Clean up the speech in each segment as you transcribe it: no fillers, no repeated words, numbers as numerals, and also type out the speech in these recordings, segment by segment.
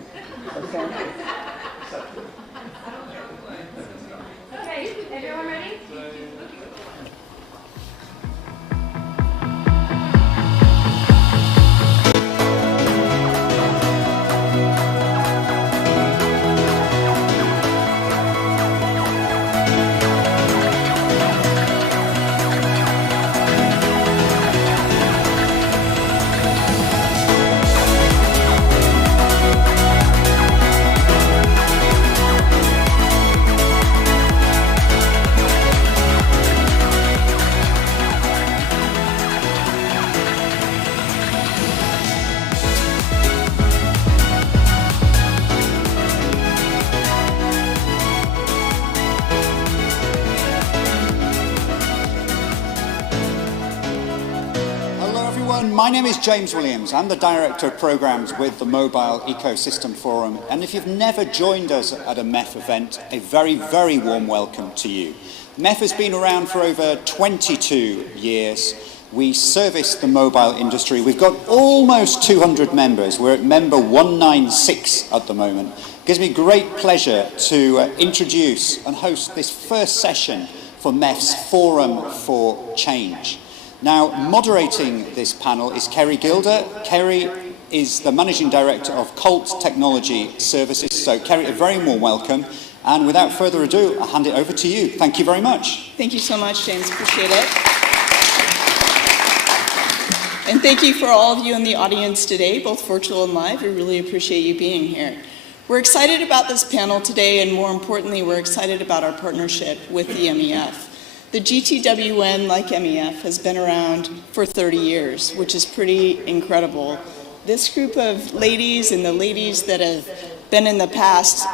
Okay. Okay, everyone ready? My name is James Williams. I'm the Director of Programs with the Mobile Ecosystem Forum. And if you've never joined us at a MEF event, a very, very warm welcome to you. MEF has been around for over 22 years. We service the mobile industry. We've got almost 200 members. We're at member 196 at the moment. It gives me great pleasure to introduce and host this first session for MEF's Forum for Change. Now, moderating this panel is Kerry Gilder. Kerry is the Managing Director of Colt Technology Services. So, Kerry, a very warm welcome. And without further ado, I'll hand it over to you. Thank you very much. Thank you so much, James. Appreciate it. And thank you for all of you in the audience today, both virtual and live. We really appreciate you being here. We're excited about this panel today, and more importantly, we're excited about our partnership with the MEF. The GTWN, like MEF, has been around for 30 years, which is pretty incredible. This group of ladies and the ladies that have been in the past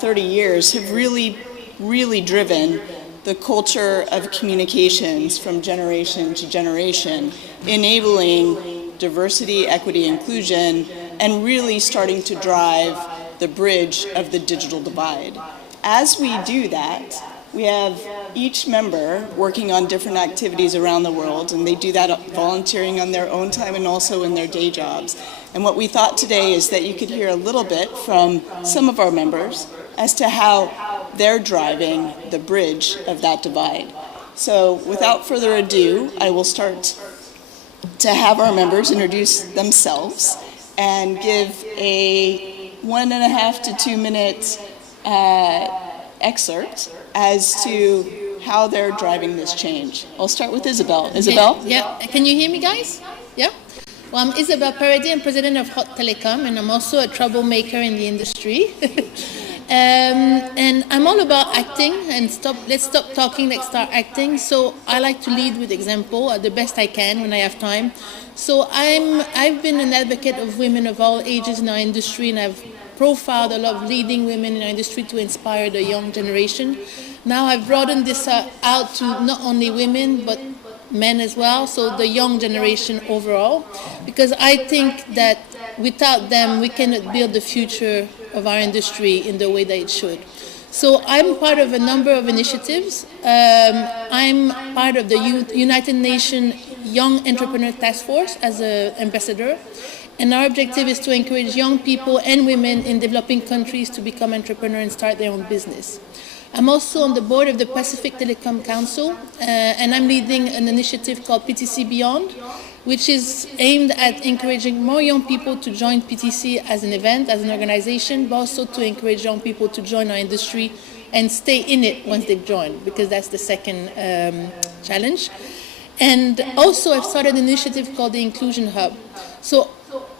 30 years have really driven the culture of communications from generation to generation, enabling diversity, equity, inclusion, and really starting to drive the bridge of the digital divide. As we do that, we have each member working on different activities around the world, and they do that volunteering on their own time and also in their day jobs. And what we thought today is that you could hear a little bit from some of our members as to how they're driving the bridge of that divide. So without further ado, I will start to have our members introduce themselves and give a 1.5 to 2 minute excerpt as to how they're driving this change. I'll start with Isabel. Isabel? Yeah. Can you hear me, guys? Yeah? Well, I'm Isabel Paradis. I'm president of Hot Telecom, and I'm also a troublemaker in the industry. And I'm all about acting, and let's stop talking, let's start acting. So I like to lead with example the best I can when I have time. So I've been an advocate of women of all ages in our industry, and I've profiled a lot of leading women in our industry to inspire the young generation. Now I've broadened this out to not only women, but men as well, so the young generation overall, because I think that without them, we cannot build the future of our industry in the way that it should. So I'm part of a number of initiatives. I'm part of the United Nations Young Entrepreneur Task Force as an ambassador. And our objective is to encourage young people and women in developing countries to become entrepreneurs and start their own business. I'm also on the board of the Pacific Telecom Council, and I'm leading an initiative called PTC Beyond, which is aimed at encouraging more young people to join PTC as an event, as an organization, but also to encourage young people to join our industry and stay in it once they've joined, because that's the second challenge. And also I've started an initiative called the Inclusion Hub. So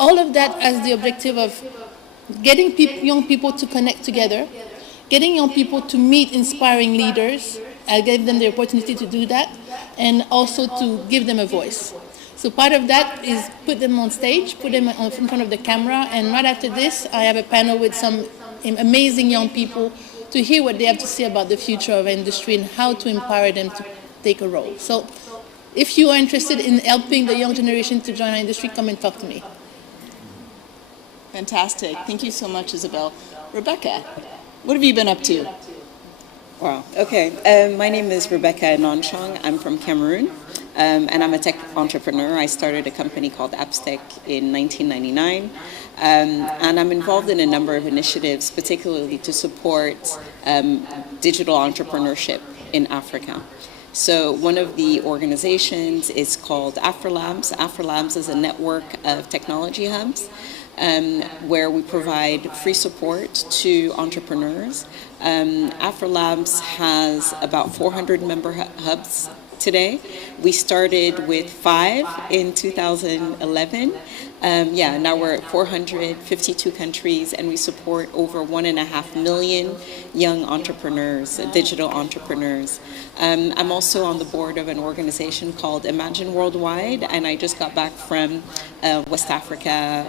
all of that has the objective of getting young people to connect together, getting young people to meet inspiring leaders, give them the opportunity to do that, and also to give them a voice. So part of that is put them on stage, put them in front of the camera, and right after this, I have a panel with some amazing young people to hear what they have to say about the future of industry and how to empower them to take a role. So if you are interested in helping the young generation to join our industry, come and talk to me. Fantastic. Thank you so much, Isabel. Rebecca, what have you been up to? Wow. Okay. My name is Rebecca Nonchong. I'm from Cameroon, and I'm a tech entrepreneur. I started a company called AppsTech in 1999. And I'm involved in a number of initiatives, particularly to support digital entrepreneurship in Africa. So one of the organizations is called AfriLabs. AfriLabs is a network of technology hubs where we provide free support to entrepreneurs. AfriLabs has about 400 member hubs today. We started with 5 in 2011. Now we're at 452 countries, and we support over 1.5 million young entrepreneurs, digital entrepreneurs. I'm also on the board of an organization called Imagine Worldwide, and I just got back from West Africa,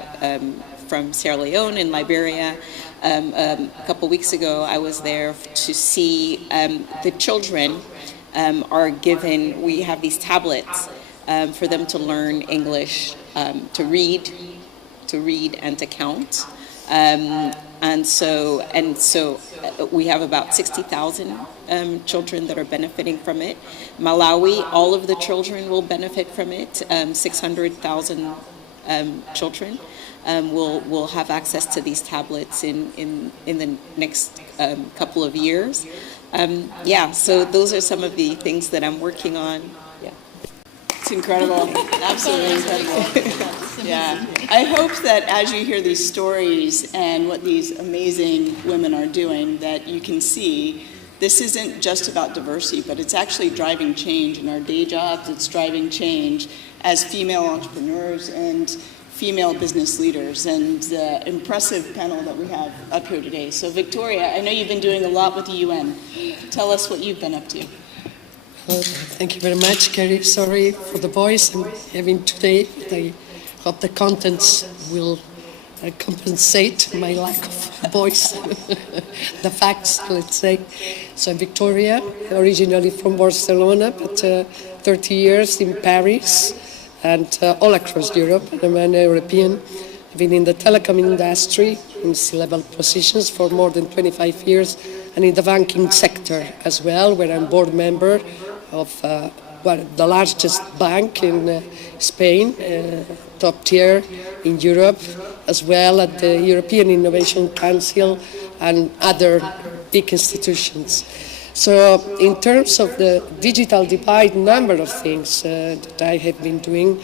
from Sierra Leone and Liberia. A couple weeks ago, I was there to see the children are given, we have these tablets for them to learn English, to read and to count. And so we have about 60,000 children that are benefiting from it. Malawi, all of the children will benefit from it. 600,000 children will have access to these tablets in the next couple of years. So those are some of the things that I'm working on. Yeah. It's incredible. Absolutely incredible. Yeah. I hope that as you hear these stories and what these amazing women are doing, that you can see this isn't just about diversity, but it's actually driving change in our day jobs. It's driving change as female entrepreneurs and female business leaders, and the impressive panel that we have up here today. So Victoria, I know you've been doing a lot with the UN. Tell us what you've been up to. Thank you very much, Kerry. Sorry for the voice I'm having today. I hope the contents will compensate my lack of voice, the facts, let's say. So Victoria, originally from Barcelona, but 30 years in Paris, and all across Europe. I'm an European. I've been in the telecom industry in C-level positions for more than 25 years, and in the banking sector as well, where I'm board member of the largest bank in Spain, top tier in Europe, as well at the European Innovation Council and other big institutions. So in terms of the digital divide, number of things that I have been doing,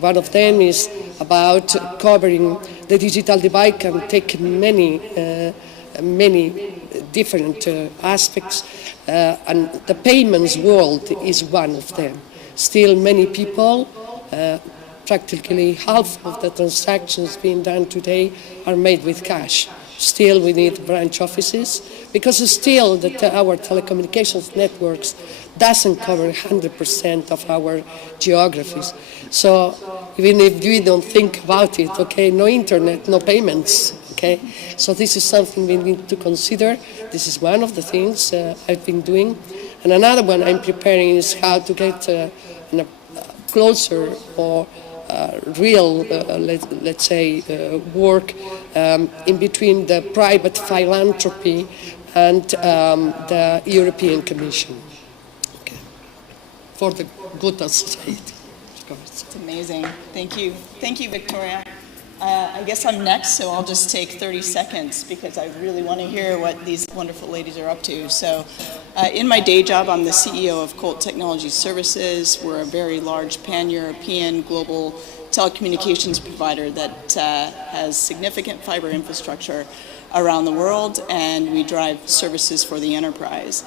one of them is about covering the digital divide, can take many different aspects, and the payments world is one of them. Still many people, practically half of the transactions being done today are made with cash. Still we need branch offices, because still our telecommunications networks doesn't cover 100% of our geographies. So even if we don't think about it, okay, no internet, no payments, okay? So this is something we need to consider. This is one of the things I've been doing. And another one I'm preparing is how to get closer or real, let's say, work in between the private philanthropy and the European Commission, okay, for the good of society. It's amazing. Thank you. Thank you, Victoria. I guess I'm next, so I'll just take 30 seconds because I really want to hear what these wonderful ladies are up to. So in my day job, I'm the CEO of Colt Technology Services. We're a very large pan-European global telecommunications provider that has significant fiber infrastructure around the world, and we drive services for the enterprise.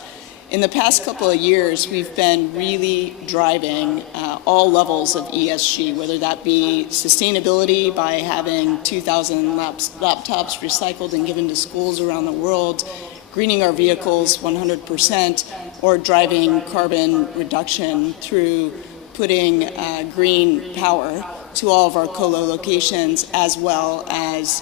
In the past couple of years, we've been really driving all levels of ESG, whether that be sustainability by having 2,000 laptops recycled and given to schools around the world, greening our vehicles 100%, or driving carbon reduction through putting green power to all of our colo locations, as well as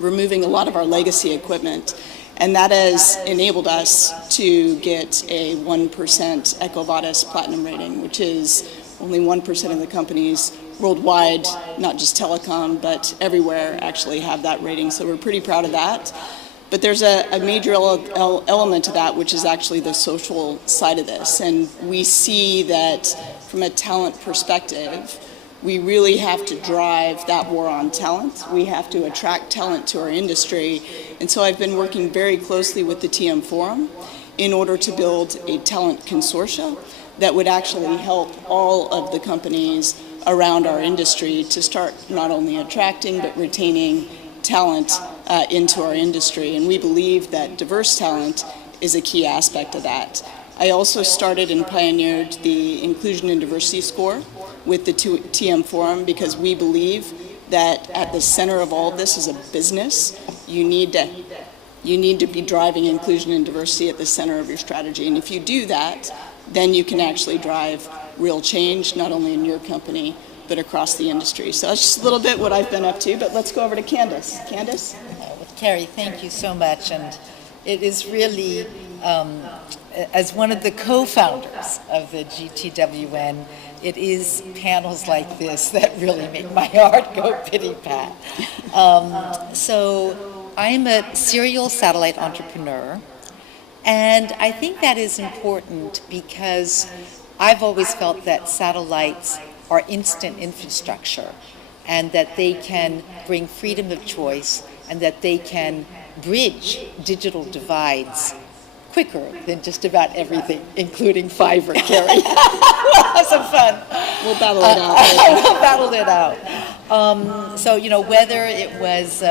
removing a lot of our legacy equipment. And that has enabled us to get a 1% EcoVadis Platinum rating, which is only 1% of the companies worldwide, not just telecom, but everywhere actually have that rating. So we're pretty proud of that. But there's a major element to that, which is actually the social side of this. And we see that from a talent perspective, we really have to drive that war on talent. We have to attract talent to our industry. And so I've been working very closely with the TM Forum in order to build a talent consortia that would actually help all of the companies around our industry to start not only attracting but retaining talent into our industry. And we believe that diverse talent is a key aspect of that. I also started and pioneered the Inclusion and Diversity Score with the TM Forum because we believe that at the center of all of this is a business. You need to be driving inclusion and diversity at the center of your strategy. And if you do that, then you can actually drive real change, not only in your company, but across the industry. So that's just a little bit what I've been up to, but let's go over to Candace. Candace? Carrie, thank you so much. And it is really, as one of the co-founders of the GTWN, it is panels like this that really make my heart go pity-pat. So I'm a serial satellite entrepreneur, and I think that is important because I've always felt that satellites are instant infrastructure and that they can bring freedom of choice and that they can bridge digital divides quicker than just about everything, including fiber, Carrie. We'll have some fun. We'll battle it out. We'll battle it out. So, whether it was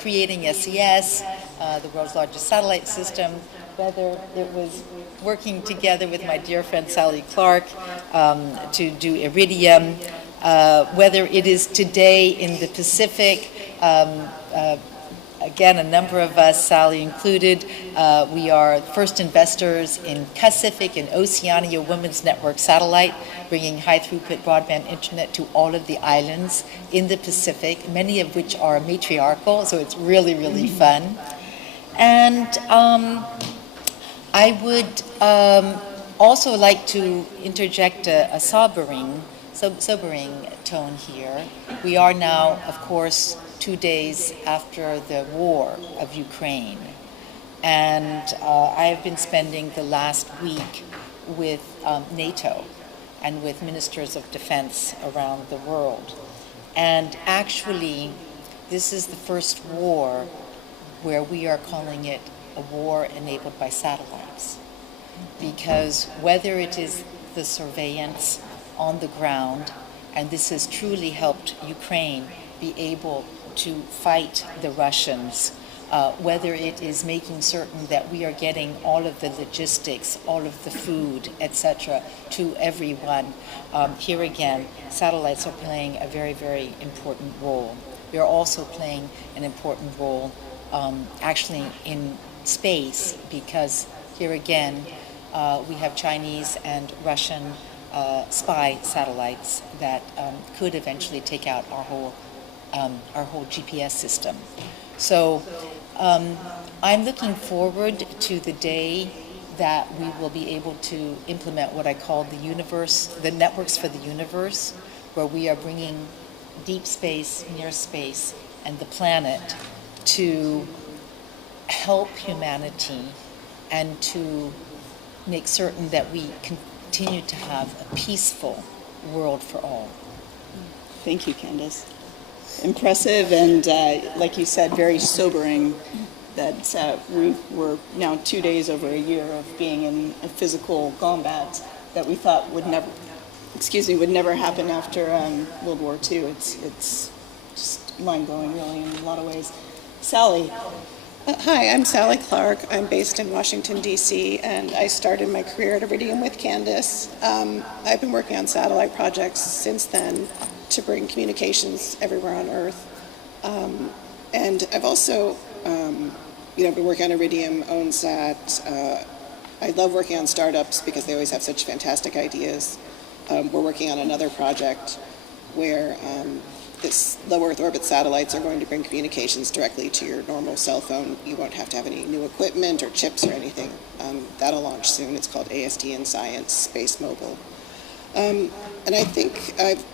creating SES, the world's largest satellite system, whether it was working together with my dear friend Sally Clark to do Iridium, whether it is today in the Pacific, again, a number of us, Sally included, we are first investors in Pacific and Oceania Women's Network satellite, bringing high-throughput broadband internet to all of the islands in the Pacific, many of which are matriarchal, so it's really, really fun. And I would also like to interject a sobering tone here. We are now, of course, 2 days after the war of Ukraine. And I have been spending the last week with NATO and with ministers of defense around the world. And actually, this is the first war where we are calling it a war enabled by satellites. Because whether it is the surveillance on the ground, and this has truly helped Ukraine be able to fight the Russians, whether it is making certain that we are getting all of the logistics, all of the food, etc., to everyone. Here again, satellites are playing a very, very important role. We are also playing an important role actually in space, because here again, we have Chinese and Russian spy satellites that could eventually take out our whole GPS system. So I'm looking forward to the day that we will be able to implement what I call the networks for the universe, where we are bringing deep space, near space, and the planet to help humanity and to make certain that we continue to have a peaceful world for all. Thank you, Candace. Impressive and, like you said, very sobering that we're now 2 days over a year of being in a physical combat that we thought would never happen after World War II. It's just mind-blowing, really, in a lot of ways. Sally. Hi, I'm Sally Clark. I'm based in Washington, D.C., and I started my career at Iridium with Candace. I've been working on satellite projects since then to bring communications everywhere on Earth. And I've also been working on Iridium, OwnSat. I love working on startups because they always have such fantastic ideas. We're working on another project where this low Earth orbit satellites are going to bring communications directly to your normal cell phone. You won't have to have any new equipment or chips or anything. That'll launch soon. It's called ASD in Science, Space Mobile. And I think I've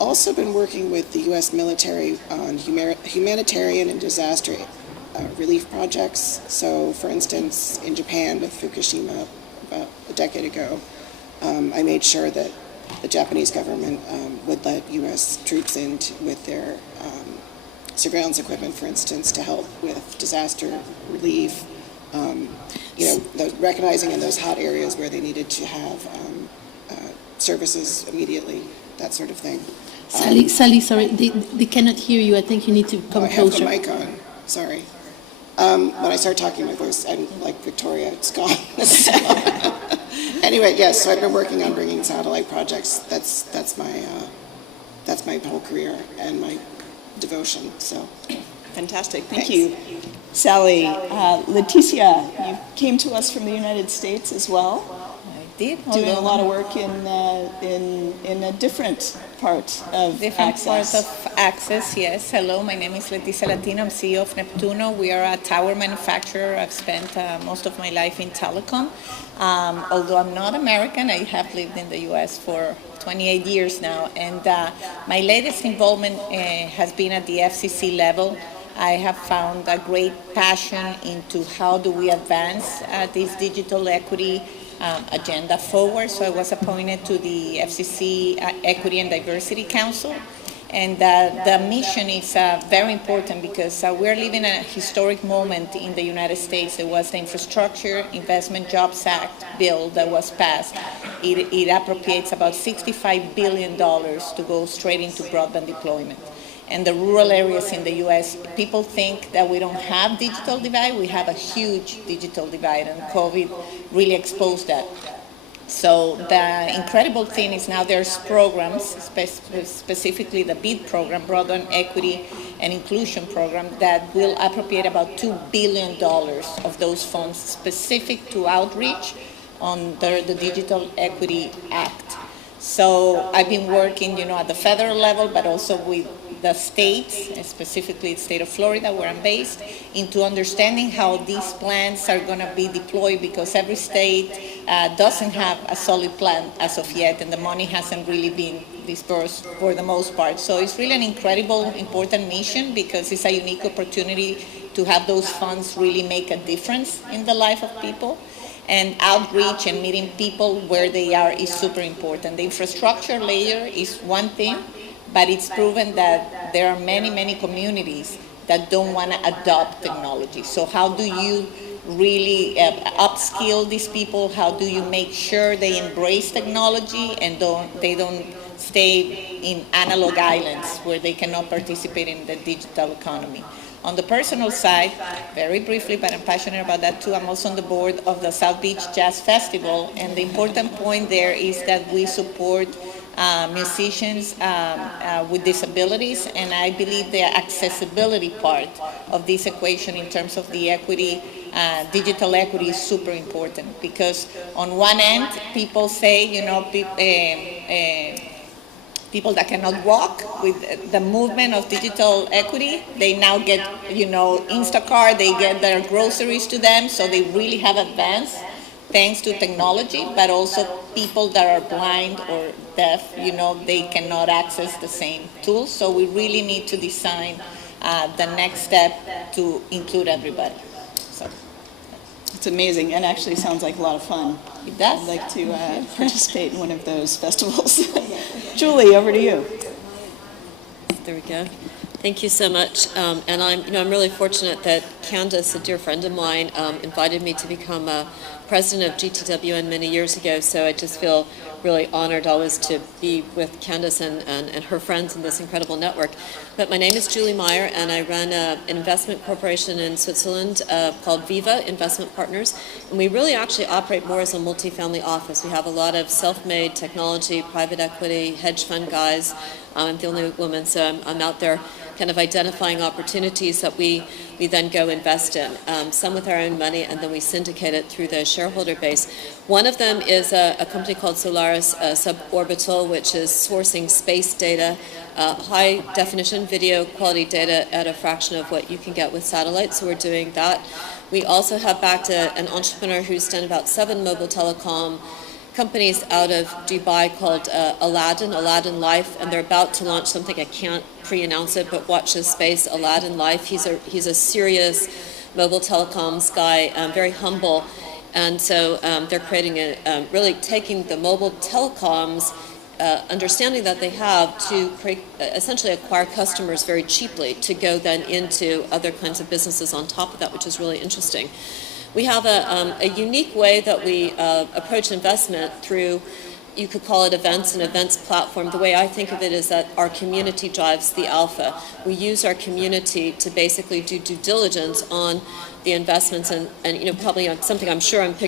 also been working with the U.S. military on humanitarian and disaster relief projects. So, for instance, in Japan with Fukushima about a decade ago, I made sure that the Japanese government would let U.S. troops in with their surveillance equipment, for instance, to help with disaster relief, recognizing in those hot areas where they needed to have services immediately, that sort of thing. Sally, sorry, they cannot hear you. I think you need to come closer. I have the mic on, sorry. When I start talking, my voice, I'm like Victoria, it's gone. Anyway, yes, so I've been working on bringing satellite projects. That's my whole career and my devotion, so. Fantastic, thank you. Sally, Leticia, you came to us from the United States as well. I did. Doing a lot of work in a different part of Access. Part of Access, yes. Hello, my name is Leticia Latino. I'm CEO of Neptuno. We are a tower manufacturer. I've spent most of my life in telecom. Although I'm not American, I have lived in the U.S. for 28 years now. And my latest involvement has been at the FCC level. I have found a great passion into how do we advance this digital equity agenda forward. So I was appointed to the FCC Equity and Diversity Council. And the mission is very important because we're living a historic moment in the United States. There was the Infrastructure Investment Jobs Act bill that was passed. It appropriates about $65 billion to go straight into broadband deployment. And the rural areas in the U.S., people think that we don't have digital divide. We have a huge digital divide, and COVID really exposed that. So the incredible thing is now there's programs, specifically the BEAD program, Broadband Equity and Inclusion Program, that will appropriate about $2 billion of those funds specific to outreach under the Digital Equity Act. So I've been working, at the federal level, but also with the states, specifically the state of Florida, where I'm based, into understanding how these plans are going to be deployed, because every state doesn't have a solid plan as of yet, and the money hasn't really been dispersed for the most part. So it's really an incredible, important mission, because it's a unique opportunity to have those funds really make a difference in the life of people. And outreach and meeting people where they are is super important. The infrastructure layer is one thing, but it's proven that there are many, many communities that don't want to adopt technology. So how do you really upskill these people? How do you make sure they embrace technology and they don't stay in analog islands where they cannot participate in the digital economy? On the personal side, very briefly, but I'm passionate about that too, I'm also on the board of the South Beach Jazz Festival, and the important point there is that we support musicians with disabilities, and I believe the accessibility part of this equation in terms of the equity, digital equity, is super important, because on one end, people say, people that cannot walk, with the movement of digital equity, they now get, Instacart, they get their groceries to them, so they really have advanced thanks to technology, but also people that are blind or deaf, they cannot access the same tools. So we really need to design the next step to include everybody. So it's amazing, and actually sounds like a lot of fun. It does. I'd like to participate in one of those festivals. Julie, over to you. There we go. Thank you so much. And I'm really fortunate that Candace, a dear friend of mine, invited me to become a president of GTWN many years ago. So I just feel really honored always to be with Candace and her friends in this incredible network. But my name is Julie Meyer, and I run an investment corporation in Switzerland called Viva Investment Partners. And we really actually operate more as a multifamily office. We have a lot of self-made technology, private equity, hedge fund guys. I'm the only woman, so I'm out there kind of identifying opportunities that we then go invest in, some with our own money, and then we syndicate it through the shareholder base. One of them is a company called Solaris Suborbital, which is sourcing space data, high definition video quality data at a fraction of what you can get with satellites, so we're doing that. We also have backed an entrepreneur who's done about 7 mobile telecom companies out of Dubai called Aladdin Life, and they're about to launch something. I can't pre-announce it, but watch this space, Aladdin Life. He's a serious mobile telecoms guy, very humble, and so they're creating really taking the mobile telecoms understanding that they have to create, essentially acquire customers very cheaply to go then into other kinds of businesses on top of that, which is really interesting. We have a unique way that we approach investment through, you could call it events, an events platform. The way I think of it is that our community drives the alpha. We use our community to basically do due diligence on the investments, and probably something I'm sure I've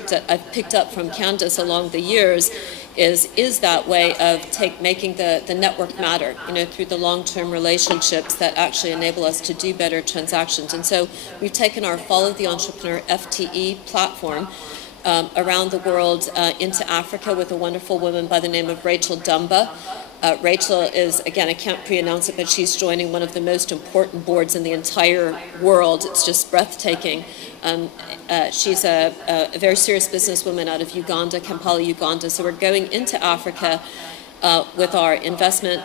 picked up from Candace along the years is that way of making the network matter, through the long-term relationships that actually enable us to do better transactions. And so we've taken our Follow the Entrepreneur FTE platform around the world into Africa with a wonderful woman by the name of Rachel Dumba. Rachel is, again, I can't pre-announce it, but she's joining one of the most important boards in the entire world. It's just breathtaking. She's a very serious businesswoman out of Uganda, Kampala, Uganda. So we're going into Africa with our investment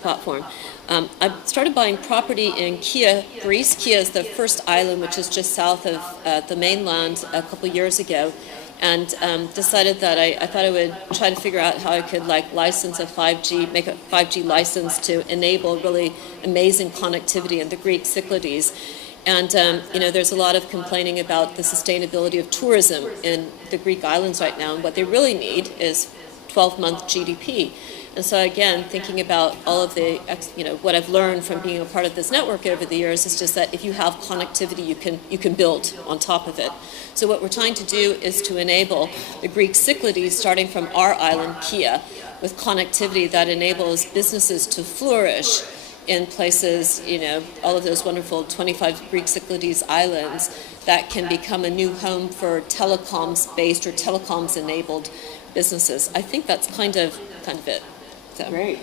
platform. I started buying property in Kea, Greece. Kea is the first island, which is just south of the mainland, a couple years ago, and decided that I thought I would try to figure out how I could license a 5G, make a 5G license to enable really amazing connectivity in the Greek Cyclades. And there's a lot of complaining about the sustainability of tourism in the Greek islands right now, and what they really need is 12-month GDP. And so again, thinking about all of the, what I've learned from being a part of this network over the years is just that if you have connectivity, you can build on top of it. So what we're trying to do is to enable the Greek Cyclades, starting from our island, Kea, with connectivity that enables businesses to flourish in places, all of those wonderful 25 Greek Cyclades islands that can become a new home for telecoms-based or telecoms-enabled businesses. I think that's kind of it. So. Great.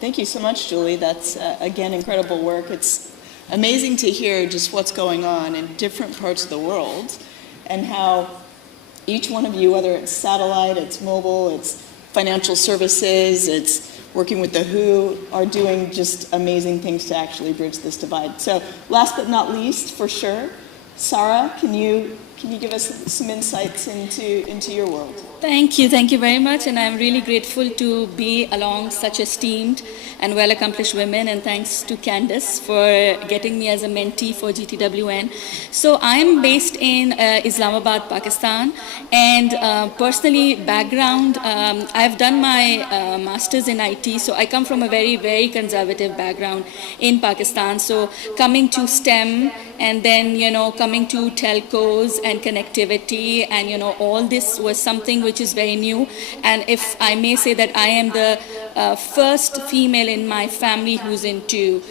Thank you so much, Julie. That's, again, incredible work. It's amazing to hear just what's going on in different parts of the world and how each one of you, whether it's satellite, it's mobile, it's financial services, it's working with the WHO, are doing just amazing things to actually bridge this divide. So last but not least, for sure, Sarah, can you give us some insights into your world? Thank you very much, and I'm really grateful to be along such esteemed and well-accomplished women, and thanks to Candace for getting me as a mentee for GTWN. So I'm based in Islamabad, Pakistan, and personally, background, I've done my master's in IT, so I come from a very, very conservative background in Pakistan. So coming to STEM, and then, coming to telcos and connectivity, and, all this was something which is very new. And if I may say that I am the first female in my family who's into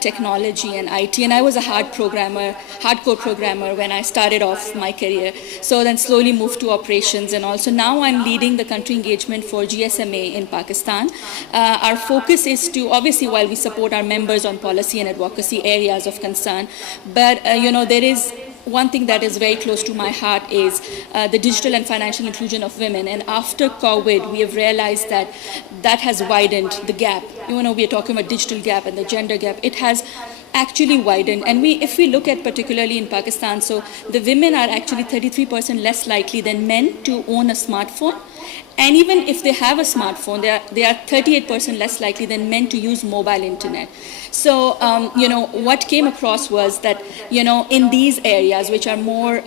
technology and IT, and I was a hardcore programmer when I started off my career. So then slowly moved to operations, and also now I'm leading the country engagement for GSMA in Pakistan. Our focus is to, obviously, while we support our members on policy and advocacy areas of concern, but there is one thing that is very close to my heart is the digital and financial inclusion of women. And after COVID, we have realized that has widened the gap. We are talking about digital gap and the gender gap. It has actually widened. And if we look at particularly in Pakistan, so the women are actually 33% less likely than men to own a smartphone. And even if they have a smartphone, they are 38% less likely than men to use mobile internet. So, what came across was that, in these areas which are more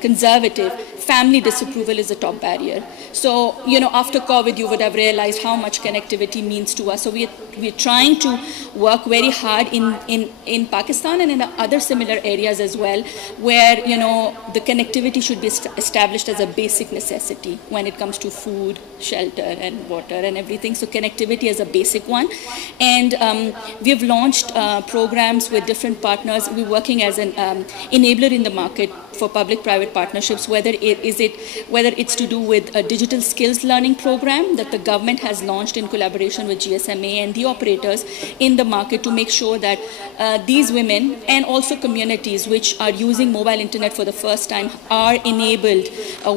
conservative, family disapproval is a top barrier. So, after COVID, you would have realized how much connectivity means to us. So we're trying to work very hard in Pakistan and in other similar areas as well, where, the connectivity should be established as a basic necessity when it comes to food, shelter, and water and everything. So connectivity is a basic one. And we've launched programs with different partners. We're working as an enabler in the market for public-private partnerships, whether it's to do with a digital skills learning program that the government has launched in collaboration with GSMA and the operators in the market to make sure that these women and also communities which are using mobile internet for the first time are enabled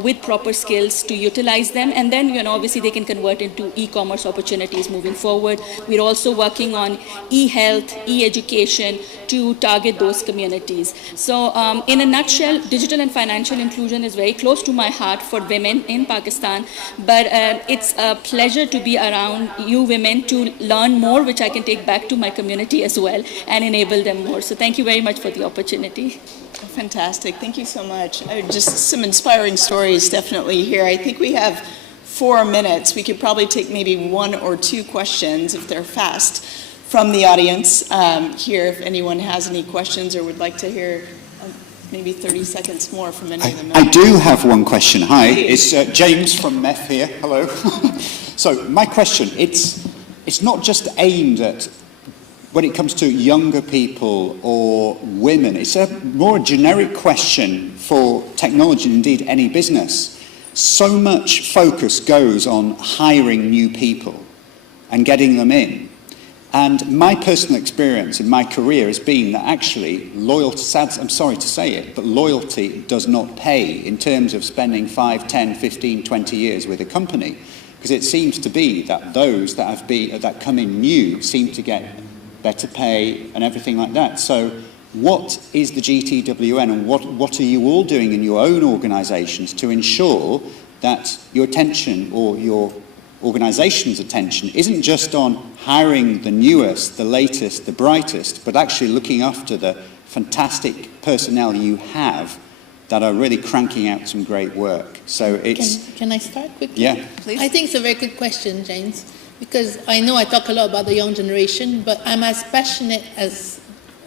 with proper skills to utilize utilize them, and then obviously they can convert into e-commerce opportunities moving forward. We're also working on e-health, e-education to target those communities. So in a nutshell, digital and financial inclusion is very close to my heart for women in Pakistan, but it's a pleasure to be around you women to learn more, which I can take back to my community as well and enable them more. So thank you very much for the opportunity. Fantastic. Thank you so much. Just some inspiring stories definitely here. I think we have 4 minutes. We could probably take maybe 1 or 2 questions if they're fast from the audience here, if anyone has any questions or would like to hear maybe 30 seconds more from any of them. I do have one question. Hi, it's James from MEF here. Hello. So my question, it's not just aimed at when it comes to younger people or women. It's a more generic question for technology and indeed any business. So much focus goes on hiring new people and getting them in. And my personal experience in my career has been that actually loyalty, I'm sorry to say it, but loyalty does not pay in terms of spending 5, 10, 15, 20 years with a company. Because it seems to be that those that come in new seem to get better pay and everything like that. So what is the GTWN and what are you all doing in your own organisations to ensure that your attention or your organisation's attention isn't just on hiring the newest, the latest, the brightest, but actually looking after the fantastic personnel you have that are really cranking out some great work. So it's... Can I start quickly? Yeah. Please. I think it's a very good question, James, because I know I talk a lot about the young generation, but I'm as passionate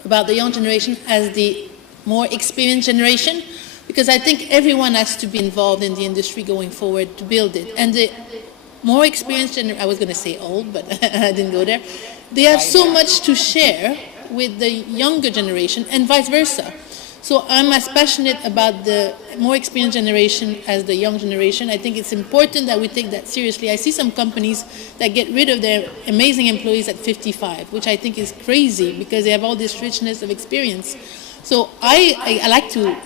about the young generation as the more experienced generation, because I think everyone has to be involved in the industry going forward to build it. And the more experienced generation, I was going to say old, but I didn't go there, they have so much to share with the younger generation and vice versa. So I'm as passionate about the more experienced generation as the young generation. I think it's important that we take that seriously. I see some companies that get rid of their amazing employees at 55, which I think is crazy because they have all this richness of experience. So I like to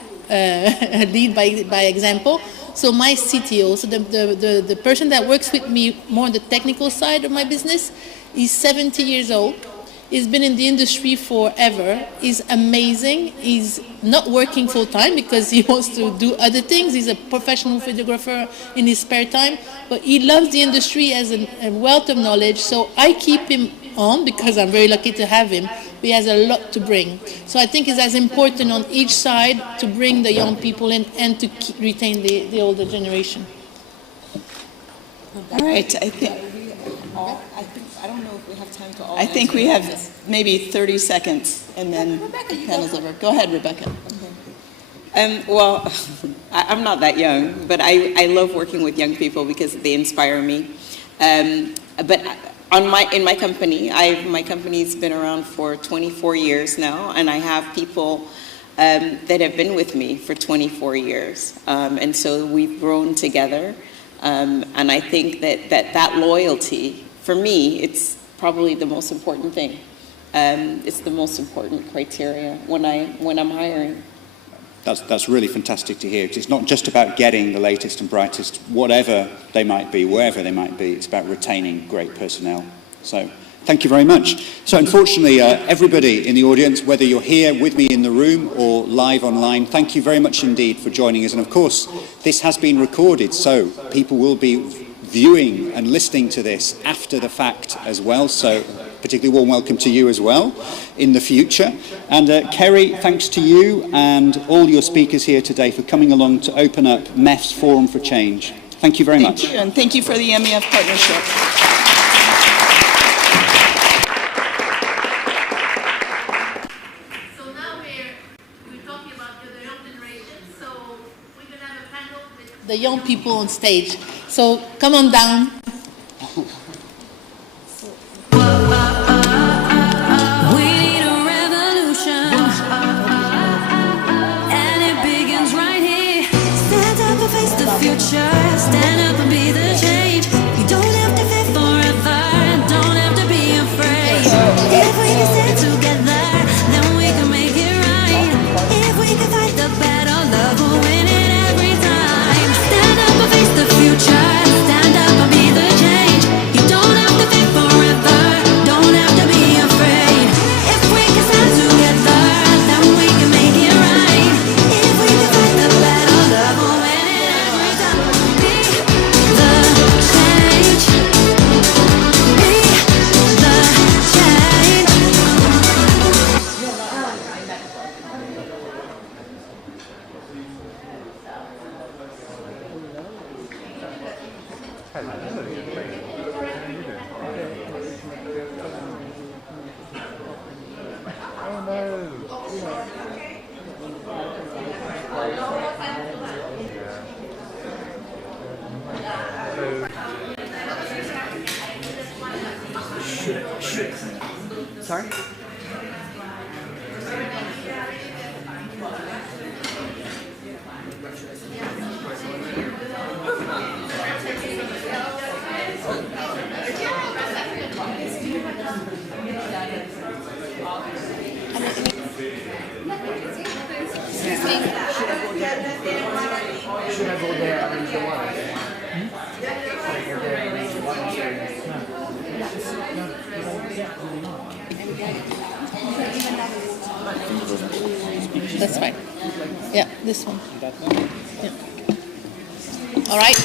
lead by example. So my CTO, so the person that works with me more on the technical side of my business, is 70 years old. He's been in the industry forever. He's amazing. He's not working full time because he wants to do other things. He's a professional photographer in his spare time, but he loves the industry, has a wealth of knowledge. So I keep him on because I'm very lucky to have him. He has a lot to bring. So I think it's as important on each side to bring the young people in and to retain the older generation. All right, I don't know if we have time to all. I think we have maybe 30 seconds and then panel's over. Go ahead, Rebecca. Well, I'm not that young, but I love working with young people because they inspire me. But in my company, my company's been around for 24 years now, and I have people that have been with me for 24 years. And so we've grown together. And I think that loyalty, for me, it's probably the most important thing. It's the most important criteria when I'm hiring. That's really fantastic to hear, because it's not just about getting the latest and brightest, whatever they might be, wherever they might be. It's about retaining great personnel. So thank you very much. So unfortunately, everybody in the audience, whether you're here with me in the room or live online, thank you very much indeed for joining us. And of course, this has been recorded, so people will be viewing and listening to this after the fact as well. So particularly warm welcome to you as well in the future. And Kerry, thanks to you and all your speakers here today for coming along to open up MEF's Forum for Change. Thank you very much. Thank you, and thank you for the MEF partnership. So now we're talking about the young generation. So we're going to have a panel with the young people on stage. So come on down. Stand up and be the change. You don't have to live forever, don't have to be afraid. If we can stand together, then we can make it right. If we can fight the battle, love will win it every time. Stand up and face the future. Sorry? Should I go there and arrange the water? That's fine. Yeah, this one. Yeah. All right.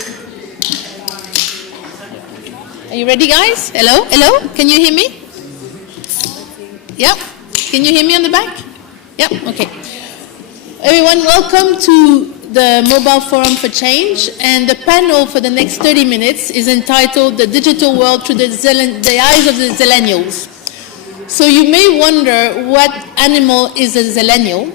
Are you ready, guys? Hello? Hello? Can you hear me? Yeah? Can you hear me on the back? Yeah? Okay. Everyone, welcome to the Mobile Forum for Change. And the panel for the next 30 minutes is entitled The Digital World Through the Eyes of the Zillennials. So you may wonder what animal is a zillennial.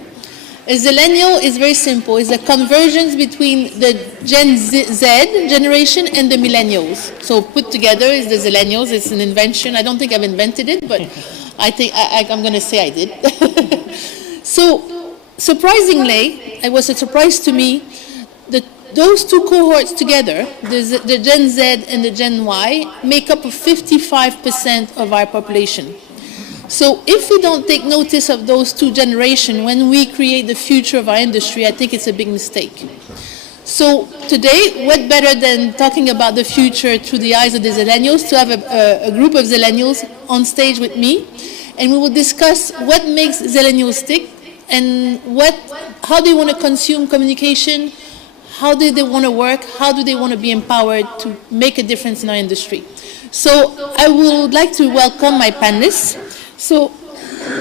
A zillennial is very simple. It's a convergence between the Gen Z generation and the millennials. So put together is the zillennials. It's an invention. I don't think I've invented it, but I think I'm going to say I did. So surprisingly, it was a surprise to me that those two cohorts together, the Gen Z and the Gen Y, make up 55% of our population. So if we don't take notice of those two generations when we create the future of our industry, I think it's a big mistake. So today, what better than talking about the future through the eyes of the Zillennials, to have a group of Zillennials on stage with me, and we will discuss what makes Zillennials tick and how they want to consume communication, how do they want to work, how do they want to be empowered to make a difference in our industry. So I would like to welcome my panelists. So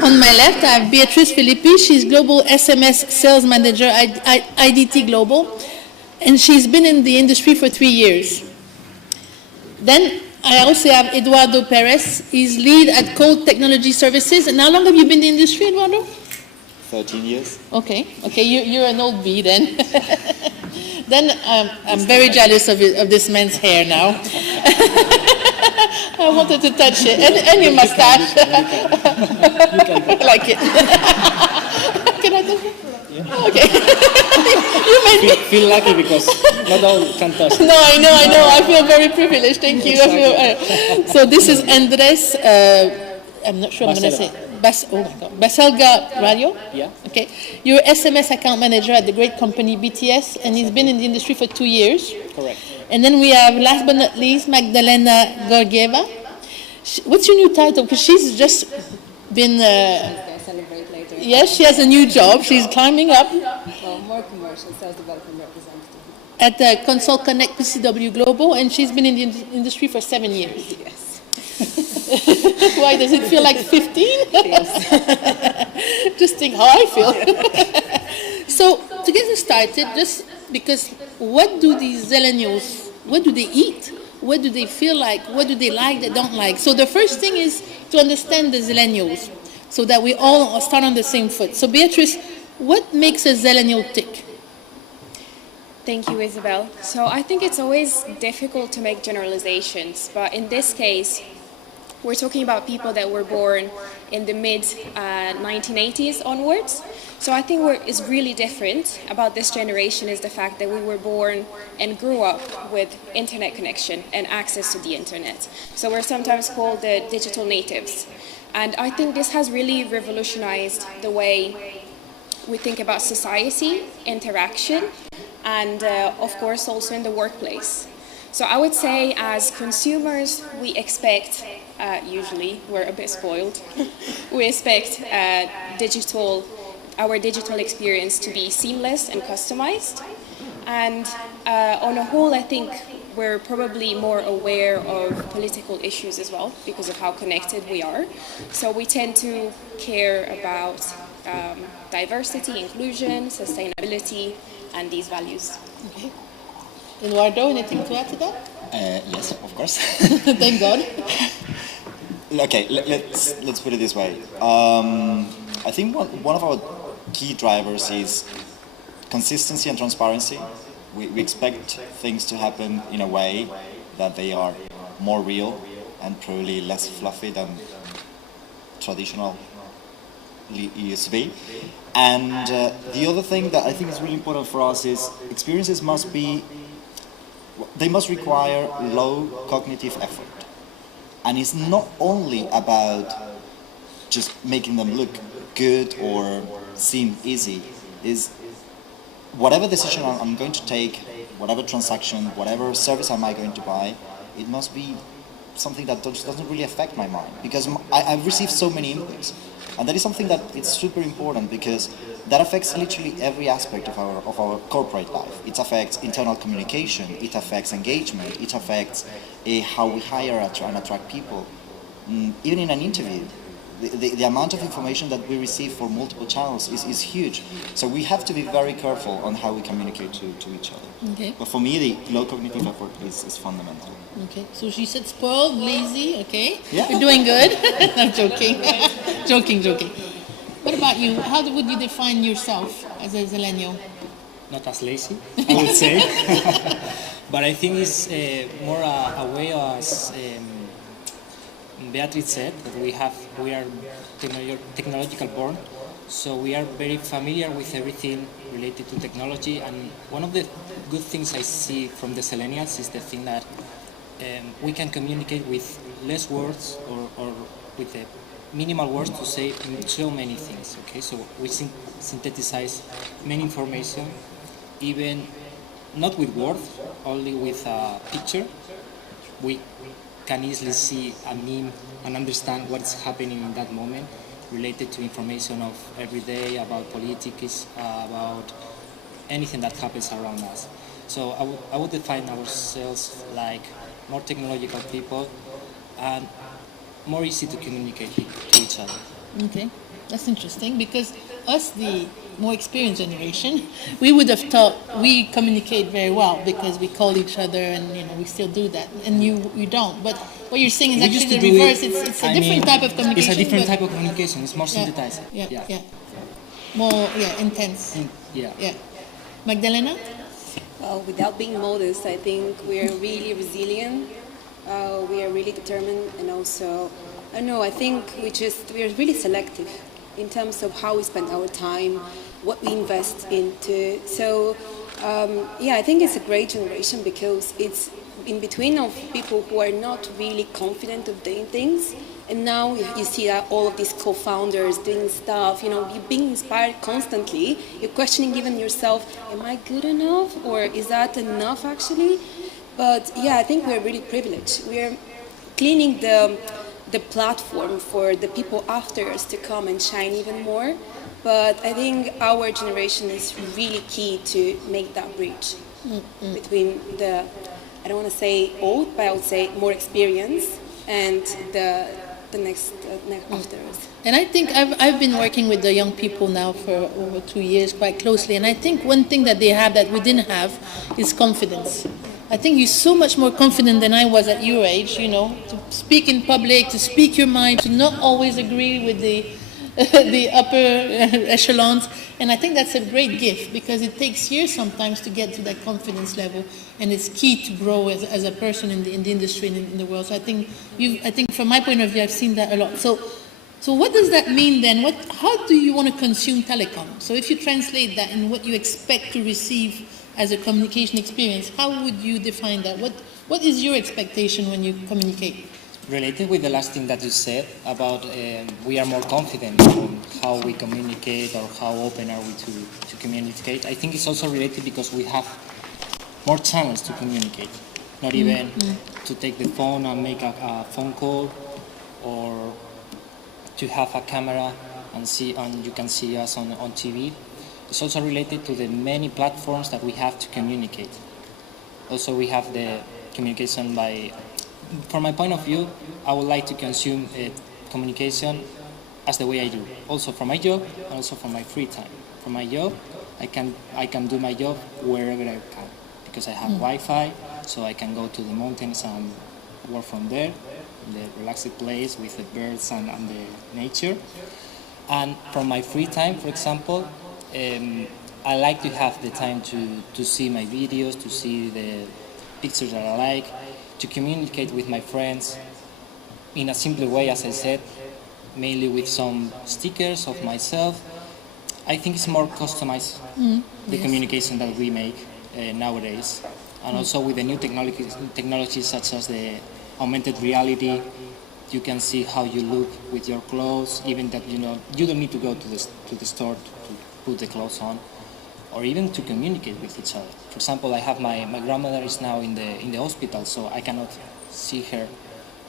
on my left, I have Beatrice Filippi. She's Global SMS Sales Manager at IDT Global, and she's been in the industry for 3 years. Then I also have Eduardo Perez. He's lead at Code Technology Services. And how long have you been in the industry, Eduardo? 13 years. Okay, you're an old bee then. Then I'm very jealous of this man's hair now. I wanted to touch it. And your mustache. I like it. Can I touch it? Yeah. Okay. You made me feel lucky because not all can touch. No, I know. I feel very privileged. Thank you. Exactly. So this is Andres, I'm not sure I'm going to say Baselga Radio. Yeah. Okay. You're SMS account manager at the great company BTS, and he's been in the industry for 2 years. Correct. And then we have, last but not least, Magdalena Gorgieva. What's your new title? Because she's just been... celebrate later. Yes, she has a new job. She's climbing up. Well, more commercial, sales development representative. At Consult Connect PCW Global, and she's been in the industry for 7 years. Yes. Why, does it feel like 15? Yes. Just think how I feel. So, to get us started, just because what do these Zillennials, what do they eat? What do they feel like? What do they like, they don't like? So the first thing is to understand the Zillennials, so that we all start on the same foot. So Beatrice, what makes a Zillennial tick? Thank you, Isabel. So I think it's always difficult to make generalizations, but in this case, we're talking about people that were born in the mid-1980s onwards. So I think what is really different about this generation is the fact that we were born and grew up with internet connection and access to the internet. So we're sometimes called the digital natives. And I think this has really revolutionized the way we think about society, interaction, and of course also in the workplace. So I would say as consumers, we expect, usually we're a bit spoiled, we expect our digital experience to be seamless and customized. And on a whole, I think we're probably more aware of political issues as well because of how connected we are. So we tend to care about diversity, inclusion, sustainability, and these values. Okay. Eduardo, anything to add to that? Yes, of course. Thank God. Okay, let's put it this way. I think one of our key drivers is consistency and transparency. We expect things to happen in a way that they are more real and probably less fluffy than traditional used to be. And the other thing that I think is really important for us is experiences must require low cognitive effort. And it's not only about just making them look good or seem easy. Is whatever decision I'm going to take, whatever transaction, whatever service am I going to buy, it must be something that doesn't really affect my mind, because I've received so many inputs, and that is something that it's super important, because that affects literally every aspect of our corporate life. It affects internal communication, it affects engagement, it affects how we hire and attract people. Even in an interview, the amount of information that we receive for multiple channels is huge. So we have to be very careful on how we communicate to each other. Okay. But for me, the low cognitive effort is fundamental. Okay, so she said spoiled, lazy, okay? Yeah. You're doing good. I'm joking. joking. What about you? How would you define yourself as a Zeleno? Not as lazy, I would say. But I think it's more a way, as Beatriz said, that we are technological born, so we are very familiar with everything related to technology. And one of the good things I see from the Selenials is the thing that we can communicate with less words or with the minimal words to say so many things. Okay, so we synthesize many information, even not with words, only with a picture. We can easily see a meme and understand what's happening in that moment, related to information of every day, about politics, about anything that happens around us. So I would define ourselves like more technological people and more easy to communicate to each other. Okay, that's interesting, because us, the more experienced generation, we would have thought we communicate very well because we call each other, and we still do that, and you don't. But what you're saying is We used actually to the do reverse. it- It's a I different mean, type of communication. It's a different but- type of communication. It's more Yeah, synthesized. Yeah. More intense. Yeah. Magdalena? Well, without being modest, I think we are really resilient. We are really determined, and also, I don't know, I think we are really selective in terms of how we spend our time, what we invest into. So, I think it's a great generation because it's in between of people who are not really confident of doing things. And now you see that all of these co-founders doing stuff, you're being inspired constantly. You're questioning even yourself, am I good enough? Or is that enough actually? But I think we're really privileged. We're cleaning the platform for the people after us to come and shine even more. But I think our generation is really key to make that bridge between I don't want to say old, but I would say more experience and the next after us. And I think I've been working with the young people now for over 2 years quite closely, and I think one thing that they have that we didn't have is confidence. I think you're so much more confident than I was at your age, to speak in public, to speak your mind, to not always agree with the upper echelons. And I think that's a great gift, because it takes years sometimes to get to that confidence level, and it's key to grow as a person in the industry and in the world. So I think from my point of view, I've seen that a lot. So what does that mean then? How do you want to consume telecom? So if you translate that in what you expect to receive as a communication experience, how would you define that? What is your expectation when you communicate? Related with the last thing that you said about we are more confident on how we communicate or how open are we to communicate, I think it's also related because we have more channels to communicate. Not even to take the phone and make a phone call, or to have a camera and you can see us on TV. It's also related to the many platforms that we have to communicate. Also, we have the communication from my point of view, I would like to consume communication as the way I do. Also for my job and also for my free time. For my job, I can do my job wherever I can, because I have Wi-Fi, so I can go to the mountains and work from there, in the relaxed place with the birds and the nature. And from my free time, for example, I like to have the time to see my videos, to see the pictures that I like, to communicate with my friends in a simpler way, as I said, mainly with some stickers of myself. I think it's more customized, the communication that we make nowadays. And also with the new technologies such as the augmented reality, you can see how you look with your clothes, even that you don't need to go to the store to put the clothes on, or even to communicate with each other. For example, I have my grandmother is now in the hospital, so I cannot see her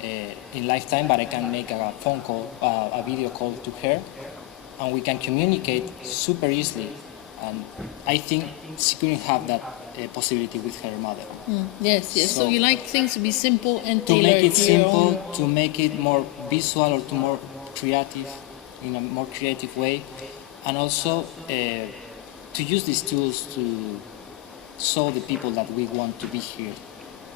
in lifetime, but I can make a phone call, a video call to her, and we can communicate super easily. And I think she couldn't have that possibility with her mother. Yes. So you like things to be simple and to tailored make it to your simple, own. to make it more visual or to more creative, in a more creative way, and also to use these tools to show the people that we want to be here,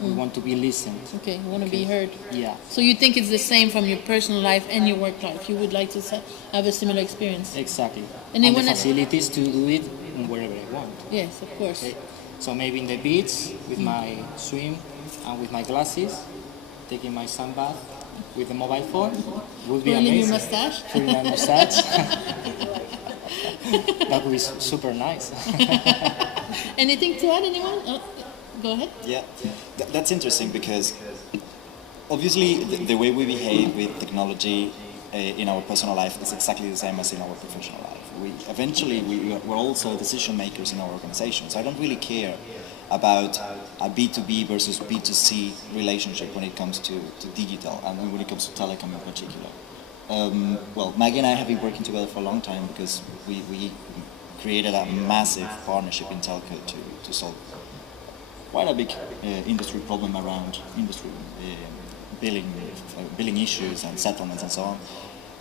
we want to be listened. Okay, you want to be heard. Yeah. So you think it's the same from your personal life and your work life? You would like to have a similar experience? Exactly. And And they the wanna- facilities to do it wherever I want. Yes, of course. Okay. So maybe in the beach with my swim and with my glasses, taking my sun bath with the mobile phone would be Twirling your amazing. mustache. Twirling my mustache. That would be super nice. Anything to add, anyone? Oh, go ahead. Yeah, that's interesting because obviously the way we behave with technology in our personal life is exactly the same as in our professional life. We're also decision makers in our organizations. I don't really care about a B2B versus B2C relationship when it comes to digital and when it comes to telecom in particular. Well, Maggie and I have been working together for a long time because we created a massive partnership in telco to solve quite a big industry problem around industry billing issues and settlements and so on.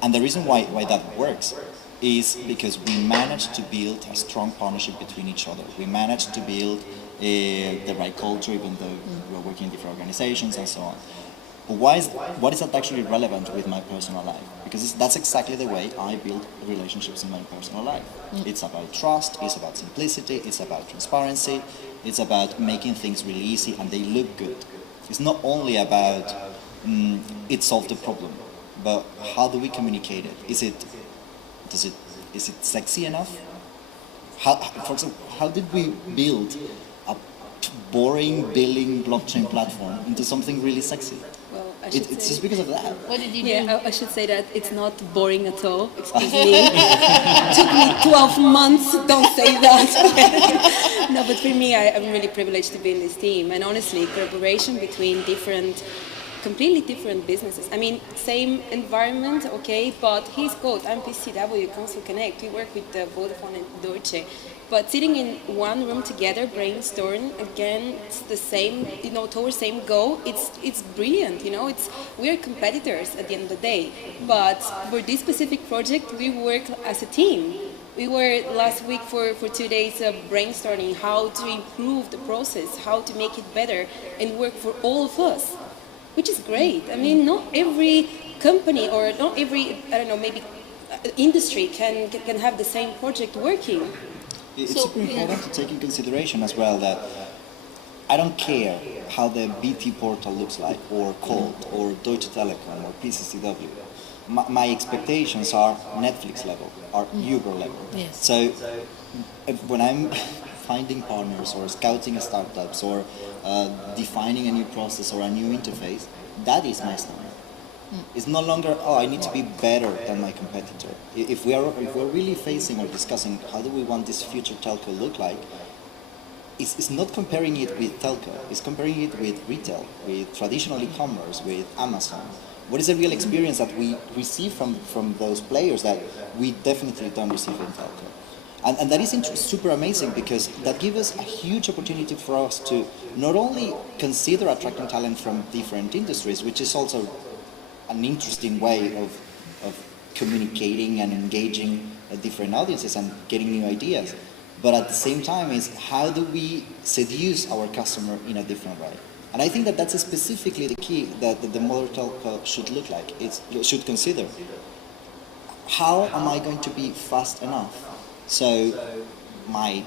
And the reason why that works is because we managed to build a strong partnership between each other. We managed to build the right culture, even though we're working in different organizations and so on. But what is that actually relevant with my personal life? Because that's exactly the way I build relationships in my personal life. It's about trust, it's about simplicity, it's about transparency, it's about making things really easy and they look good. It's not only about it solved the problem, but how do we communicate it? Is it sexy enough? For example, how did we build a boring billing blockchain platform into something really sexy? Well, It's just because of that. What did you do? Yeah, I should say that it's not boring at all. Excuse me. It took me 12 months. Don't say that. No, but for me, I'm really privileged to be in this team. And honestly, collaboration between completely different businesses. I mean, same environment, okay, but he's called, I'm PCW, Council Connect. We work with Vodafone and Deutsche. But sitting in one room together, brainstorming, again, it's the same, towards same goal. It's brilliant, we are competitors at the end of the day. But for this specific project, we work as a team. We were last week for 2 days brainstorming how to improve the process, how to make it better, and work for all of us, which is great. I mean, not every company or not every, maybe industry can have the same project working. It's super important to take in consideration as well that I don't care how the BT portal looks like, or Colt, or Deutsche Telekom, or PCCW. My expectations are Netflix level, are Uber level. Yes. So when I'm finding partners or scouting startups or defining a new process or a new interface, that is my standard. It's no longer, I need to be better than my competitor. If we're really facing or discussing how do we want this future telco look like, it's not comparing it with telco, it's comparing it with retail, with traditional e-commerce, with Amazon. What is the real experience that we receive from those players that we definitely don't receive in telco? And that is super amazing because that gives us a huge opportunity for us to not only consider attracting talent from different industries, which is also an interesting way of communicating and engaging different audiences and getting new ideas. but at the same time is how do we seduce our customer in a different way? And I think that that's specifically the key that the modern telco should look like. It should consider, how am I going to be fast enough so my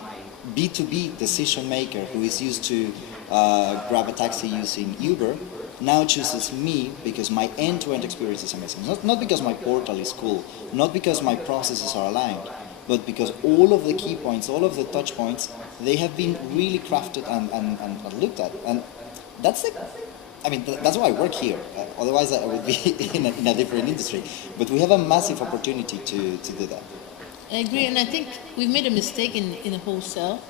B2B decision maker who is used to grab a taxi using Uber now chooses me because my end-to-end experience is amazing. Not because my portal is cool, not because my processes are aligned, but because all of the key points, all of the touch points, they have been really crafted and looked at. And that's that's why I work here. Otherwise I would be in a different industry. But we have a massive opportunity to do that. I agree, and I think we've made a mistake in wholesale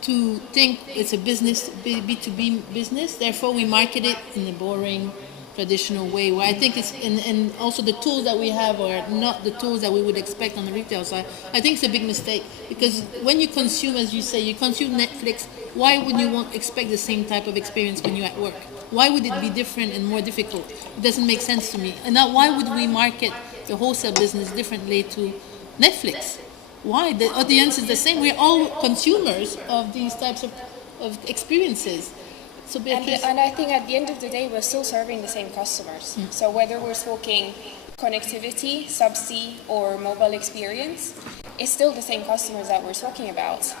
to think it's a business, B2B business, therefore we market it in a boring, traditional way, where I think it's, and also the tools that we have are not the tools that we would expect on the retail side. I think it's a big mistake, because when you consume, as you say, you consume Netflix, why would you expect the same type of experience when you're at work? Why would it be different and more difficult? It doesn't make sense to me. And now why would we market the wholesale business differently to Netflix? Why? The audience is the same. We're all consumers of these types of experiences. So and I think at the end of the day, we're still serving the same customers. So whether we're talking connectivity, subsea, or mobile experience, it's still the same customers that we're talking about.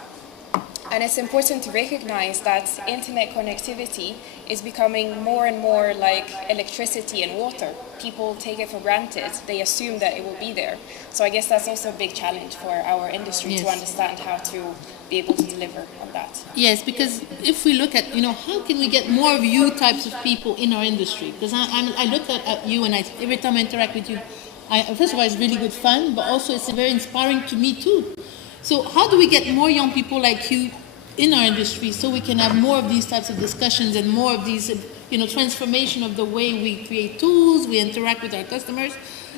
And it's important to recognize that internet connectivity is becoming more and more like electricity and water. People take it for granted. They assume that it will be there. So I guess that's also a big challenge for our industry to understand how to be able to deliver on that. Yes, because if we look at, how can we get more of you types of people in our industry? Because I look at you, and every time I interact with you, first of all, it's really good fun, but also it's very inspiring to me too. So how do we get more young people like you in our industry so we can have more of these types of discussions and more of these, transformation of the way we create tools, we interact with our customers?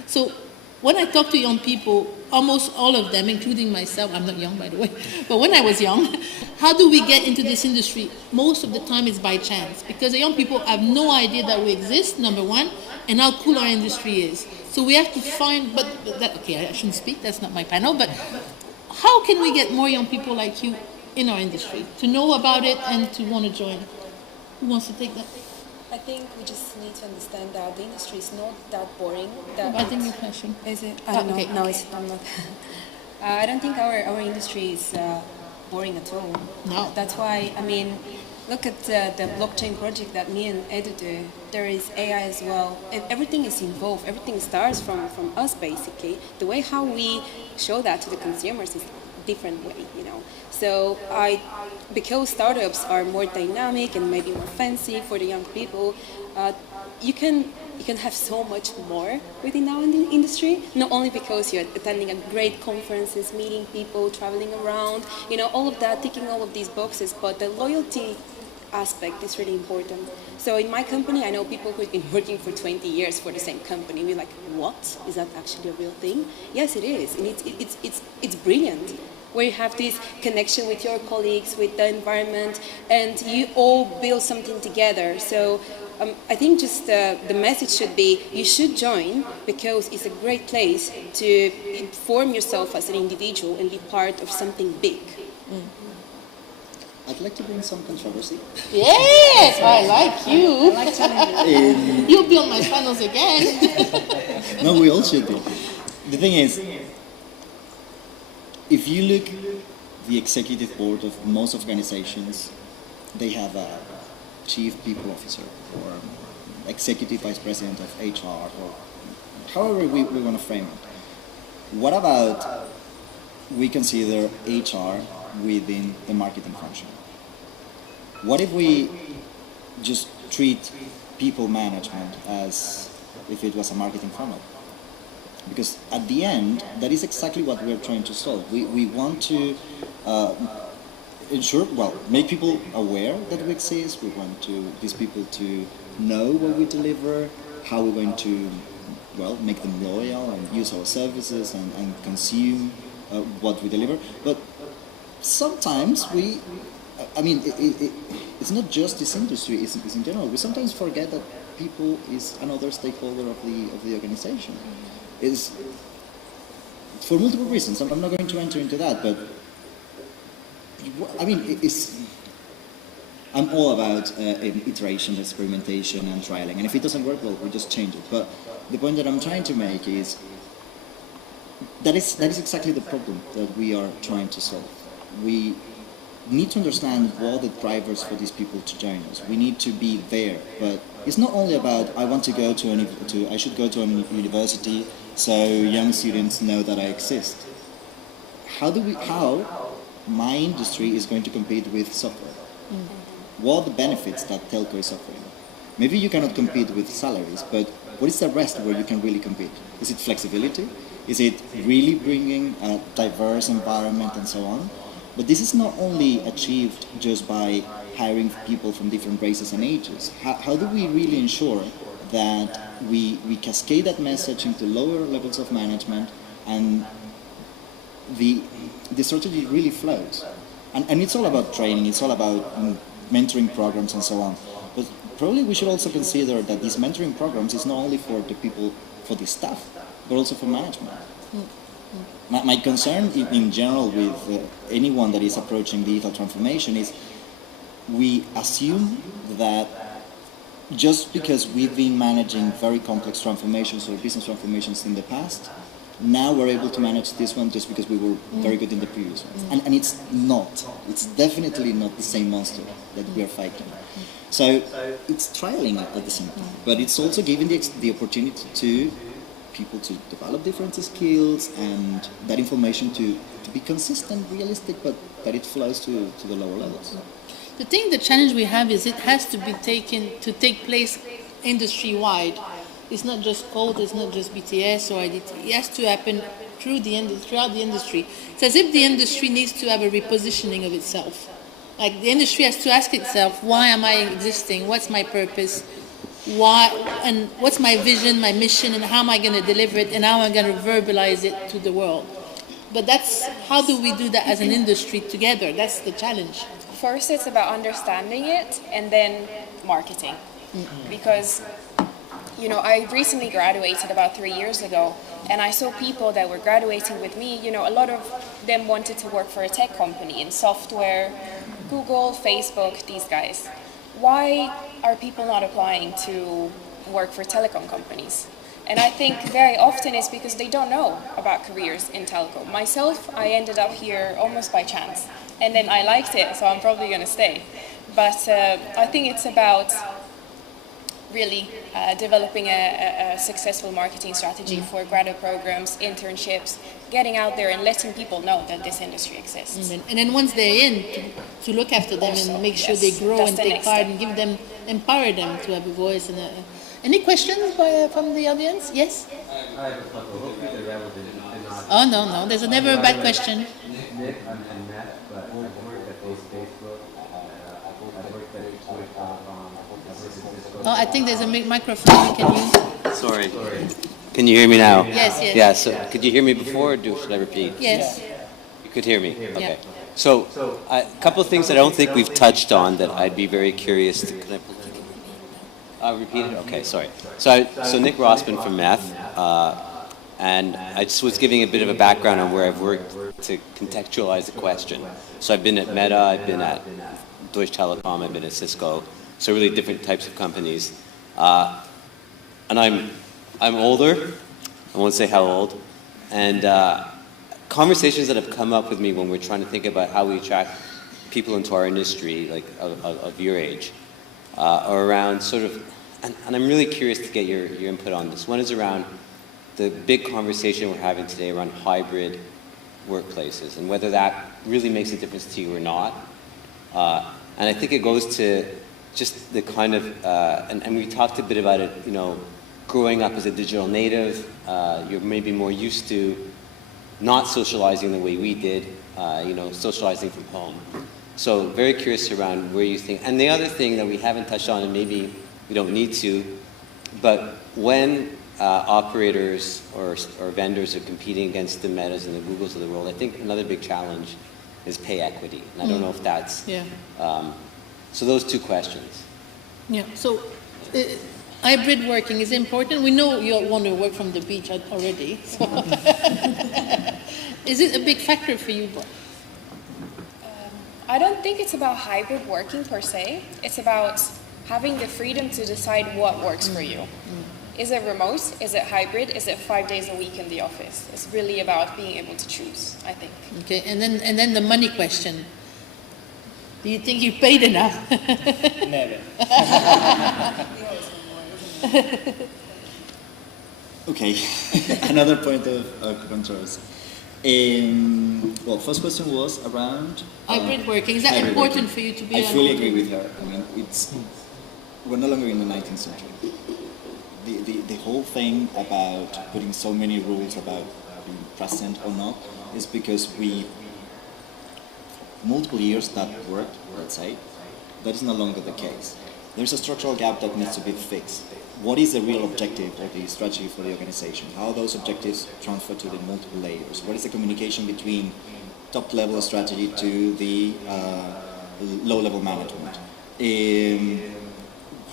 So when I talk to young people, almost all of them, including myself, I'm not young by the way, but when I was young, how do we get into this industry? Most of the time it's by chance, because the young people have no idea that we exist, number one, and how cool our industry is. So we have to find, okay, I shouldn't speak, that's not my panel, but how can we get more young people like you in our industry to know about it and to want to join? Who wants to take that? I think we just need to understand that the industry is not that boring. I think your question. Is it? I don't know. Okay. No, I'm not. I don't think our industry is boring at all. No. That's why, look at the blockchain project that me and Edu do. There is AI as well. Everything is involved. Everything starts from us, basically. The way how we show that to the consumers is a different way, So because startups are more dynamic and maybe more fancy for the young people, you can have so much more within our industry. Not only because you're attending a great conferences, meeting people, traveling around, all of that, ticking all of these boxes, but the loyalty aspect is really important. So in my company, I know people who've been working for 20 years for the same company. We're like, what? Is that actually a real thing? Yes, it is, and it's brilliant. Where you have this connection with your colleagues, with the environment, and you all build something together. So I think just the message should be, you should join, because it's a great place to form yourself as an individual and be part of something big. I'd like to bring some controversy. Yes, I like you. You'll be on my panels again. No, we all should be. The thing is, if you look the executive board of most organizations, they have a chief people officer or executive vice president of HR, or however we want to frame it. What about we consider HR within the marketing function? What if we just treat people management as if it was a marketing funnel? Because at the end, that is exactly what we're trying to solve. We want to make people aware that we exist. We want these people to know what we deliver, how we're going to, make them loyal and use our services and consume what we deliver. But sometimes it's not just this industry, it's in general. We sometimes forget that people is another stakeholder of the organization. Is for multiple reasons. I'm not going to enter into that, but I mean, I'm all about iteration, experimentation, and trialing. And if it doesn't work, well, we just change it. But the point that I'm trying to make is that is exactly the problem that we are trying to solve. We need to understand what are the drivers for these people to join us. We need to be there, but it's not only about I want to go I should go to a university so young students know that I exist. How my industry is going to compete with software? What are the benefits that telco is offering? Maybe you cannot compete with salaries, but what is the rest where you can really compete? Is it flexibility? Is it really bringing a diverse environment and so on? But this is not only achieved just by hiring people from different races and ages. How do we really ensure that we cascade that message into lower levels of management and the strategy really flows? And it's all about training, it's all about mentoring programs and so on. But probably we should also consider that these mentoring programs is not only for the people, for the staff, but also for management. My concern in general with anyone that is approaching digital transformation is we assume that just because we've been managing very complex transformations or business transformations in the past, now we're able to manage this one just because we were very good in the previous one. And it's not. It's definitely not the same monster that we are fighting. So it's trialing at the same time, but it's also giving the opportunity to people to develop different skills and that information to be consistent, realistic, but that it flows to the lower levels. The challenge we have is it has to take place industry-wide. It's not just code, it's not just BTS or IDT. It has to happen throughout the industry. It's as if the industry needs to have a repositioning of itself. Like the industry has to ask itself, why am I existing? What's my purpose? Why, and what's my vision, my mission, and how am I going to deliver it, and how am I going to verbalize it to the world? But how do we do that as an industry together? That's the challenge. First, it's about understanding it, and then marketing. Because, I recently graduated about 3 years ago, and I saw people that were graduating with me. A lot of them wanted to work for a tech company in software, Google, Facebook, these guys. Why are people not applying to work for telecom companies? And I think very often it's because they don't know about careers in telecom. Myself, I ended up here almost by chance. And then I liked it, so I'm probably going to stay. But I think it's about really developing a successful marketing strategy for graduate programs, internships, getting out there and letting people know that this industry exists. And then once they're in, to look after them also, and make sure they grow and take part and empower them to have a voice. Any questions from the audience? Yes? I have a couple. Hopefully they're relevant and not... Oh, no. There's never a bad question. MEF, but I've worked at Facebook. I've worked at Twitter.com. Oh, I think there's a microphone you can use. Sorry. Can you hear me now? Yes. Yeah, so could you hear me before, or should I repeat? Yes. You could hear me? Okay. Yeah. So, a couple of things I don't think we've touched on that I'd be very curious to... Can I repeat it? Okay, sorry. So Nick Rossman from MEF, and I just was giving a bit of a background on where I've worked to contextualize the question. So I've been at Meta, I've been at Deutsche Telekom, I've been at Cisco, so really different types of companies. And I'm older, I won't say how old, and conversations that have come up with me when we're trying to think about how we attract people into our industry, like of your age, are around sort of, and I'm really curious to get your input on this. One is around the big conversation we're having today around hybrid workplaces and whether that really makes a difference to you or not. And I think it goes to just the kind of, and we talked a bit about it, growing up as a digital native, you're maybe more used to not socializing the way we did, socializing from home. So very curious around where you think, and the other thing that we haven't touched on, and maybe we don't need to, but when operators or vendors are competing against the Metas and the Googles of the world, I think another big challenge is pay equity. And I don't know if that's, so those two questions. Yeah, so hybrid working is important. We know you want to work from the beach already. So is it a big factor for you? I don't think it's about hybrid working per se. It's about having the freedom to decide what works for you. Is it remote? Is it hybrid? Is it 5 days a week in the office? It's really about being able to choose, I think. Okay, and then the money question. Do you think you paid enough? Never. Okay, another point of controversy. Well, first question was around Hybrid working. Is that hybrid important working. for you to be I on fully board? agree with her. I mean, we're no longer in the 19th century. The whole thing about putting so many rules about being present or not is because multiple years that worked, let's say, that is no longer the case. There's a structural gap that needs to be fixed. What is the real objective or the strategy for the organization? How are those objectives transfer to the multiple layers? What is the communication between top-level strategy to the low-level management?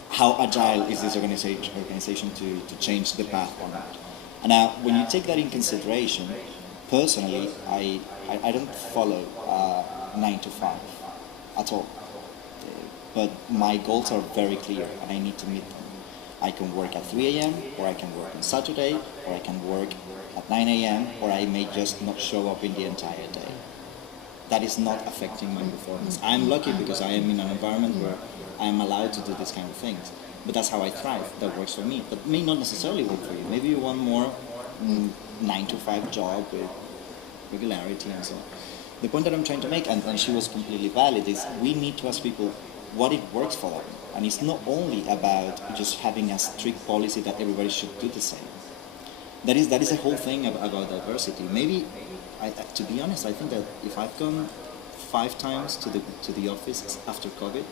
How agile is this organization to change the path or not? And now, when you take that in consideration, personally, I don't follow 9 to 5 at all. But my goals are very clear, and I need to meet them. I can work at 3 a.m., or I can work on Saturday, or I can work at 9 a.m., or I may just not show up in the entire day. That is not affecting my performance. I'm lucky because I am in an environment where I am allowed to do these kind of things. But that's how I thrive. That works for me. But may not necessarily work for you. Maybe you want more 9 to 5 job with regularity and so on. The point that I'm trying to make, and she was completely valid, is we need to ask people what it works for them. And it's not only about just having a strict policy that everybody should do the same. That is the whole thing about diversity. Maybe, to be honest, I think that if I've gone 5 times to the office after COVID,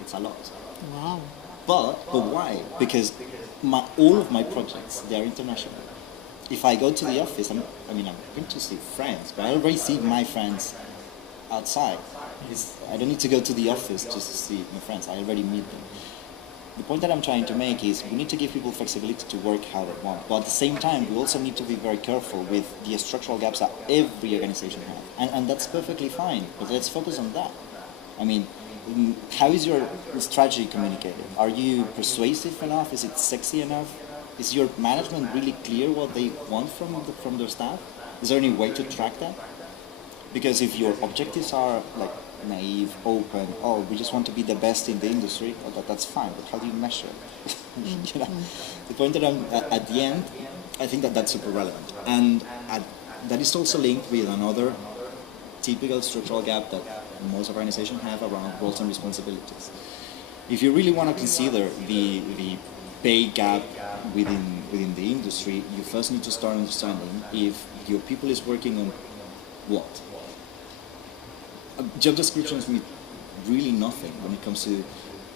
it's a lot. Wow. But why? Because all of my projects, they are international. If I go to the office, I'm going to see friends, but I already see my friends outside. I don't need to go to the office just to see my friends. I already meet them. The point that I'm trying to make is we need to give people flexibility to work how they want. But at the same time, we also need to be very careful with the structural gaps that every organization has. And that's perfectly fine, but let's focus on that. I mean, how is your strategy communicated? Are you persuasive enough? Is it sexy enough? Is your management really clear what they want from their staff? Is there any way to track that? Because if your objectives are like naive, open, we just want to be the best in the industry, that's fine, but how do you measure it? You know? The point that I'm at the end, I think that's super relevant. And that is also linked with another typical structural gap that most organizations have around roles and responsibilities. If you really want to consider the pay gap within the industry, you first need to start understanding if your people is working on what. Job descriptions mean really nothing when it comes to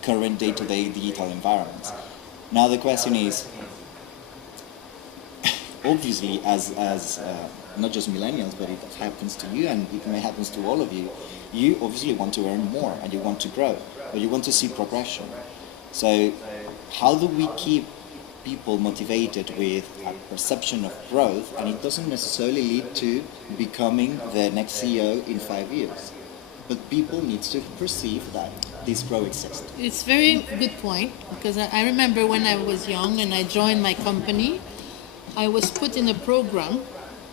current day-to-day digital environments. Now the question is, obviously, as not just millennials, but it happens to you and it may happen to all of you, you obviously want to earn more and you want to grow, or you want to see progression. So how do we keep people motivated with a perception of growth, and it doesn't necessarily lead to becoming the next CEO in 5 years? But people need to perceive that this growth exists. It's a very good point, because I remember when I was young and I joined my company, I was put in a program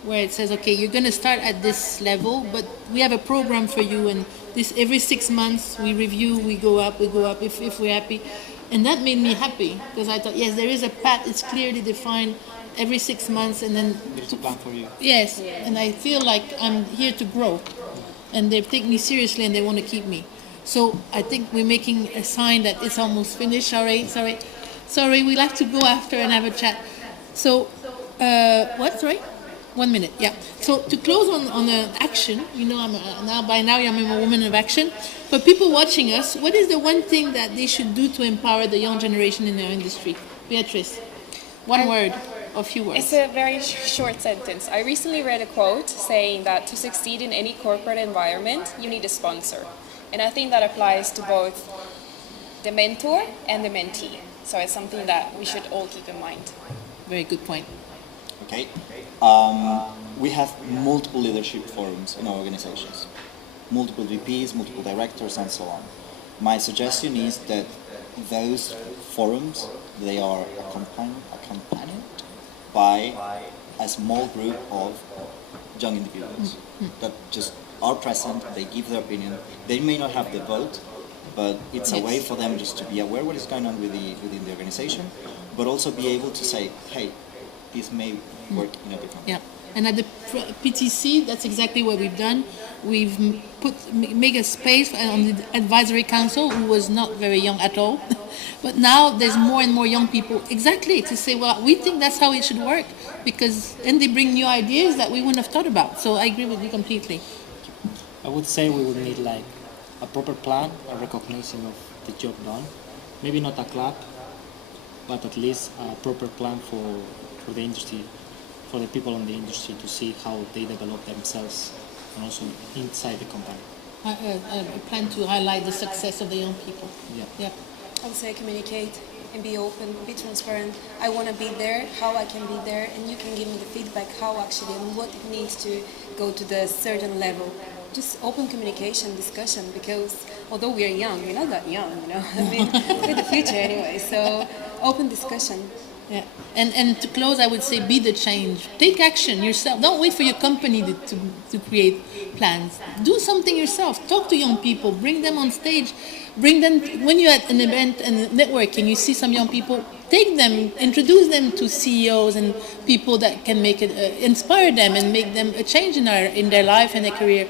where it says, okay, you're going to start at this level, but we have a program for you, and this every 6 months we review, we go up if we're happy. And that made me happy, because I thought, yes, there is a path, it's clearly defined every 6 months, and then There's a plan for you. yes, and I feel like I'm here to grow, and they take me seriously and they want to keep me. So I think we're making a sign that it's almost finished. Sorry, we'll have to go after and have a chat. So, what? Sorry? 1 minute, yeah. So to close on an action, by now I'm a woman of action. For people watching us, what is the one thing that they should do to empower the young generation in their industry? Beatrice, one word. A few words. It's a very short sentence. I recently read a quote saying that to succeed in any corporate environment, you need a sponsor. And I think that applies to both the mentor and the mentee. So it's something that we should all keep in mind. Very good point. Okay. We have multiple leadership forums in our organizations. multiple VPs, multiple directors, and so on. My suggestion is that those forums, they are accompanied by a small group of young individuals that just are present, they give their opinion. They may not have the vote, but it's a way for them just to be aware what is going on within the organization, but also be able to say, hey, this may work in a different way. Yeah, and at the PTC, that's exactly what we've done. We've made a space on the advisory council, who was not very young at all, but now there's more and more young people, exactly, to say, well, we think that's how it should work, and they bring new ideas that we wouldn't have thought about. So I agree with you completely. I would say we would need like a proper plan, a recognition of the job done. Maybe not a club, but at least a proper plan for the industry, for the people in the industry to see how they develop themselves and also inside the company. A plan to highlight the success of the young people. Yeah. I would say communicate and be open, be transparent. I want to be there, how I can be there, and you can give me the feedback how actually and what it needs to go to the certain level. Just open communication, discussion, because although we are young, we're not that young, I mean, we're the future anyway, so open discussion. Yeah, and to close, I would say be the change. Take action yourself. Don't wait for your company to create plans. Do something yourself. Talk to young people. Bring them on stage. Bring them, when you're at an event and networking, you see some young people, take them, introduce them to CEOs and people that can make it, inspire them and make them a change in their life and their career.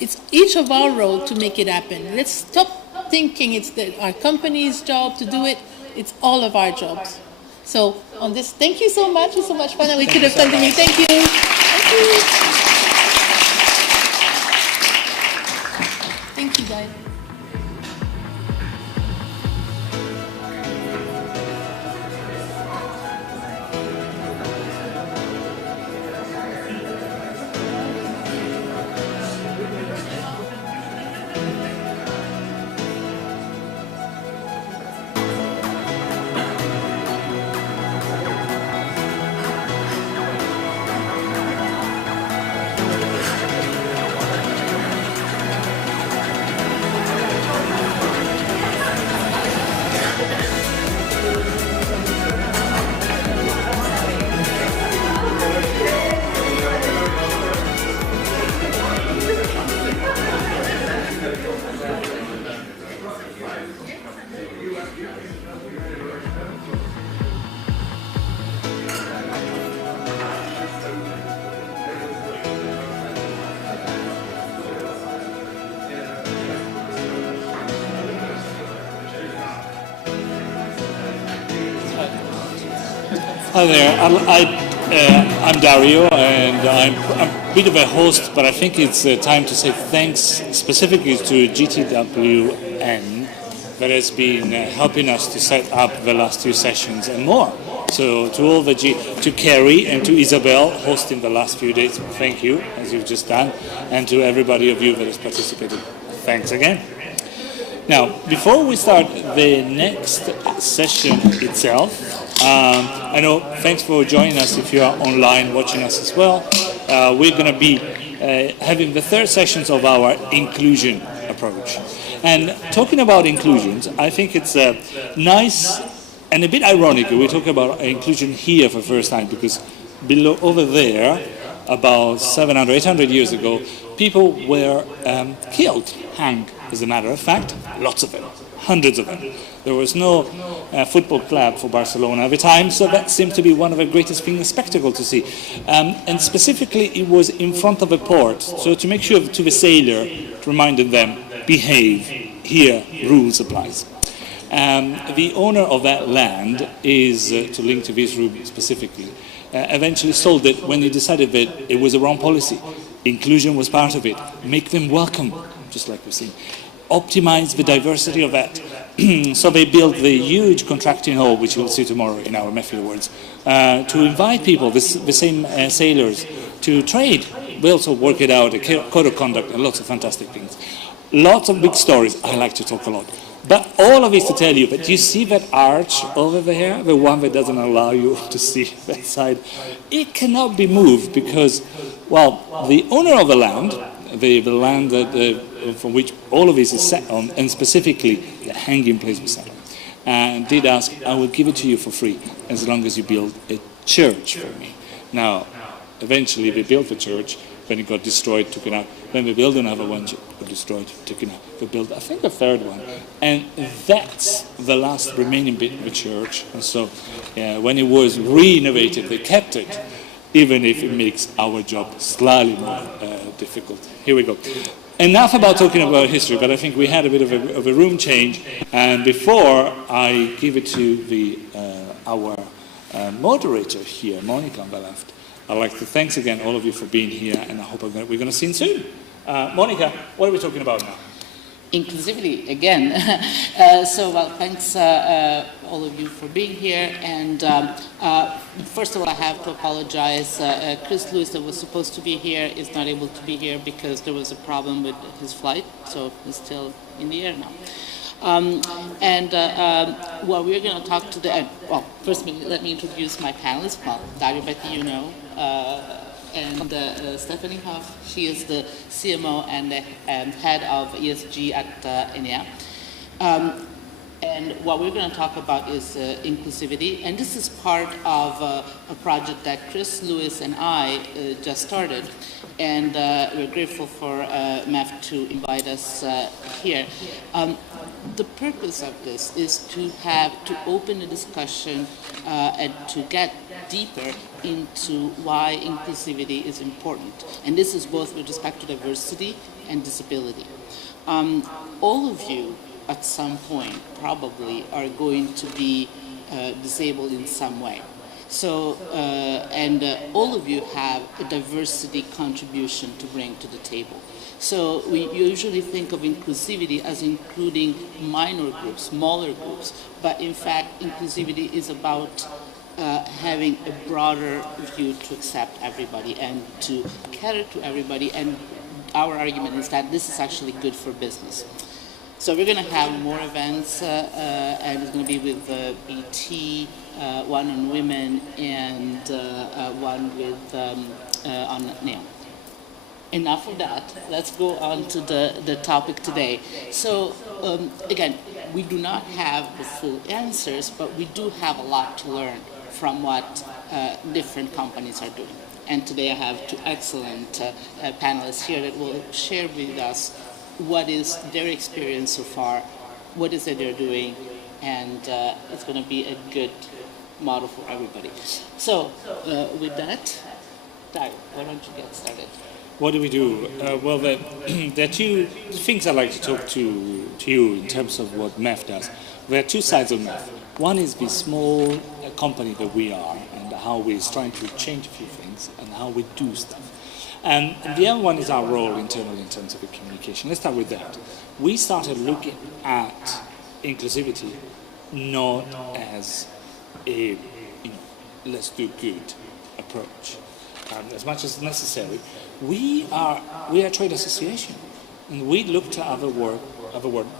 It's each of our role to make it happen. Let's stop thinking it's our company's job to do it. It's all of our jobs. So on this, thank you so much. It was so much fun, and we could have continued. Thank you. Thank you. Thank you, guys. Hi there, I'm Dario, and I'm a bit of a host, but I think it's time to say thanks specifically to GTWN that has been helping us to set up the last two sessions and more. So to all to Kerry and to Isabel hosting the last few days, thank you, as you've just done, and to everybody of you that has participated, thanks again. Now, before we start the next session itself, I know, thanks for joining us if you are online watching us as well. We're going to be having the third sessions of our inclusion approach. And talking about inclusions, I think it's nice and a bit ironic. We talk about inclusion here for the first time because below over there, about 700, 800 years ago, people were killed, hanged, as a matter of fact, lots of them. Hundreds of them. There was no football club for Barcelona at the time, so that seemed to be one of the greatest things, a spectacle to see. And specifically, it was in front of a port, so to make sure to the sailor, to remind them, behave, here, rules applies. The owner of that land is, to link to this room specifically, eventually sold it when he decided that it was a wrong policy. Inclusion was part of it. Make them welcome, just like we've seen. Optimize the diversity of that. So they built the huge contracting hall, which we'll see tomorrow in our MEF awards, to invite people, the same sailors, to trade. We also work it out, a code of conduct, and lots of fantastic things. Lots of big stories. I like to talk a lot. But all of it to tell you that you see that arch over there, the one that doesn't allow you to see that side, it cannot be moved because, well, the owner of the land the land from which all of this is set on, and specifically the hanging place we sat on, and did ask, I will give it to you for free as long as you build a church for me. Now, eventually they built the church, then it got destroyed, took it out. Then they built another one, got destroyed, took it out. They built, I think, a third one. And that's the last remaining bit of the church. And so when it was renovated, they kept it, even if it makes our job slightly more difficult. Here we go. Enough about talking about history, but I think we had a bit of a room change. And before I give it to our moderator here, Monica on the left, I'd like to thanks again all of you for being here, and I hope we're going to see you soon. Monica, what are we talking about now? Inclusivity again. Thanks all of you for being here. And first of all, I have to apologize. Chris Lewis, that was supposed to be here, is not able to be here because there was a problem with his flight, so he's still in the air now. We're going to talk today. First, let me introduce my panelists. Well, Dario Betty, you know, and Stephanie Hoff. She is the CMO and the head of ESG at ENEA. And what we're going to talk about is inclusivity, and this is part of a project that Chris Lewis and I just started, and we're grateful for MEF to invite us here. The purpose of this is to open a discussion and to get deeper into why inclusivity is important, and this is both with respect to diversity and disability. All of you at some point probably are going to be disabled in some way. So, all of you have a diversity contribution to bring to the table. So we usually think of inclusivity as including minor groups, smaller groups, but in fact inclusivity is about having a broader view to accept everybody and to cater to everybody, and our argument is that this is actually good for business. So we're going to have more events, and it's going to be with BT, one on women, and one with on NEO. Enough of that. Let's go on to the topic today. So again, we do not have the full answers, but we do have a lot to learn from what different companies are doing. And today I have two excellent panelists here that will share with us what is their experience so far, what is it they're doing, and it's going to be a good model for everybody. So with that, Dai, why don't you get started? What do we do? There are two things I'd like to talk to you in terms of what MEF does. There are two sides of MEF. One is the small company that we are and how we're trying to change a few things and how we do stuff. And the other one is our role internally in terms of the communication. Let's start with that. We started looking at inclusivity not as a let's do good approach. As much as necessary, we are a trade association, and we looked at other work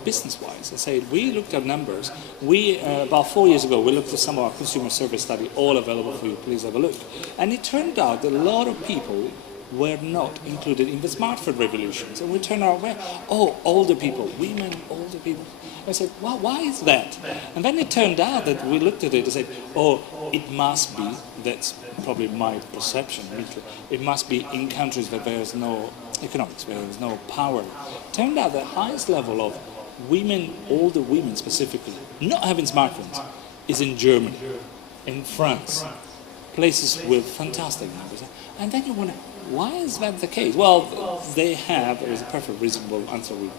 business-wise. I said we looked at numbers. We about 4 years ago we looked at some of our consumer survey study, all available for you. Please have a look. And it turned out that a lot of people were not included in the smartphone revolution. So we turned out, older people, women, older people. I said, well, why is that? And then it turned out that we looked at it and said, it must be, that's probably my perception, it must be in countries where there is no economics, where there is no power. It turned out the highest level of women, older women specifically, not having smartphones, is in Germany, in France, places with fantastic numbers. And then you wonder, why is that the case? Well, there is a perfect reasonable answer we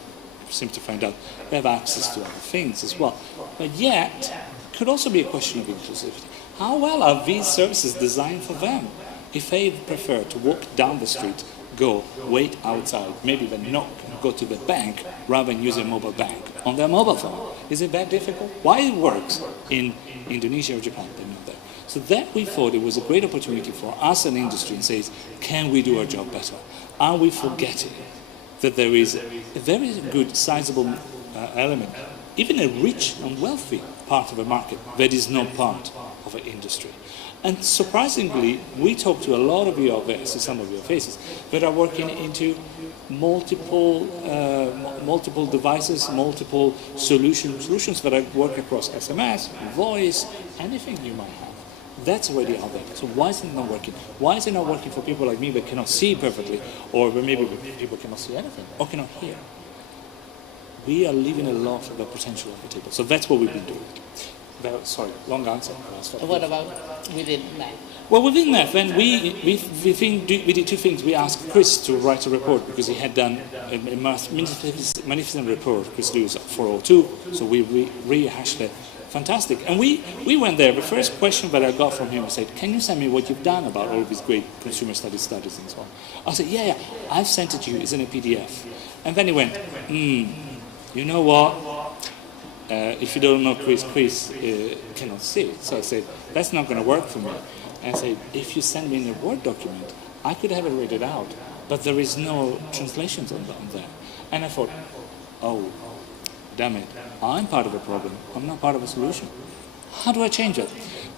seem to find out. They have access to other things as well. But yet, it could also be a question of inclusivity. How well are these services designed for them? If they prefer to walk down the street, go, wait outside, maybe then not go to the bank rather than use a mobile bank on their mobile phone. Is it that difficult? Why it works in Indonesia or Japan, they're not there. So that we thought it was a great opportunity for us and industry and says, can we do our job better? Are we forgetting that there is a very good, sizable element, even a rich and wealthy part of the market that is not part of an industry? And surprisingly, we talk to a lot of your faces, some of your faces, that are working into multiple devices, multiple solutions that work across SMS, voice, anything you might have. That's already out there. So why is it not working? Why is it not working for people like me that cannot see perfectly, or maybe people cannot see anything, or cannot hear? We are leaving a lot of the potential on the table. So that's what we've been doing. Sorry, long answer. What about within MEF? Well, within MEF, then we did two things. We asked Chris to write a report because he had done a magnificent report, Chris Lewis, 402. So we rehashed it. Fantastic. And we went there. The first question that I got from him was, can you send me what you've done about all of these great consumer studies and so on? I said, yeah, I've sent it to you. It's in a PDF. And then he went, you know what? If you don't know Chris cannot see it. So I said, that's not going to work for me. And I said, if you send me in a Word document, I could have it read it out, but there is no translations on there. And I thought, oh, damn it, I'm part of the problem. I'm not part of the solution. How do I change it?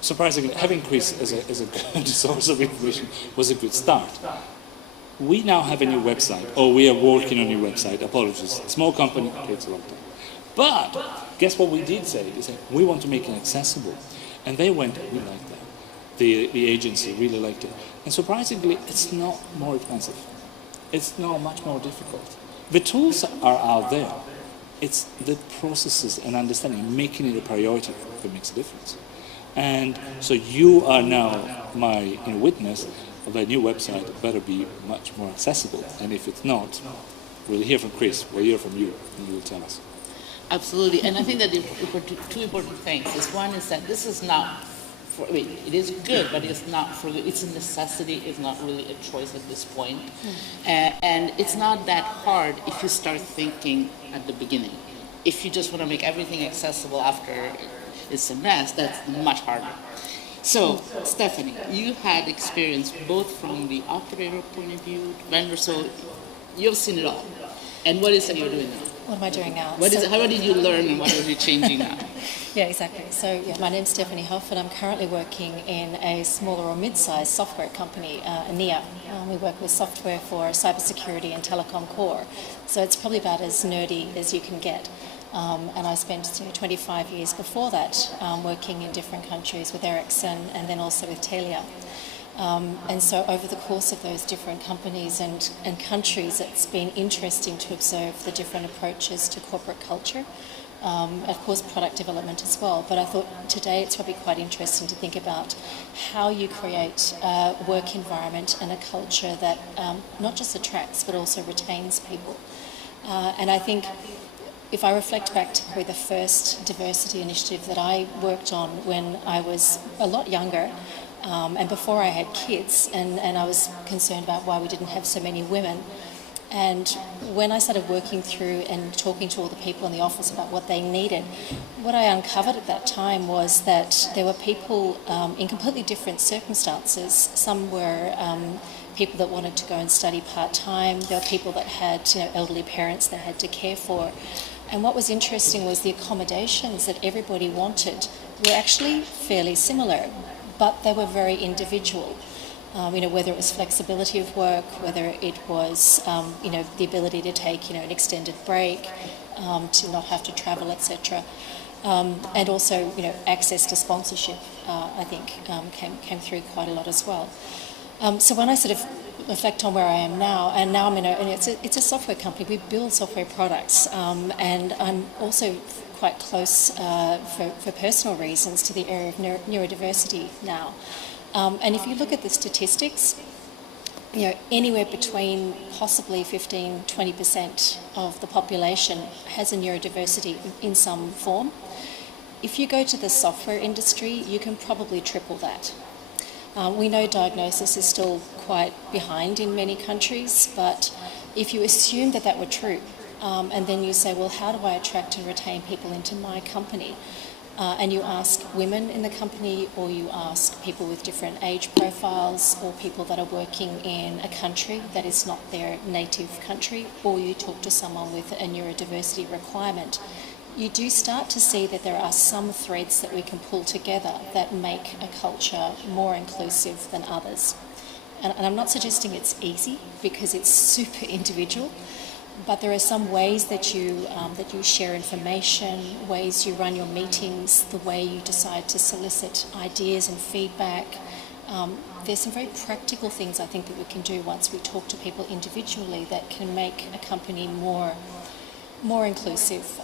Surprisingly, having Chris as a good source of information was a good start. We now have a new website, or we are working on a new website. Apologies. Small company, takes a long time. But guess what we did say? They said, we want to make it accessible. And they went, we like that. The agency really liked it. And surprisingly, it's not more expensive. It's not much more difficult. The tools are out there. It's the processes and understanding, making it a priority that makes a difference. And so you are now my witness of a new website better be much more accessible. And if it's not, we'll hear from Chris, we'll hear from you, and you will tell us. Absolutely, and I think that two important things is one is that this is not for, it is good, but it's not for, it's a necessity, it's not really a choice at this point. And it's not that hard if you start thinking at the beginning. If you just want to make everything accessible after it's a mess, that's much harder. So, Stephanie, you had experience both from the operator point of view, vendor, so you've seen it all. And what is it you're doing now? What am I doing now? How did you learn and what are you changing now? Yeah, exactly. So my name's Stephanie Huff and I'm currently working in a smaller or mid-sized software company, EMEA. We work with software for cybersecurity and telecom core. So it's probably about as nerdy as you can get. And I spent 25 years before that working in different countries with Ericsson and then also with Telia. And so over the course of those different companies and countries, it's been interesting to observe the different approaches to corporate culture, of course product development as well. But I thought today it's probably quite interesting to think about how you create a work environment and a culture that not just attracts but also retains people. And I think if I reflect back to probably the first diversity initiative that I worked on when I was a lot younger, and before I had kids, and I was concerned about why we didn't have so many women. And when I started working through and talking to all the people in the office about what they needed, what I uncovered at that time was that there were people in completely different circumstances. Some were people that wanted to go and study part-time. There were people that had elderly parents they had to care for. And what was interesting was the accommodations that everybody wanted were actually fairly similar, but they were very individual. Whether it was flexibility of work, whether it was, the ability to take, an extended break, to not have to travel, etc. And also, access to sponsorship, I think, came through quite a lot as well. So when I sort of reflect on where I am now, and now I'm it's a software company. We build software products, and I'm also quite close for personal reasons to the area of neurodiversity now. And if you look at the statistics, anywhere between possibly 15-20% of the population has a neurodiversity in some form. If you go to the software industry, you can probably triple that. We know diagnosis is still quite behind in many countries, but if you assume that were true, and then you say, well, how do I attract and retain people into my company? And you ask women in the company, or you ask people with different age profiles, or people that are working in a country that is not their native country, or you talk to someone with a neurodiversity requirement, you do start to see that there are some threads that we can pull together that make a culture more inclusive than others. And I'm not suggesting it's easy, because it's super individual, but there are some ways that you share information, ways you run your meetings, the way you decide to solicit ideas and feedback. There's some very practical things I think that we can do once we talk to people individually that can make a company more inclusive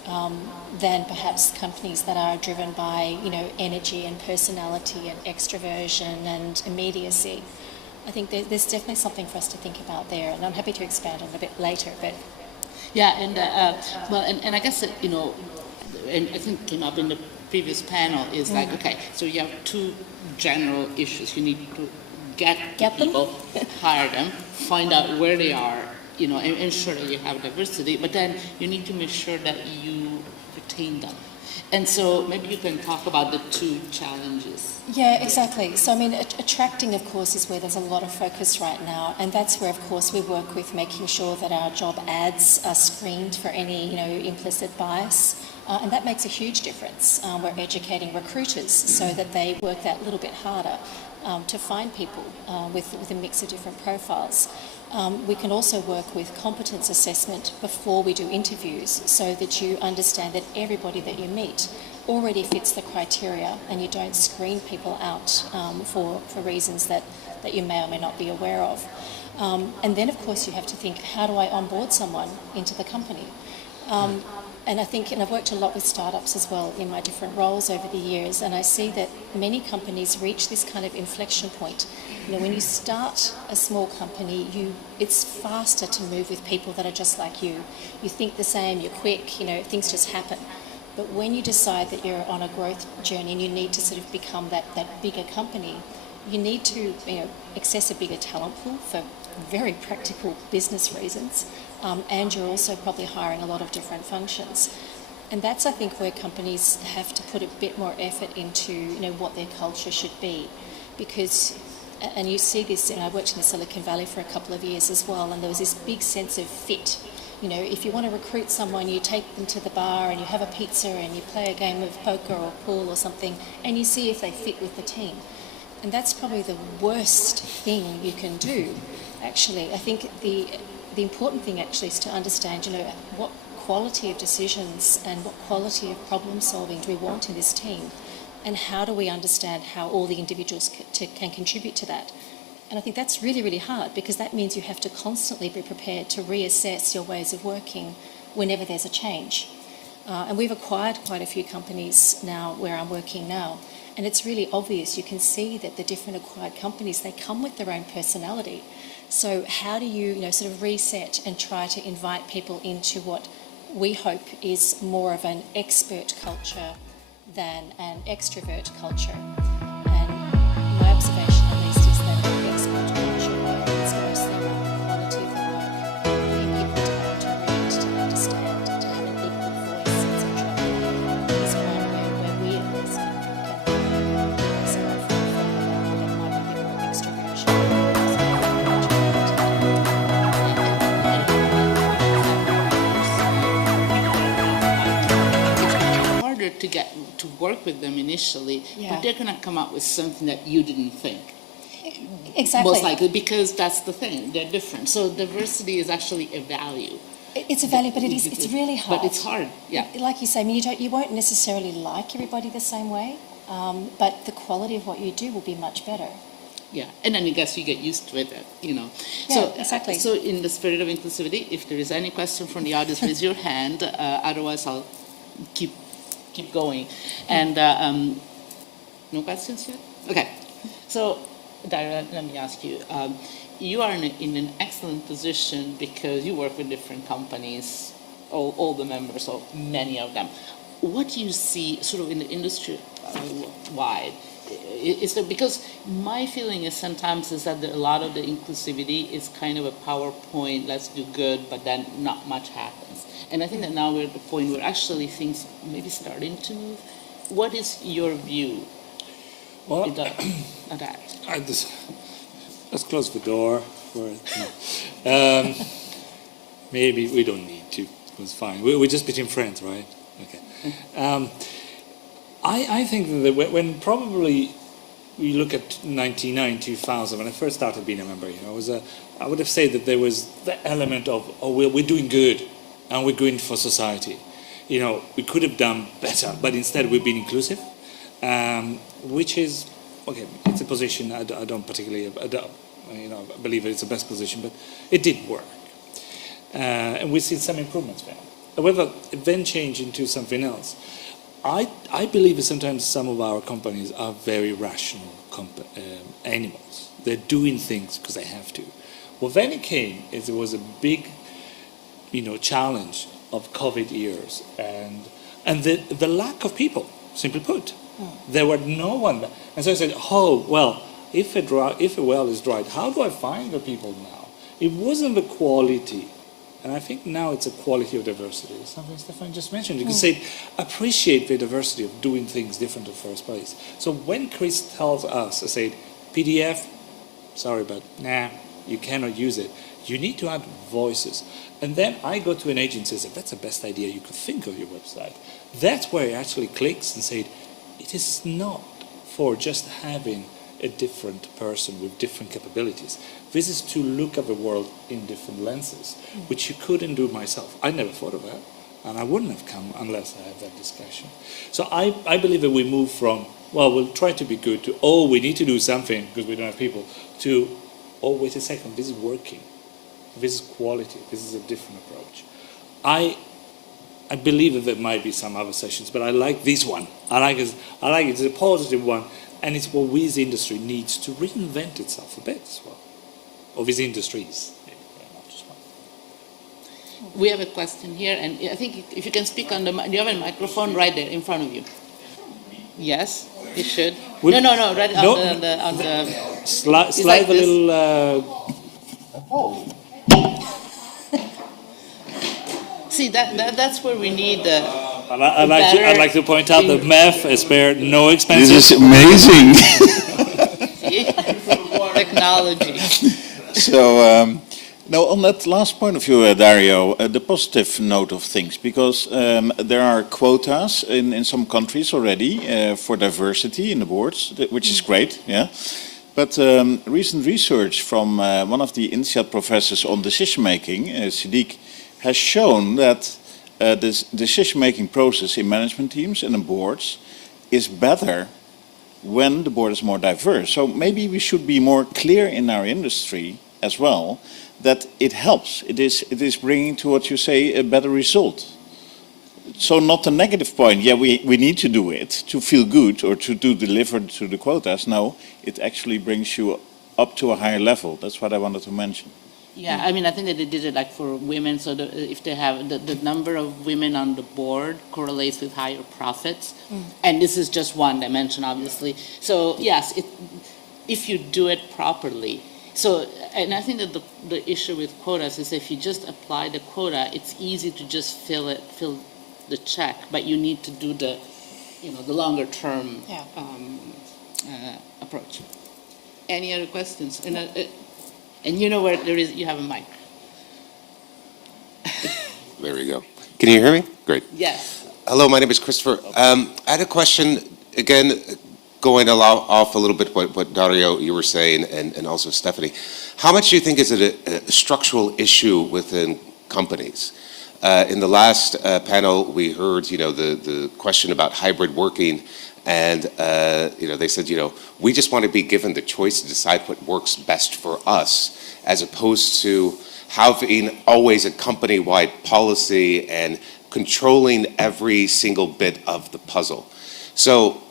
than perhaps companies that are driven by, energy and personality and extroversion and immediacy. I think there's definitely something for us to think about there, and I'm happy to expand on it a bit later. But yeah, and and I guess that, and I think came up in the previous panel is like, okay, so you have two general issues. You need to get people, hire them, find out where they are, and ensure that you have diversity, but then you need to make sure that you retain them. And so maybe you can talk about the two challenges. Yeah, exactly. So, attracting, of course, is where there's a lot of focus right now, and that's where, of course, we work with making sure that our job ads are screened for any, implicit bias, and that makes a huge difference. We're educating recruiters so that they work that little bit harder to find people with a mix of different profiles. We can also work with competence assessment before we do interviews, so that you understand that everybody that you meet already fits the criteria, and you don't screen people out for reasons that you may or may not be aware of. And then, of course, you have to think, how do I onboard someone into the company? And I think, and I've worked a lot with startups as well in my different roles over the years, and I see that many companies reach this kind of inflection point. When you start a small company, it's faster to move with people that are just like you. You think the same, you're quick, things just happen. But when you decide that you're on a growth journey and you need to sort of become that bigger company, you need to access a bigger talent pool for very practical business reasons, and you're also probably hiring a lot of different functions. And that's, I think, where companies have to put a bit more effort into what their culture should be, because, and you see this, I worked in the Silicon Valley for a couple of years as well, and there was this big sense of fit. If you want to recruit someone, you take them to the bar and you have a pizza and you play a game of poker or pool or something, and you see if they fit with the team. And that's probably the worst thing you can do, actually. I think the important thing actually is to understand, what quality of decisions and what quality of problem solving do we want in this team, and how do we understand how all the individuals can contribute to that. And I think that's really, really hard, because that means you have to constantly be prepared to reassess your ways of working whenever there's a change. And we've acquired quite a few companies now where I'm working now, and it's really obvious. You can see that the different acquired companies, they come with their own personality. So how do you, sort of reset and try to invite people into what we hope is more of an expert culture than an extrovert culture? And my observation, at least, is that an expert culture where it's mostly around the quality of the work, giving people time to read, to understand, to have an equal voice, etc., is one where we at least can sort of further along. There might be a bit more extroversion. To get to work with them initially, but they're going to come up with something that you didn't think. Exactly. Most likely, because that's the thing, they're different. So diversity is actually a value. It's a value, but it's really hard. But it's hard, yeah. Like you say, you won't necessarily like everybody the same way, but the quality of what you do will be much better. Yeah, and then I guess you get used to it, Yeah, So, exactly. So in the spirit of inclusivity, if there is any question from the audience, raise your hand. Otherwise, I'll keep going. And no questions yet? Okay. So, Daria, let me ask you. You are in an excellent position because you work with different companies, all the members, or many of them. What do you see sort of in the industry wide? Is there, because my feeling is sometimes is that a lot of the inclusivity is kind of a PowerPoint, let's do good, but then not much happens. And I think that now we're at the point where actually things maybe starting to move. What is your view of that? Let's close the door for it. Maybe we don't need to. It's fine. We're just between friends, right? Okay. I think that when probably we look at 99, 2000, when I first started being a member, I would have said that there was the element of, oh, we're doing good and we're good for society. We could have done better, but instead we've been inclusive, which is, okay, it's a position I don't particularly, believe it's the best position, but it did work. And we've seen some improvements there. However, it then changed into something else. I believe that sometimes some of our companies are very rational animals. They're doing things because they have to. What then it came is there was a big, challenge of COVID years and the lack of people, simply put. There were no one. And so I said, oh, well, if a well is dried, how do I find the people now? It wasn't the quality. And I think now it's a quality of diversity. Something Stefan just mentioned. You can say, appreciate the diversity of doing things different in the first place. So when Chris tells us, I said, PDF, sorry, but you cannot use it. You need to add voices. And then I go to an agency and say, that's the best idea you could think of your website. That's where it actually clicks and said, it is not for just having a different person with different capabilities. This is to look at the world in different lenses, which you couldn't do myself. I never thought of that, and I wouldn't have come unless I had that discussion. So I believe that we move from, well, we'll try to be good, to, oh, we need to do something because we don't have people, to, oh, wait a second, this is working. This is quality. This is a different approach. I believe that there might be some other sessions, but I like this one. I like it. It's a positive one, and it's what we as the industry needs to reinvent itself a bit as well. Of these industries. We have a question here, and I think if you can speak on you have a microphone right there in front of you. Yes, you should. No, right on the slide like a little. See, that's where we need the. I'd like to point out that MEF has spared no expenses. This is amazing. Technology. So, now on that last point of view, Dario, the positive note of things, because there are quotas in some countries already for diversity in the boards, which is great, yeah. But recent research from one of the INSEAD professors on decision-making, Siddiq, has shown that this decision-making process in management teams and in boards is better when the board is more diverse. So maybe we should be more clear in our industry as well that it helps. It is bringing to what you say a better result. So not a negative point. Yeah, we need to do it to feel good or to deliver to the quotas. No, it actually brings you up to a higher level. That's what I wanted to mention. Yeah, I mean, I think that they did it like for women, so if they have the number of women on the board correlates with higher profits, and this is just one dimension, obviously. So yes, if you do it properly. So, and I think that the issue with quotas is if you just apply the quota, it's easy to just fill the check, but you need to do the longer term approach. Any other questions? And you know where you have a mic. There we go. Can you hear me? Great. Yes. Hello, my name is Christopher. I had a question, again, going off a little bit what Dario, you were saying, and also Stephanie. How much do you think is it a structural issue within companies? In the last panel, we heard, the question about hybrid working. And, they said, we just want to be given the choice to decide what works best for us, as opposed to having always a company-wide policy and controlling every single bit of the puzzle. So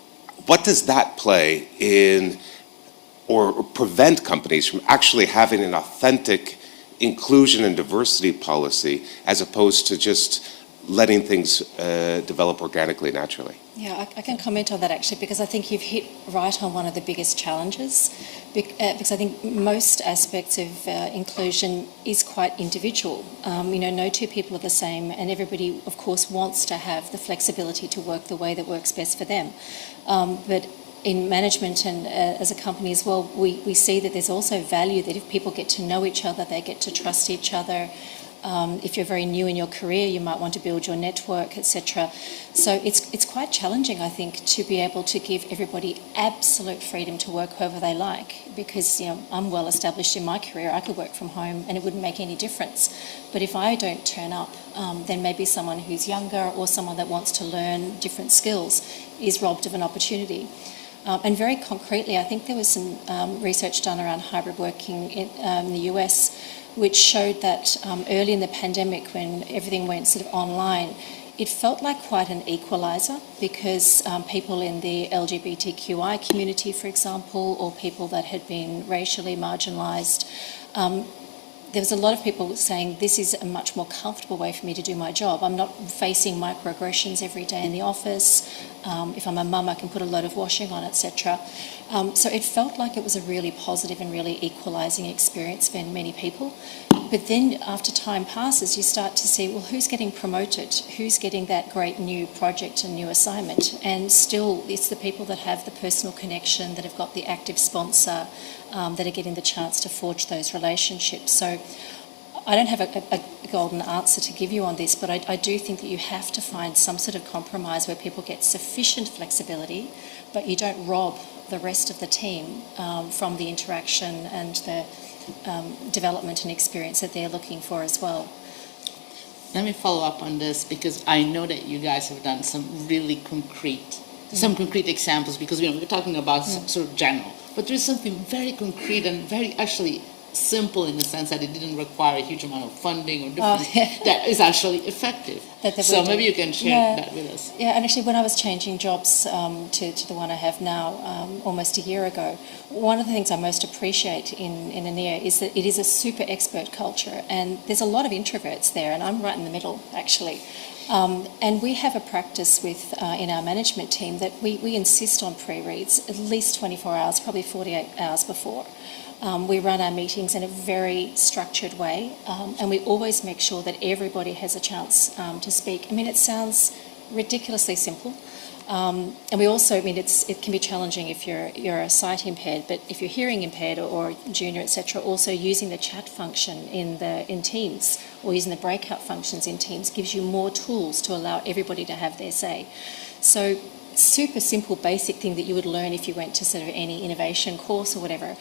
what does that play in or prevent companies from actually having an authentic inclusion and diversity policy, as opposed to just letting things develop organically, naturally? Yeah, I can comment on that actually, because I think you've hit right on one of the biggest challenges, because I think most aspects of inclusion is quite individual. No two people are the same, and everybody, of course, wants to have the flexibility to work the way that works best for them. But in management and as a company as well, we see that there's also value that if people get to know each other, they get to trust each other, If you're very new in your career, you might want to build your network, etc. So it's quite challenging, I think, to be able to give everybody absolute freedom to work however they like, because I'm well established in my career. I could work from home and it wouldn't make any difference. But if I don't turn up, then maybe someone who's younger or someone that wants to learn different skills is robbed of an opportunity. And very concretely, I think there was some research done around hybrid working in the US, which showed that early in the pandemic, when everything went sort of online, it felt like quite an equaliser, because people in the LGBTQI community, for example, or people that had been racially marginalised, there was a lot of people saying, this is a much more comfortable way for me to do my job. I'm not facing microaggressions every day in the office. If I'm a mum, I can put a load of washing on, etc. So it felt like it was a really positive and really equalising experience for many people. But then after time passes, you start to see, well, who's getting promoted? Who's getting that great new project and new assignment? And still, it's the people that have the personal connection, that have got the active sponsor, that are getting the chance to forge those relationships. So I don't have a golden answer to give you on this, but I do think that you have to find some sort of compromise where people get sufficient flexibility, but you don't rob the rest of the team from the interaction and the development and experience that they're looking for as well. Let me follow up on this, because I know that you guys have done some really concrete, some concrete examples, because we're talking about sort of general, but there's something very concrete and very actually simple in the sense that it didn't require a huge amount of funding or different, that is actually effective. So maybe you can share that with us. Yeah, and actually when I was changing jobs to the one I have now almost a year ago, one of the things I most appreciate in ENEA is that it is a super expert culture, and there's a lot of introverts there, and I'm right in the middle actually. And we have a practice with in our management team that we insist on pre-reads at least 24 hours, probably 48 hours before. We run our meetings in a very structured way, and we always make sure that everybody has a chance to speak. I mean, it sounds ridiculously simple, and we also, I mean, it can be challenging if you're a sight impaired, but if you're hearing impaired or junior, etc., also using the chat function in Teams or using the breakout functions in Teams gives you more tools to allow everybody to have their say. So super simple, basic thing that you would learn if you went to sort of any innovation course or whatever.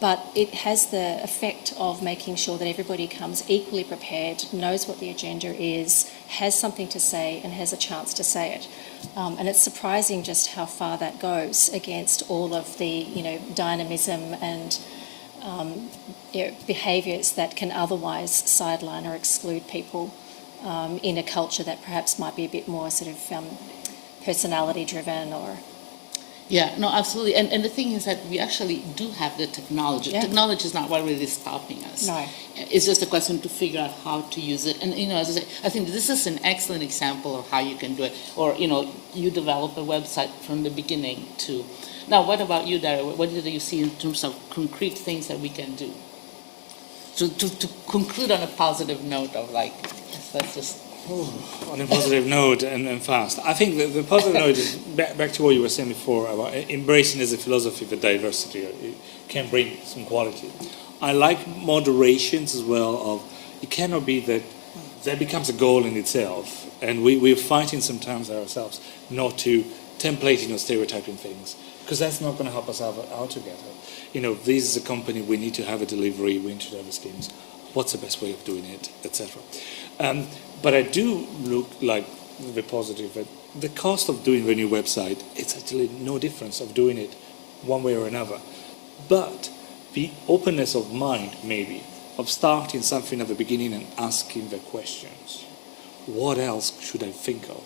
But it has the effect of making sure that everybody comes equally prepared, knows what the agenda is, has something to say, and has a chance to say it. And it's surprising just how far that goes against all of the, dynamism and behaviours that can otherwise sideline or exclude people in a culture that perhaps might be a bit more sort of personality-driven or... Yeah, no, absolutely. And the thing is that we actually do have the technology. Yeah. Technology is not what really is stopping us. No. It's just a question to figure out how to use it. And, as I say, I think this is an excellent example of how you can do it. Or, you develop a website from the beginning to... Now, what about you, Dario? What do you see in terms of concrete things that we can do? To conclude on a positive note of let's just... On a positive note and fast. I think the positive note is back to what you were saying before about embracing as a philosophy the diversity. It can bring some quality. I like moderations as well. Of it cannot be that becomes a goal in itself, and we're fighting sometimes ourselves not to templating or stereotyping things, because that's not going to help us out together. This is a company, we need to have a delivery, we need to have schemes. What's the best way of doing it, etc. But I do look like the positive. The cost of doing the new website, it's actually no difference of doing it one way or another. But the openness of mind, maybe, of starting something at the beginning and asking the questions. What else should I think of?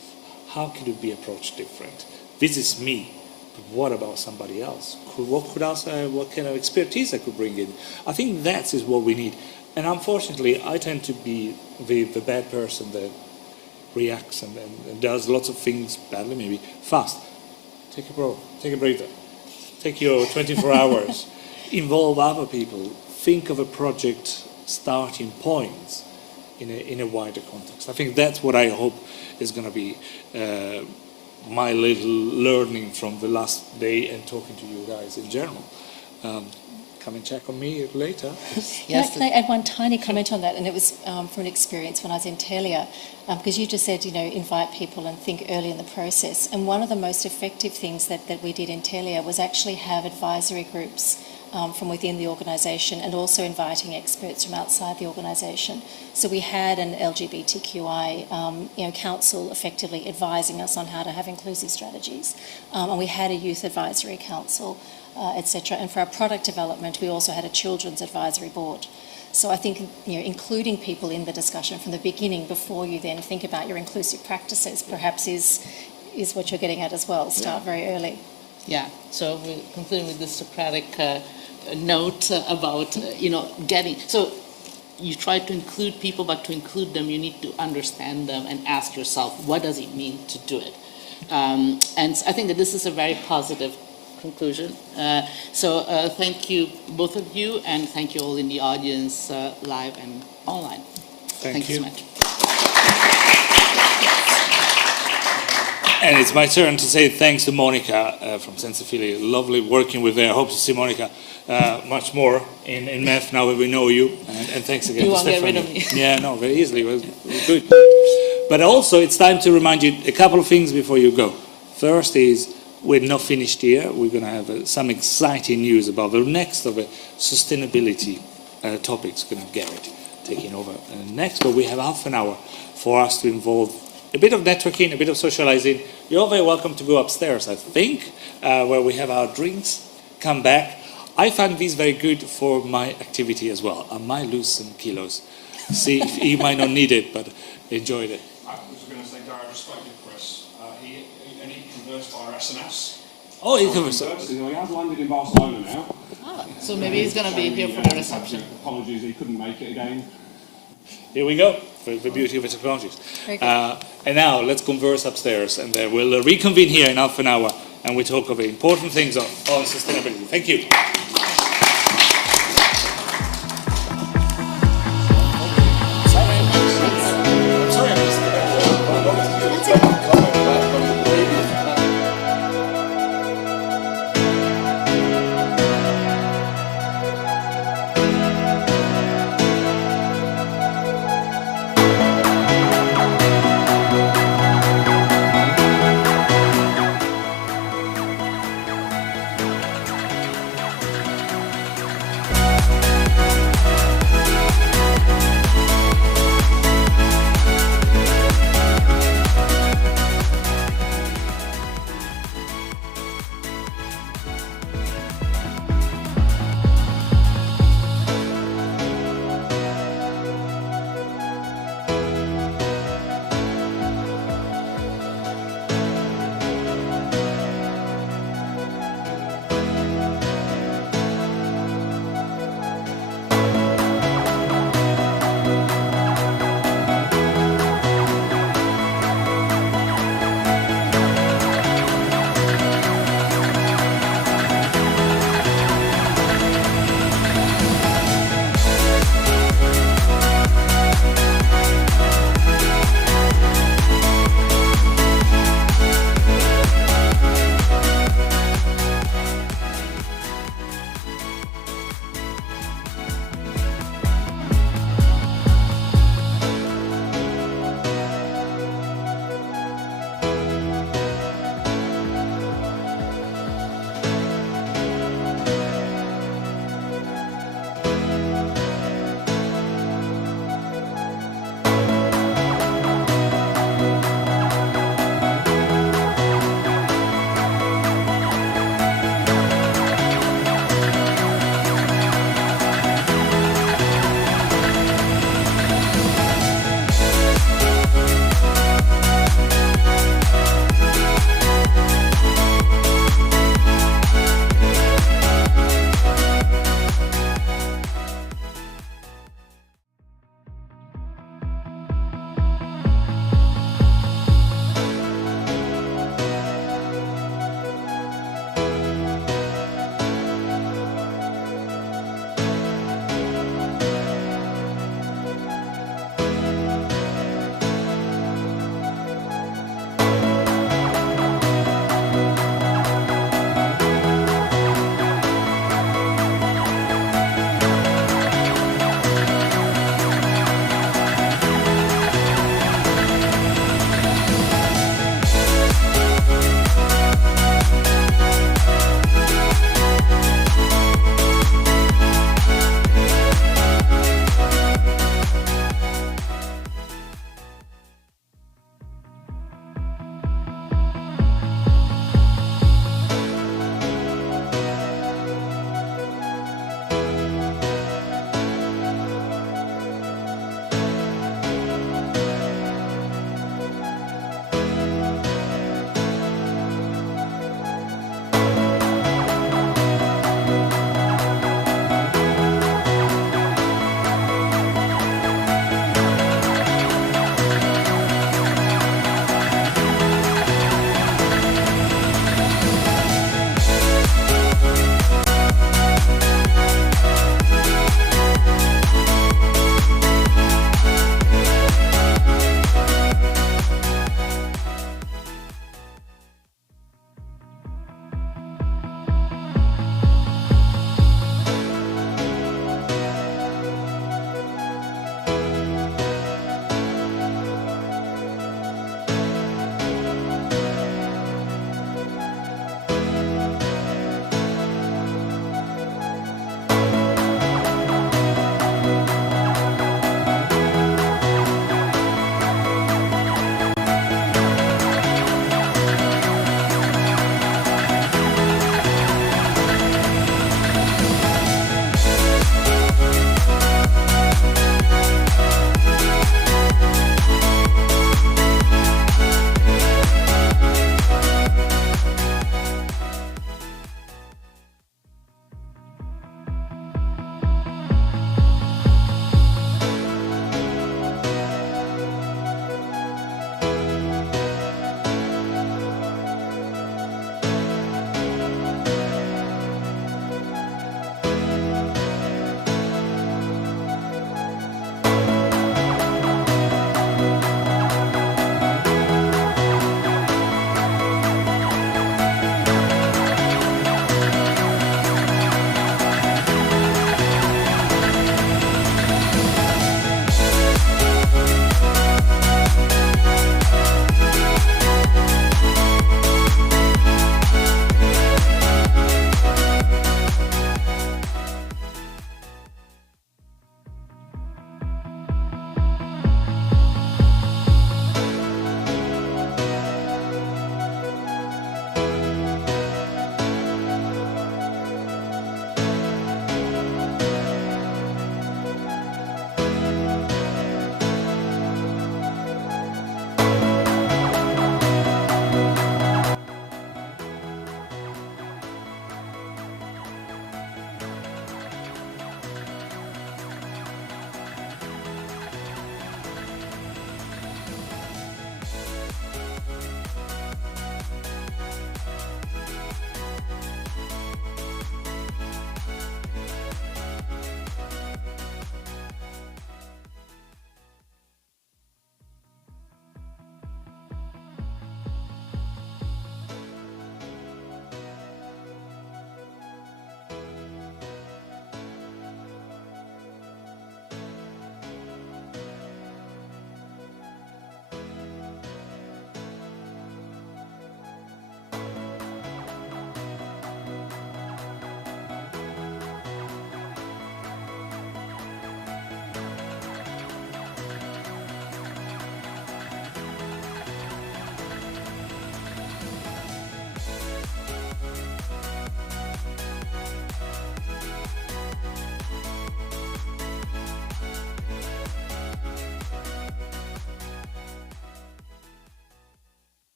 How could it be approached different? This is me, but what about somebody else? What kind of expertise I could bring in? I think that is what we need. And unfortunately, I tend to be the bad person that reacts and does lots of things badly, maybe fast. Take a breather. Take your 24 hours. Involve other people. Think of a project starting points in a wider context. I think that's what I hope is going to be my little learning from the last day and talking to you guys in general. come and check on me later. Can I add one tiny comment on that? And it was from an experience when I was in Telia, because you just said, invite people and think early in the process. And one of the most effective things that we did in Telia was actually have advisory groups from within the organisation and also inviting experts from outside the organisation. So we had an LGBTQI council effectively advising us on how to have inclusive strategies. And we had a youth advisory council, etc. And for our product development, we also had a children's advisory board. So I think including people in the discussion from the beginning before you then think about your inclusive practices perhaps is what you're getting at as well. Start very early. Yeah, so we conclude with this Socratic note about, getting, so you try to include people, but to include them, you need to understand them and ask yourself, what does it mean to do it? And I think that this is a very positive conclusion. So thank you, both of you, and thank you all in the audience, live and online. Thank you so much. And it's my turn to say thanks to Monica from Sensophilia. Lovely working with her. I hope to see Monica much more in MEF now that we know you. And thanks again You to won't get rid Stephanie. of me. Yeah, no, very easily. It was good. But also, it's time to remind you a couple of things before you go. First is, we're not finished here. We're going to have some exciting news about the next of the sustainability topics. Going to have Garrett taking over next. But we have half an hour for us to involve a bit of networking, a bit of socializing. You're very welcome to go upstairs, I think, where we have our drinks. Come back. I find these very good for my activity as well. I might lose some kilos. See, you might not need it, but enjoyed it. I was going to say, Gary, I spoke to Chris. He conversed via SMS. Oh, he conversed. He has landed in Barcelona now. So maybe he's going to be here for the reception. Apologies, he couldn't make it again. Here we go, for the beauty of the technologies. And now, let's converse upstairs, and then we'll reconvene here in half an hour, and we talk of important things on sustainability. Thank you.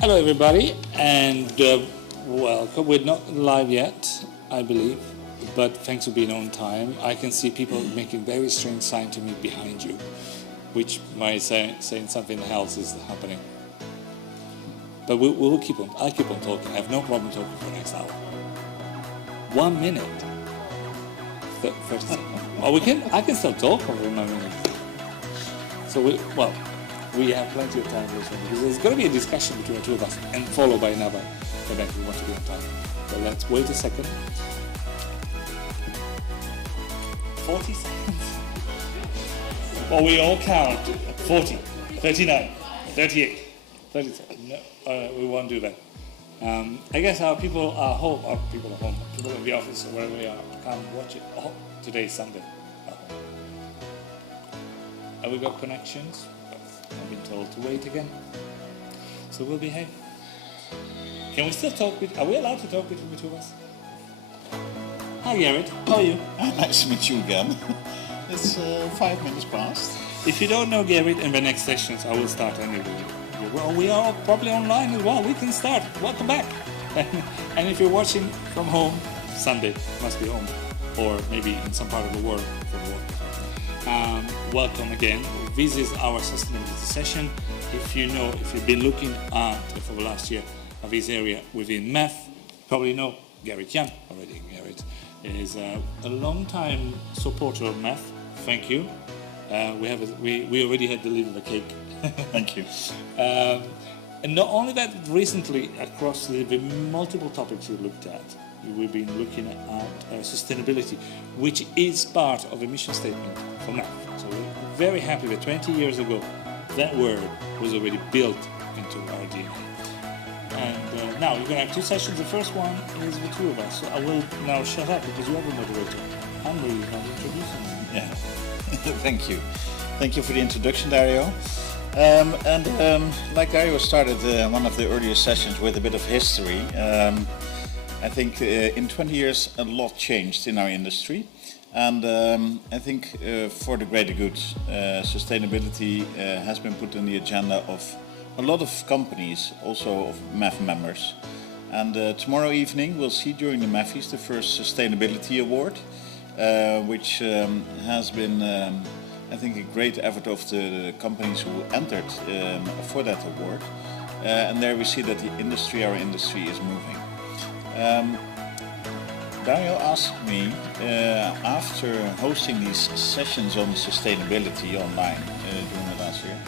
Hello, everybody, and welcome. We're not live yet, I believe, but thanks for being on time. I can see people making very strange signs to me behind you, which might saying something else is happening. But we'll keep on. I'll keep on talking. I have no problem talking for the next hour. 1 minute. 30 seconds. Oh, we can. I can still talk for 1 minute. So we have plenty of time for this one because there's going to be a discussion between the two of us and followed by another event we want to be on time. So let's wait a second. 40 seconds. Well, we all count. 40, 39, 38, 37. No, we won't do that. I guess our people are home, people in the office or wherever they are, can't watch it. Oh, today's Sunday. Have we got connections? I've been told to wait again. So we'll behave. Can we still talk are we allowed to talk between the two of us? Hi Garrett, how are you? Nice to meet you again. It's 5 minutes past. If you don't know Garrett in the next sessions, I will start anyway. Well, we are probably online as well. We can start. Welcome back. And if you're watching from home, Sunday must be home, or maybe in some part of the world from work. Welcome again. This is our sustainability session. If you've been looking at for the last year of this area within MEF, probably know Garrett Young already. Garrett is a long-time supporter of MEF. Thank you. We already had delivered the cake. Thank you. And not only that, recently across the multiple topics we looked at, we've been looking at sustainability, which is part of a mission statement for MEF. So we're very happy that 20 years ago, that word was already built into our DNA. And now you're going to have two sessions. The first one is the two of us. So I will now shut up because you are the moderator. I'm really not introducing you. Yeah. Thank you. Thank you for the introduction, Dario. Like Dario started one of the earlier sessions with a bit of history, I think in 20 years a lot changed in our industry, and I think for the greater good, sustainability has been put on the agenda of a lot of companies, also of MEF members. And tomorrow evening we'll see during the MEFies the first Sustainability Award, which has been I think a great effort of the companies who entered for that award, and there we see that our industry is moving. Dario asked me, after hosting these sessions on sustainability online during the last year,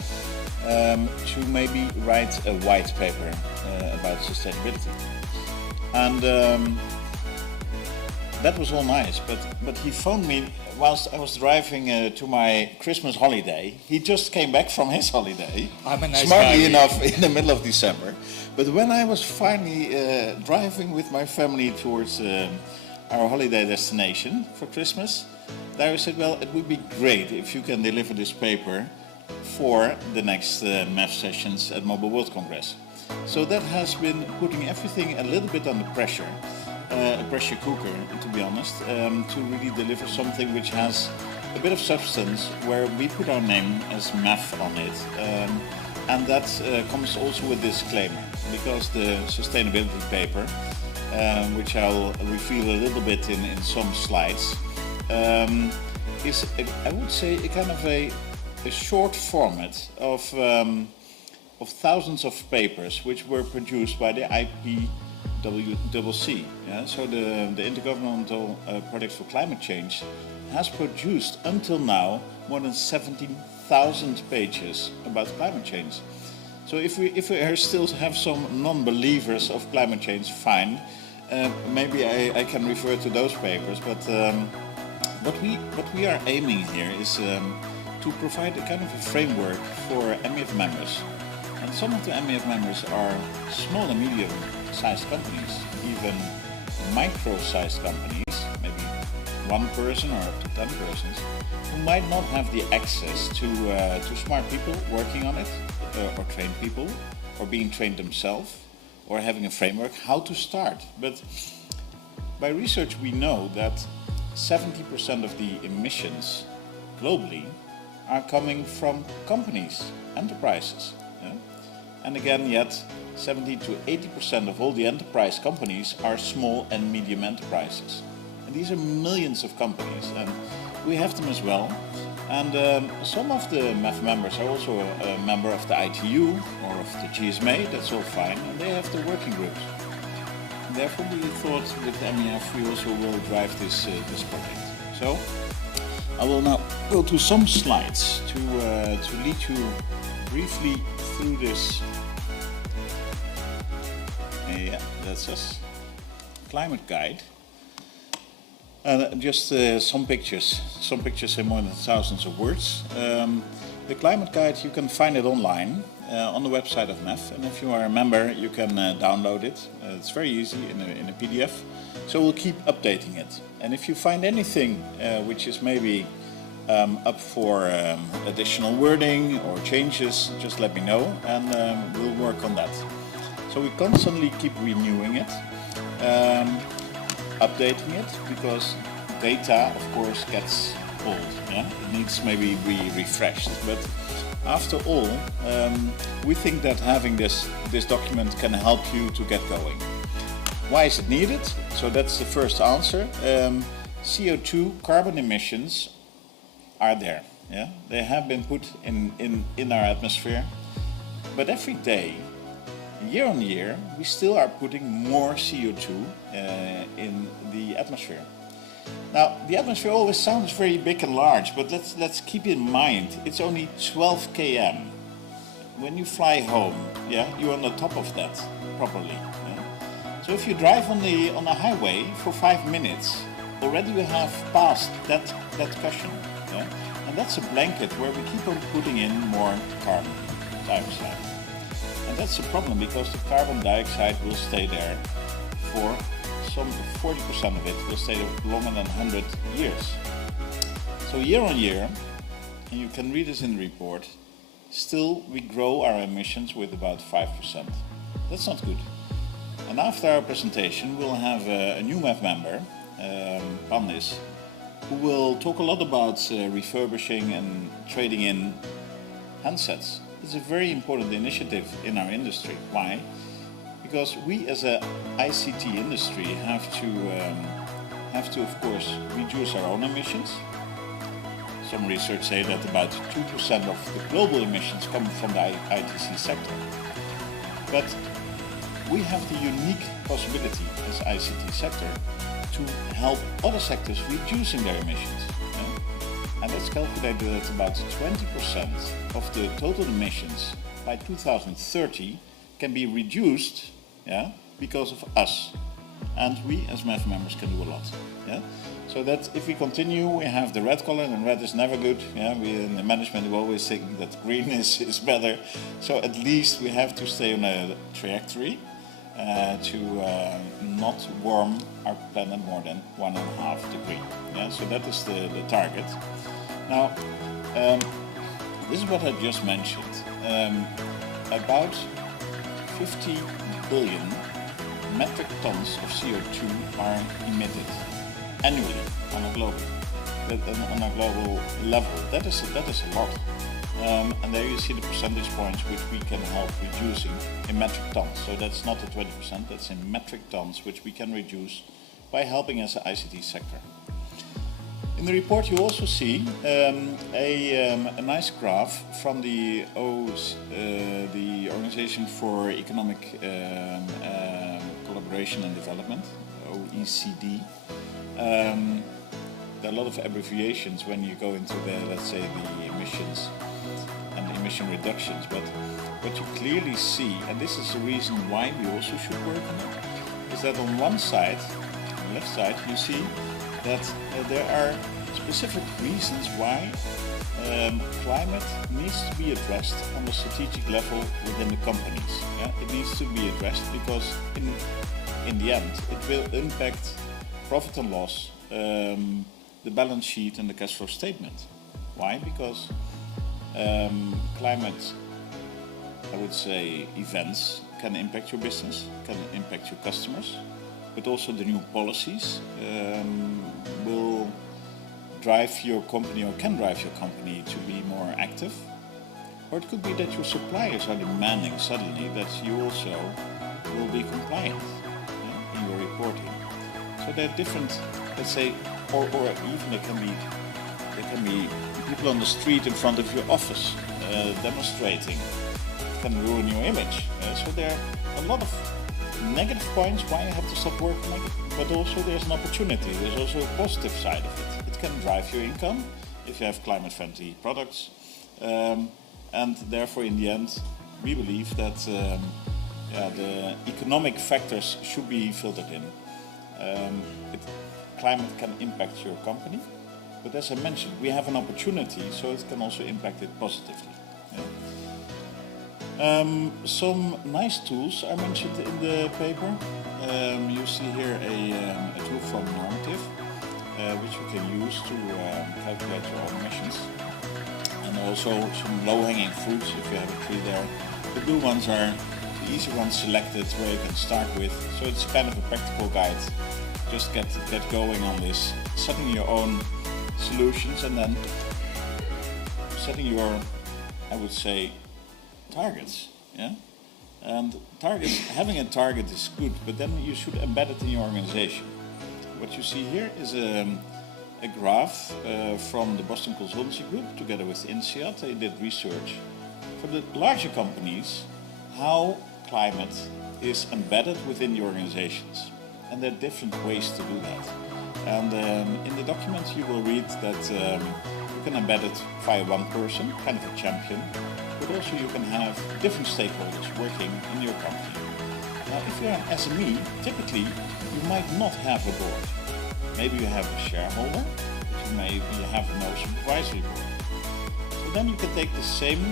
to maybe write a white paper about sustainability. And that was all nice, but he phoned me whilst I was driving to my Christmas holiday. He just came back from his holiday, I'm a nice smartly guy. enough, in the middle of December. But when I was finally driving with my family towards our holiday destination for Christmas, Dario said, well, it would be great if you can deliver this paper for the next MEF sessions at Mobile World Congress. So that has been putting everything a little bit under pressure. A pressure cooker, to be honest, to really deliver something which has a bit of substance, where we put our name as MEF on it. And that comes also with disclaimer, because the sustainability paper, which I'll reveal a little bit in some slides, is, I would say, a kind of a short format of thousands of papers which were produced by the IPCC. Yeah? So the Intergovernmental Project for Climate Change has produced until now more than 17,000 pages about climate change. So if we still have some non-believers of climate change, fine. Maybe I can refer to those papers, but what we are aiming here is to provide a kind of a framework for MEF members. And some of the MEF members are small and medium-sized companies, even micro-sized companies, maybe one person or up to 10 persons, who might not have the access to smart people working on it, or trained people, or being trained themselves, or having a framework how to start. But by research we know that 70% of the emissions globally are coming from companies, enterprises. Yeah? And again, yet 70 to 80% of all the enterprise companies are small and medium enterprises. And these are millions of companies, and we have them as well. And some of the MEF members are also a member of the ITU or of the GSMA, that's all fine, and they have the working groups. And therefore we thought with MEF we also will drive this project. So I will now go to some slides to lead you briefly through this. Yeah, that's us. Climate guide. Just some pictures in more than thousands of words. The climate guide, you can find it online on the website of MEF, and if you are a member you can download it. It's very easy in a PDF, so we'll keep updating it. And if you find anything which is maybe up for additional wording or changes, just let me know, and we'll work on that. So we constantly keep renewing it, updating it, because data of course gets old, yeah? It needs maybe be refreshed, but after all we think that having this document can help you to get going. Why is it needed? So that's the first answer. CO2 carbon emissions are there, yeah? They have been put in our atmosphere, but every day, year on year, we still are putting more CO2 in the atmosphere. Now, the atmosphere always sounds very big and large, but let's keep in mind, it's only 12 km. When you fly home, yeah, you're on the top of that properly. Yeah? So if you drive on the highway for 5 minutes, already you have passed that cushion. Yeah? And that's a blanket where we keep on putting in more carbon dioxide. And that's the problem, because the carbon dioxide will stay there for some 40% of it will stay there longer than 100 years. So year on year, and you can read this in the report, still we grow our emissions with about 5%. That's not good. And after our presentation, we'll have a new MEF member, Pandis, who will talk a lot about refurbishing and trading in handsets. It's a very important initiative in our industry. Why? Because we as an ICT industry have to of course reduce our own emissions. Some research say that about 2% of the global emissions come from the ITC sector. But we have the unique possibility as ICT sector to help other sectors reducing their emissions. Yeah? And that's calculated at about 20% of the total emissions by 2030 can be reduced, yeah, because of us. And we as MEF members can do a lot. Yeah? So that if we continue, we have the red color, and red is never good. Yeah? We in the management we always think that green is better. So at least we have to stay on a trajectory to not warm our planet more than 1.5 degrees. Yeah? So that is the target. Now, this is what I just mentioned. About 50 billion metric tons of CO2 are emitted annually on a global level. That is a lot. And there you see the percentage points which we can help reducing in metric tons. So that's not the 20%, that's in metric tons which we can reduce by helping as an ICT sector. In the report you also see a nice graph from the Organization for Economic Collaboration and Development, OECD. There are a lot of abbreviations when you go into let's say the emissions and the emission reductions, but what you clearly see, and this is the reason why we also should work on it, is that on one side, on the left side, you see that there are specific reasons why climate needs to be addressed on the strategic level within the companies. Yeah? It needs to be addressed because in the end it will impact profit and loss, the balance sheet and the cash flow statement. Why? Because climate, I would say, events can impact your business, can impact your customers, but also the new policies will drive your company or can drive your company to be more active. Or it could be that your suppliers are demanding suddenly that you also will be compliant in your reporting. So there are different, let's say, or even there can be people on the street in front of your office demonstrating. It can ruin your image. So there are a lot of negative points why you have to stop working, but also there's an opportunity. There's also a positive side of it. It can drive your income if you have climate-friendly products, and therefore, in the end, we believe that the economic factors should be filtered in. Climate can impact your company, but as I mentioned, we have an opportunity, so it can also impact it positively. Some nice tools are mentioned in the paper. You see here a tool from Normative, which you can use to calculate your own emissions. And also some low-hanging fruits if you have a tree there. The blue ones are the easy ones selected where you can start with. So it's kind of a practical guide. Just get going on this, setting your own solutions and then setting your, I would say, targets. Yeah? And targets, having a target is good, but then you should embed it in your organization. What you see here is a graph from the Boston Consultancy Group together with INSEAD. They did research for the larger companies how climate is embedded within the organizations. And there are different ways to do that. And in the document you will read that you can embed it via one person, kind of a champion, but also you can have different stakeholders working in your company. Now, if you're an SME, typically you might not have a board. Maybe you have a shareholder, but you maybe have no supervisory board. So then you can take the same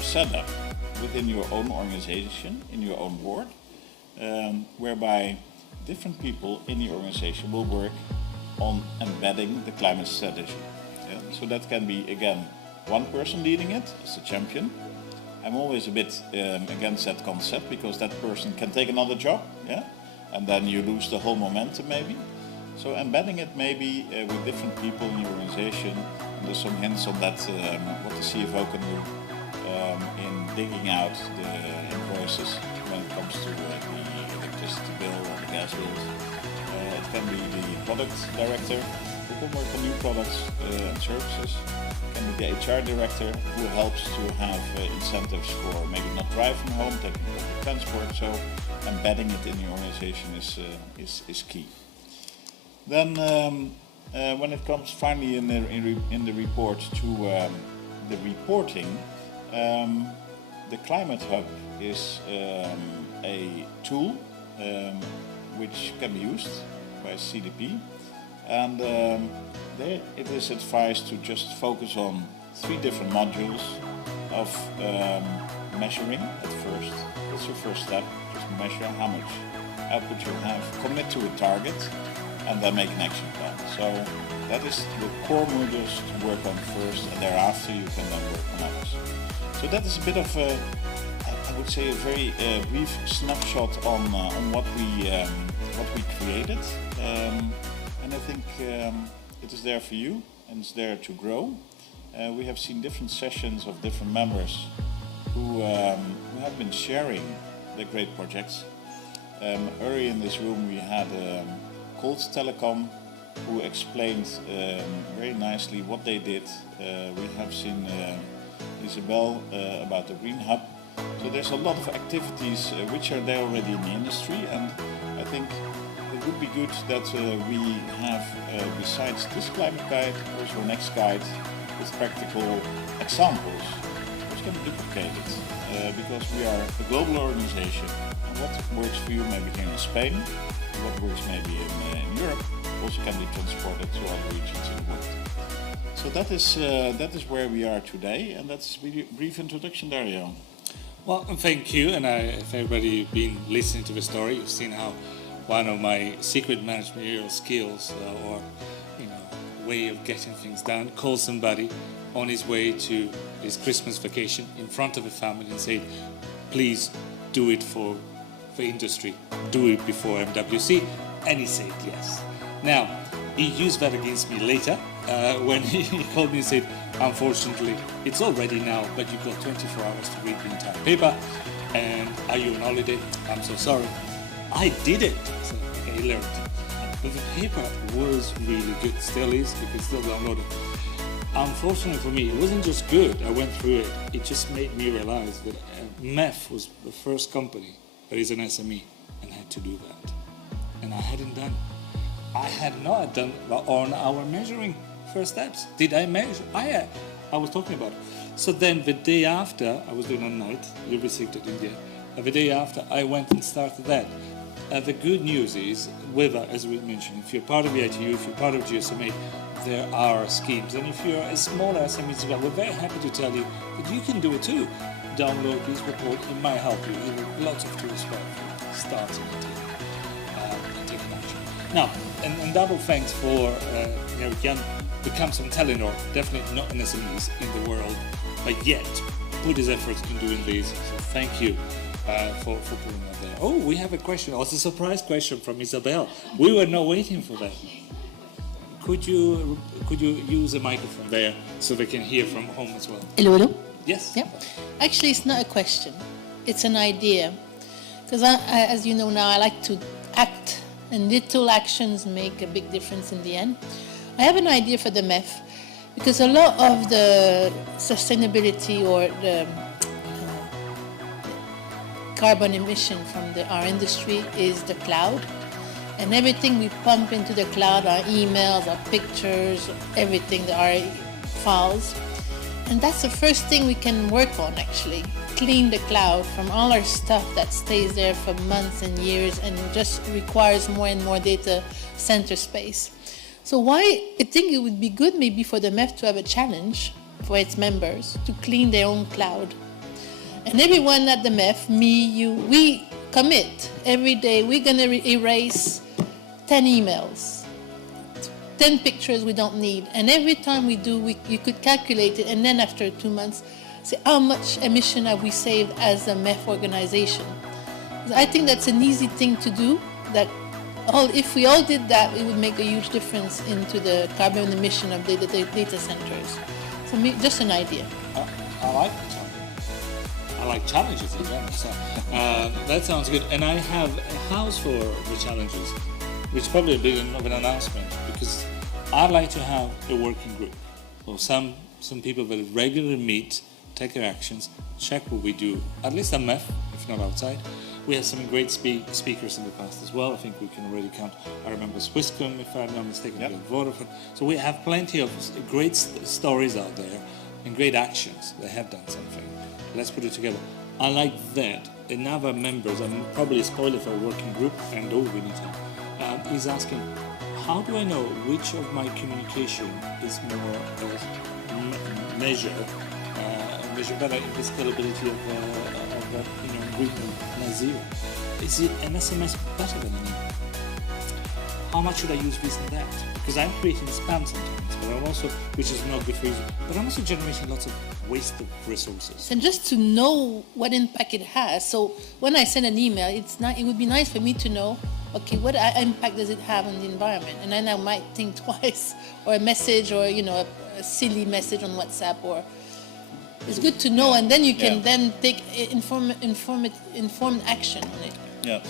setup within your own organization, in your own board, whereby different people in the organization will work on embedding the climate strategy. Yeah? So that can be, again, one person leading it as a champion. I'm always a bit against that concept because that person can take another job, yeah? And then you lose the whole momentum maybe. So embedding it maybe with different people in your organization, and there's some hints on that, what the CFO can do in digging out the invoices when it comes to the electricity bill or the gas bills. It can be the product director who can work on new products and services. It can be the HR director who helps to have incentives for maybe not driving home, taking public transport. So embedding it in the organization is key. Then when it comes finally in the report to the reporting, the Climate Hub is a tool which can be used by CDP, and there it is advised to just focus on 3 different modules of measuring at first. That's your first step, just measure how much output you have, commit to a target, and then make an action plan. So that is the core modules to work on first, and thereafter you can then work on others. So that is a bit of a, I would say, a very brief snapshot on what we created, and I think it is there for you and it's there to grow. We have seen different sessions of different members who have been sharing their great projects. Earlier in this room we had Colt Telecom who explained very nicely what they did. We have seen Isabel about the Green Hub. So there's a lot of activities which are there already in the industry, and I think it would be good that we have, besides this climate guide, also a next guide with practical examples which can be duplicated because we are a global organization, and what works for you maybe here in Spain, and what works maybe in Europe also can be transported to other regions in the world. So that is where we are today, and that's a brief introduction, Dario. Well, thank you, and if everybody been listening to the story, you've seen how one of my secret managerial skills or way of getting things done, call somebody on his way to his Christmas vacation in front of a family and say, please do it for the industry, do it before MWC, and he said yes. Now, he used that against me later when he called me and said, Unfortunately, it's all ready now, but you've got 24 hours to read the entire paper. And are you on holiday? I'm so sorry. I did it. So I learned. But the paper was really good. Still is. You can still download it. Unfortunately for me, it wasn't just good. I went through it. It just made me realize that MEF was the first company that is an SME and had to do that. And I hadn't done. I had not done on our measuring first steps. Did I measure? I was talking about it. So then the day after, I was doing it at night. You received it in there. The day after, I went and started that. The good news is, as we mentioned, if you're part of the ITU, if you're part of GSMA, there are schemes. And if you're a smaller SME as well, we're very happy to tell you that you can do it too. Download this report. It might help you. There are lots of tools for starting and taking action. Now, and double thanks for we can become some Telenor, definitely not an SMEs in the world, but yet put his efforts in doing this. So thank you for putting that there. Oh, we have a question. Oh, it's a surprise question from Isabel. We were not waiting for that. Could you use a microphone there so they can hear from home as well? Hello. Yes. Yeah. Actually, it's not a question. It's an idea. Because as you know now, I like to act, and little actions make a big difference in the end. I have an idea for the MEF, because a lot of the sustainability or the carbon emission from our industry is the cloud. And everything we pump into the cloud, our emails, our pictures, everything, our files. And that's the first thing we can work on, actually. Clean the cloud from all our stuff that stays there for months and years and just requires more and more data center space. So I think it would be good maybe for the MEF to have a challenge for its members to clean their own cloud. And everyone at the MEF, me, you, we commit every day. We're going to erase 10 emails, 10 pictures we don't need. And every time we do, you could calculate it. And then after 2 months, say how much emission have we saved as a MEF organization. I think that's an easy thing to do. If we all did that, it would make a huge difference into the carbon emission of data centers. So just an idea. I like it. I like challenges in general, so that sounds good. And I have a house for the challenges, which is probably a bit of an announcement, because I'd like to have a working group of some people that regularly meet, take their actions, check what we do, at least at MEF, if not outside. We have some great speakers in the past as well. I think we can already count. I remember Swisscom, if I'm not mistaken, we have Vodafone. So we have plenty of great stories out there and great actions. They have done something. Let's put it together. I like that. And other members, I'm probably a spoiler for a working group, and we need to, is asking, how do I know which of my communication is more measure better in the scalability of agreement net zero? Is it an SMS better than an email? How much should I use this and that? Because I'm creating spam sometimes, but I'm also, which is not good for you, but I'm also generating lots of waste of resources. And just to know what impact it has. So when I send an email, it would be nice for me to know, okay, what impact does it have on the environment? And then I might think twice, or a message, or a silly message on WhatsApp, or it's good to know, and then you can then take informed action on it. Yeah,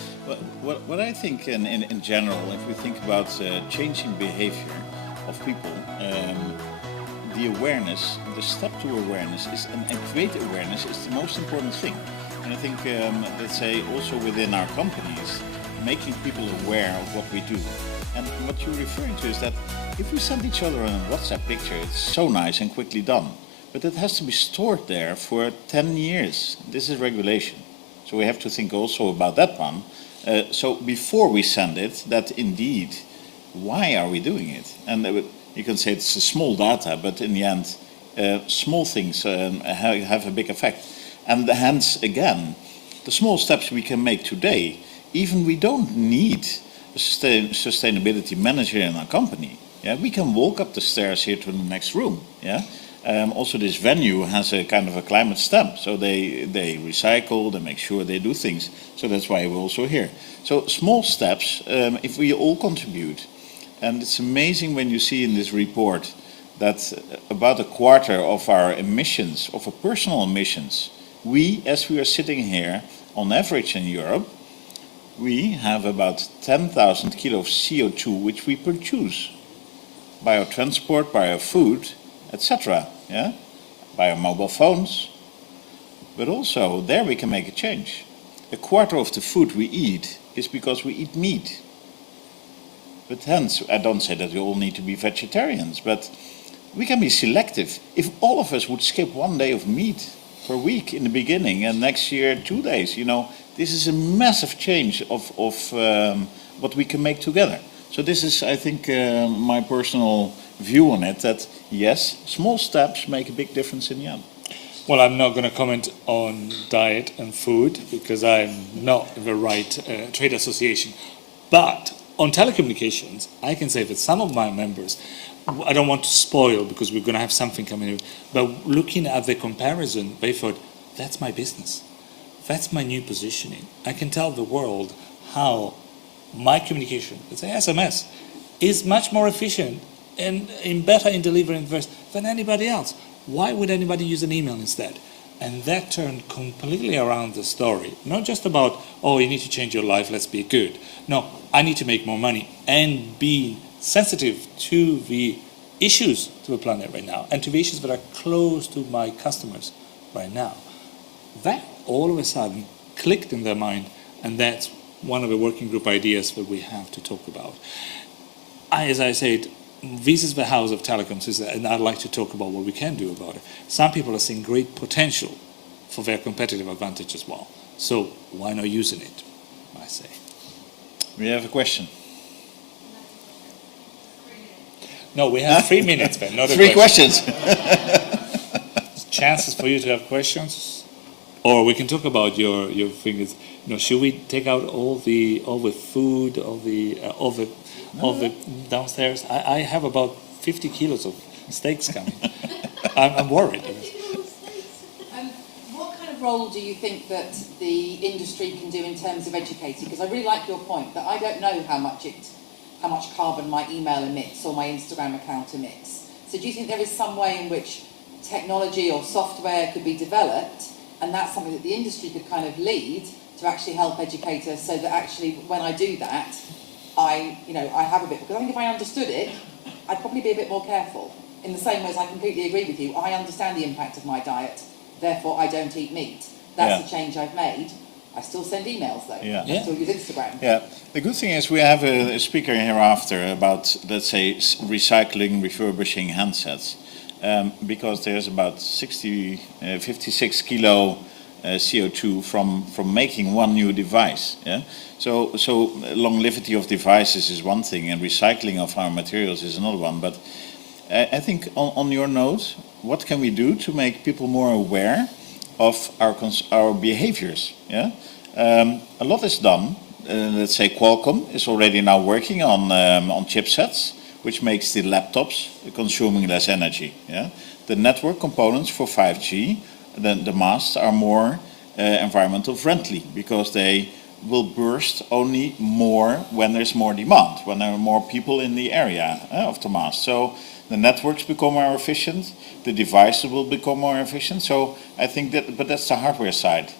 what I think in general, if we think about changing behavior of people, the awareness, the step to awareness and great awareness is the most important thing. And I think, let's say, also within our companies, making people aware of what we do. And what you're referring to is that if we send each other a WhatsApp picture, it's so nice and quickly done. But it has to be stored there for 10 years. This is regulation. So we have to think also about that one. So before we send it, that indeed, why are we doing it? And you can say it's a small data, but in the end, small things have a big effect. And hence, again, the small steps we can make today, even we don't need a sustainability manager in our company. Yeah, we can walk up the stairs here to the next room. Yeah. Also, this venue has a kind of a climate stamp, so they recycle, they make sure they do things. So that's why we're also here. So small steps, if we all contribute, and it's amazing when you see in this report that about a quarter of our emissions, of our personal emissions, we, as we are sitting here, on average in Europe, we have about 10,000 kilo of CO2 which we produce by our transport, by our food, etc. Yeah? By our mobile phones. But also there we can make a change. A quarter of the food we eat is because we eat meat. But hence, I don't say that we all need to be vegetarians, but we can be selective. If all of us would skip 1 day of meat per week in the beginning and next year 2 days, you know, this is a massive change of what we can make together. So this is, I think, my personal view on it, that yes, small steps make a big difference in the end. Well, I'm not going to comment on diet and food because I'm not in the right trade association. But on telecommunications, I can say that some of my members, I don't want to spoil because we're going to have something coming in, but looking at the comparison, they thought, that's my business. That's my new positioning. I can tell the world how my communication, let's say SMS, is much more efficient and better in delivering verse than anybody else. Why would anybody use an email instead? And that turned completely around the story. Not just about, oh, you need to change your life, let's be good. No, I need to make more money and be sensitive to the issues to the planet right now and to the issues that are close to my customers right now. That all of a sudden clicked in their mind, and that's one of the working group ideas that we have to talk about. As I said, this is the house of telecoms, and I'd like to talk about what we can do about it. Some people are seeing great potential for their competitive advantage as well. So why not using it, I say. We have a question. No, we have 3 minutes, Ben, not a 3 question. questions. Chances for you to have questions, or we can talk about your thing. Should we take out all the food, all the downstairs? I have about 50 kilos of steaks coming. I'm worried. What kind of role do you think that the industry can do in terms of educating? Because I really like your point that I don't know how much carbon my email emits or my Instagram account emits. So do you think there is some way in which technology or software could be developed, and that's something that the industry could kind of lead to actually help educate us, so that actually when I do that, I have a bit, because I think if I understood it, I'd probably be a bit more careful. In the same way as I completely agree with you, I understand the impact of my diet, therefore I don't eat meat. That's the change I've made. I still send emails though. I still use Instagram. Yeah. The good thing is we have a speaker hereafter about, let's say, recycling, refurbishing handsets, because there's about 56 kilo CO2 from making one new device. Yeah. So longevity of devices is one thing, and recycling of our materials is another one. But I think on your note, what can we do to make people more aware of our behaviors? Yeah, a lot is done. Let's say Qualcomm is already now working on chipsets, which makes the laptops consuming less energy. Yeah, the network components for 5G, the masts are more environmental friendly because they will burst only more when there's more demand, when there are more people in the area of the mast. So the networks become more efficient, the devices will become more efficient. So I think that, but that's the hardware side.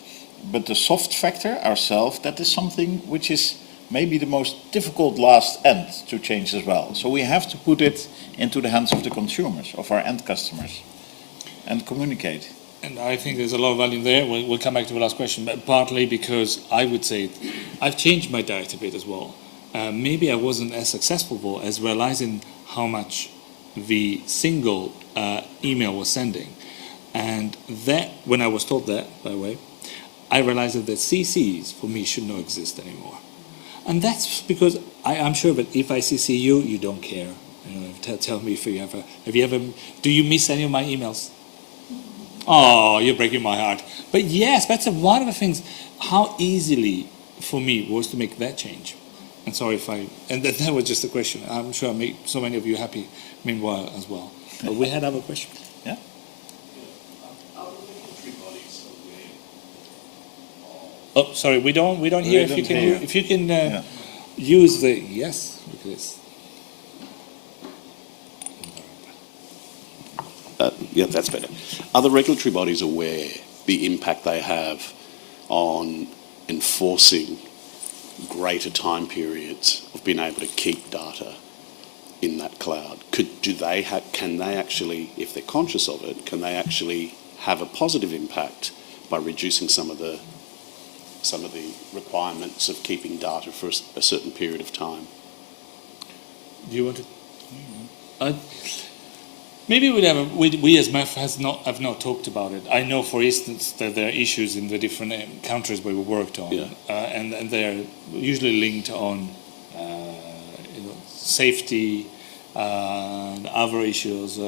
But the soft factor ourselves, that is something which is maybe the most difficult last end to change as well. So we have to put it into the hands of the consumers, of our end customers, and communicate. And I think there's a lot of value there. We'll come back to the last question, but partly because I would say I've changed my diet a bit as well. Maybe I wasn't as successful as realizing how much the single email was sending. And that, when I was told that, by the way, I realized that the CCs for me should not exist anymore. And that's because I'm sure that if I CC you, you don't care. Tell me if have you ever, do you miss any of my emails? Oh, you're breaking my heart. But yes, that's one of the things, how easily for me was to make that change. And sorry if and that was just a question. I'm sure I made so many of you happy meanwhile as well. But we had other questions. Yeah? Oh, sorry, we don't hear if you can use the, yes, look at this. Yeah, that's better. Are the regulatory bodies aware the impact they have on enforcing greater time periods of being able to keep data in that cloud? Can they actually, if they're conscious of it, can they actually have a positive impact by reducing some of the requirements of keeping data for a certain period of time? Do you want to? Maybe we as MEF have not talked about it. I know, for instance, that there are issues in the different countries where we worked on, and they're usually linked on safety and other issues,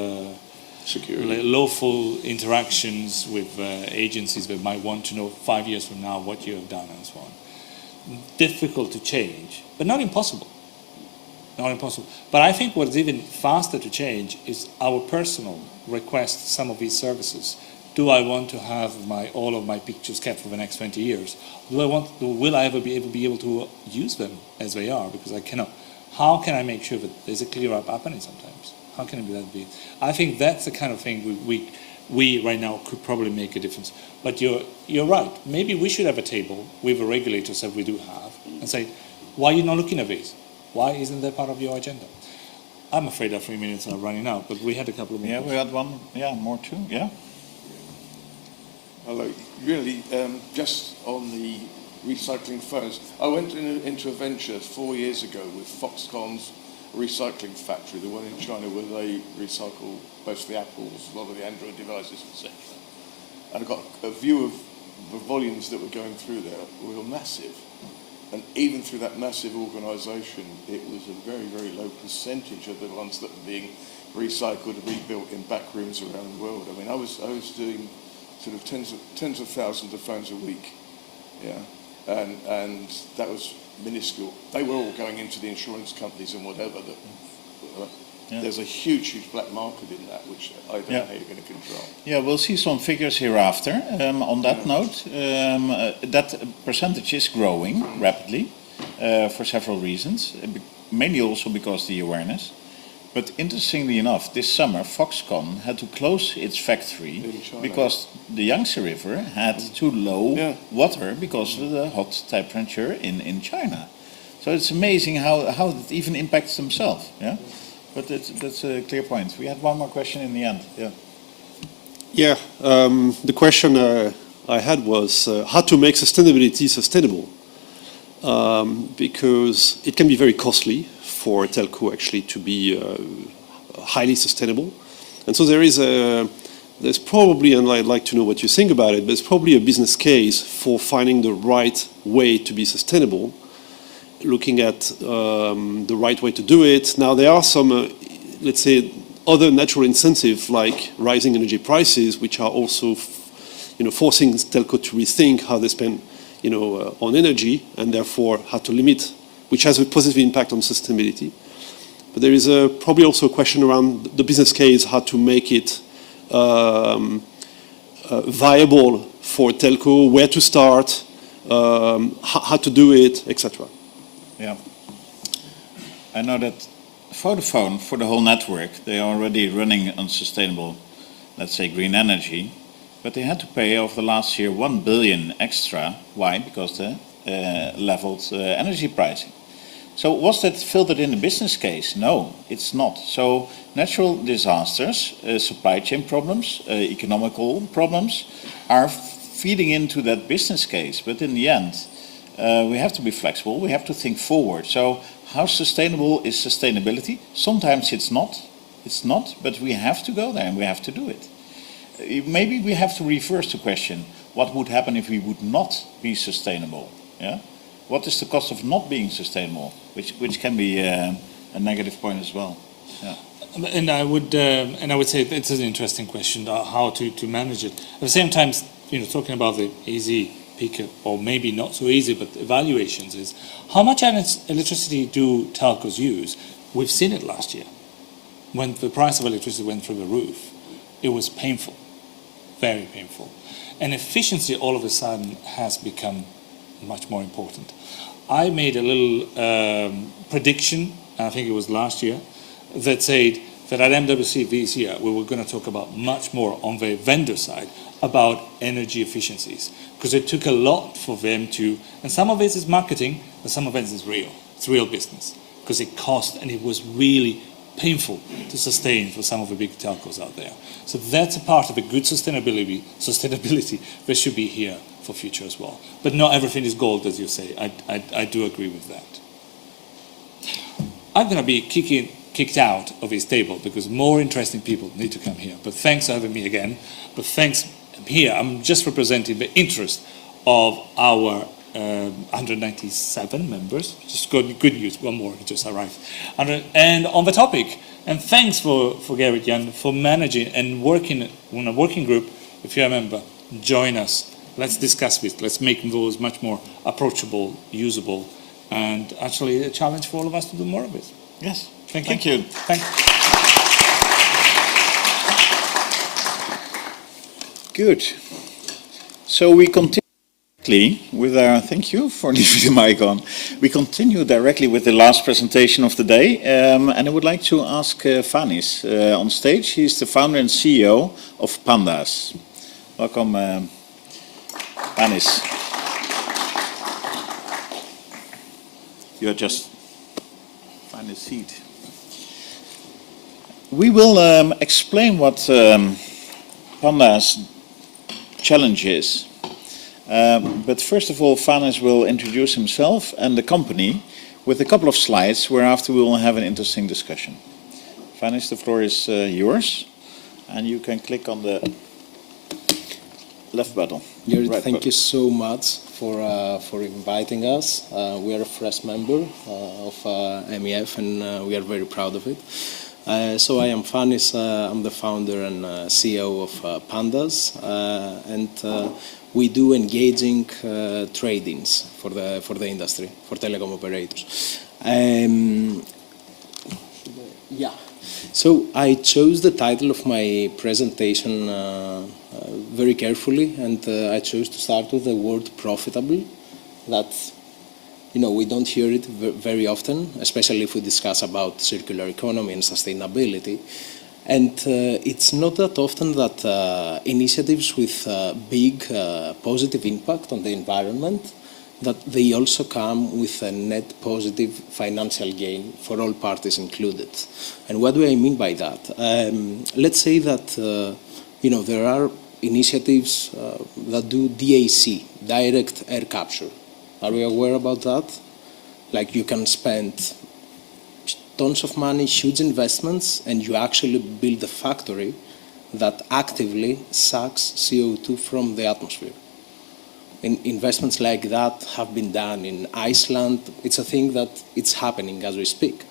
security, lawful interactions with agencies that might want to know 5 years from now what you have done and so on. Difficult to change, but not impossible. Not impossible. But I think what's even faster to change is our personal request some of these services. Do I want to have all of my pictures kept for the next 20 years? Will I ever be able to use them as they are? Because I cannot. How can I make sure that there's a clear up happening sometimes? How can that be? I think that's the kind of thing we right now could probably make a difference. But you're right. Maybe we should have a table with the regulators that we do have and say, why are you not looking at this? Why isn't that part of your agenda? I'm afraid our 3 minutes are running out, but we had a couple of minutes. Yeah, we had one. Yeah, more too. Yeah. Hello. Really, just on the recycling phones, I went into a venture 4 years ago with Foxconn's recycling factory, the one in China where they recycle mostly Apples, a lot of the Android devices, etc. And I got a view of the volumes that were going through there were massive. And even through that massive organisation, it was a very, very low percentage of the ones that were being recycled and rebuilt in back rooms around the world. I mean, I was doing sort of tens of thousands of phones a week, yeah, and that was minuscule. They were all going into the insurance companies and whatever. There's a huge black market in that, which I don't know how you're going to control. Yeah, we'll see some figures hereafter. On that note, that percentage is growing rapidly for several reasons, mainly also because of the awareness. But interestingly enough, this summer Foxconn had to close its factory because the Yangtze River had too low water because of the hot temperature in China. So it's amazing how it even impacts themselves. Yeah. But that's a clear point. We had one more question in the end. Yeah. Yeah. The question I had was how to make sustainability sustainable, because it can be very costly for a telco actually to be highly sustainable, and so there's probably, and I'd like to know what you think about it, there's probably a business case for finding the right way to be sustainable, looking at the right way to do it. Now there are some, let's say, other natural incentives like rising energy prices, which are also, forcing telco to rethink how they spend, on energy, and therefore how to limit, which has a positive impact on sustainability. But there is probably also a question around the business case, how to make it viable for telco, where to start, how to do it, etc. Yeah. I know that Vodafone, for the whole network, they are already running on sustainable, let's say, green energy, but they had to pay over the last year 1 billion extra. Why? Because the leveled energy pricing. So was that filtered in the business case? No, it's not. So natural disasters, supply chain problems, economical problems are feeding into that business case. But in the end, we have to be flexible. We have to think forward. So how sustainable is sustainability? Sometimes it's not, but we have to go there and we have to do it. Maybe we have to reverse the question, what would happen if we would not be sustainable? Yeah? What is the cost of not being sustainable? Which can be a negative point as well. Yeah. And I would say it's an interesting question, how to manage it. At the same time, talking about the easy pick, or maybe not so easy, but evaluations is how much electricity do telcos use? We've seen it last year. When the price of electricity went through the roof, it was painful, very painful. And efficiency all of a sudden has become much more important. I made a little prediction, I think it was last year, that said that at MWC this year we were going to talk about much more on the vendor side about energy efficiencies, because it took a lot for them to, and some of it is marketing, but some of it is real. It's real business, because it cost and it was really painful to sustain for some of the big telcos out there. So that's a part of a good sustainability that should be here for future as well. But not everything is gold, as you say. I do agree with that. I'm going to be kicked out of his table because more interesting people need to come here. But thanks for having me again. But thanks here. I'm just representing the interest of our 197 members. Just good news. One more just arrived. And on the topic. And thanks for Gerrit Jan for managing and working on a working group. If you remember, join us. Let's discuss this. Let's make those much more approachable, usable, and actually a challenge for all of us to do more of it. Yes. Thank you. Good. So we continue with our, thank you for leaving the mic on. We continue directly with the last presentation of the day, and I would like to ask Fanis on stage. He's the founder and CEO of Pandas. Welcome, Fanis. You are just find a seat. We will explain what Pandas challenge is. But first of all, Fanis will introduce himself and the company with a couple of slides, whereafter we will have an interesting discussion. Fanis, the floor is yours, and you can click on the left button. Thank you so much for inviting us. We are a fresh member of MEF, and we are very proud of it. So I am Fanis, I'm the founder and CEO of Pandas, and we do engaging tradings for the industry, for telecom operators. Yeah. So I chose the title of my presentation very carefully, and I chose to start with the word profitable. That, you know, we don't hear it very often, especially if we discuss about circular economy and sustainability. And it's not that often that initiatives with big positive impact on the environment, that they also come with a net positive financial gain for all parties included. And what do I mean by that? Let's say that you know, there are initiatives that do DAC, direct air capture. Are we aware about that? Like, you can spend tons of money, huge investments, and you actually build a factory that actively sucks CO2 from the atmosphere. Investments like that have been done in Iceland. It's a thing that it's happening as we speak.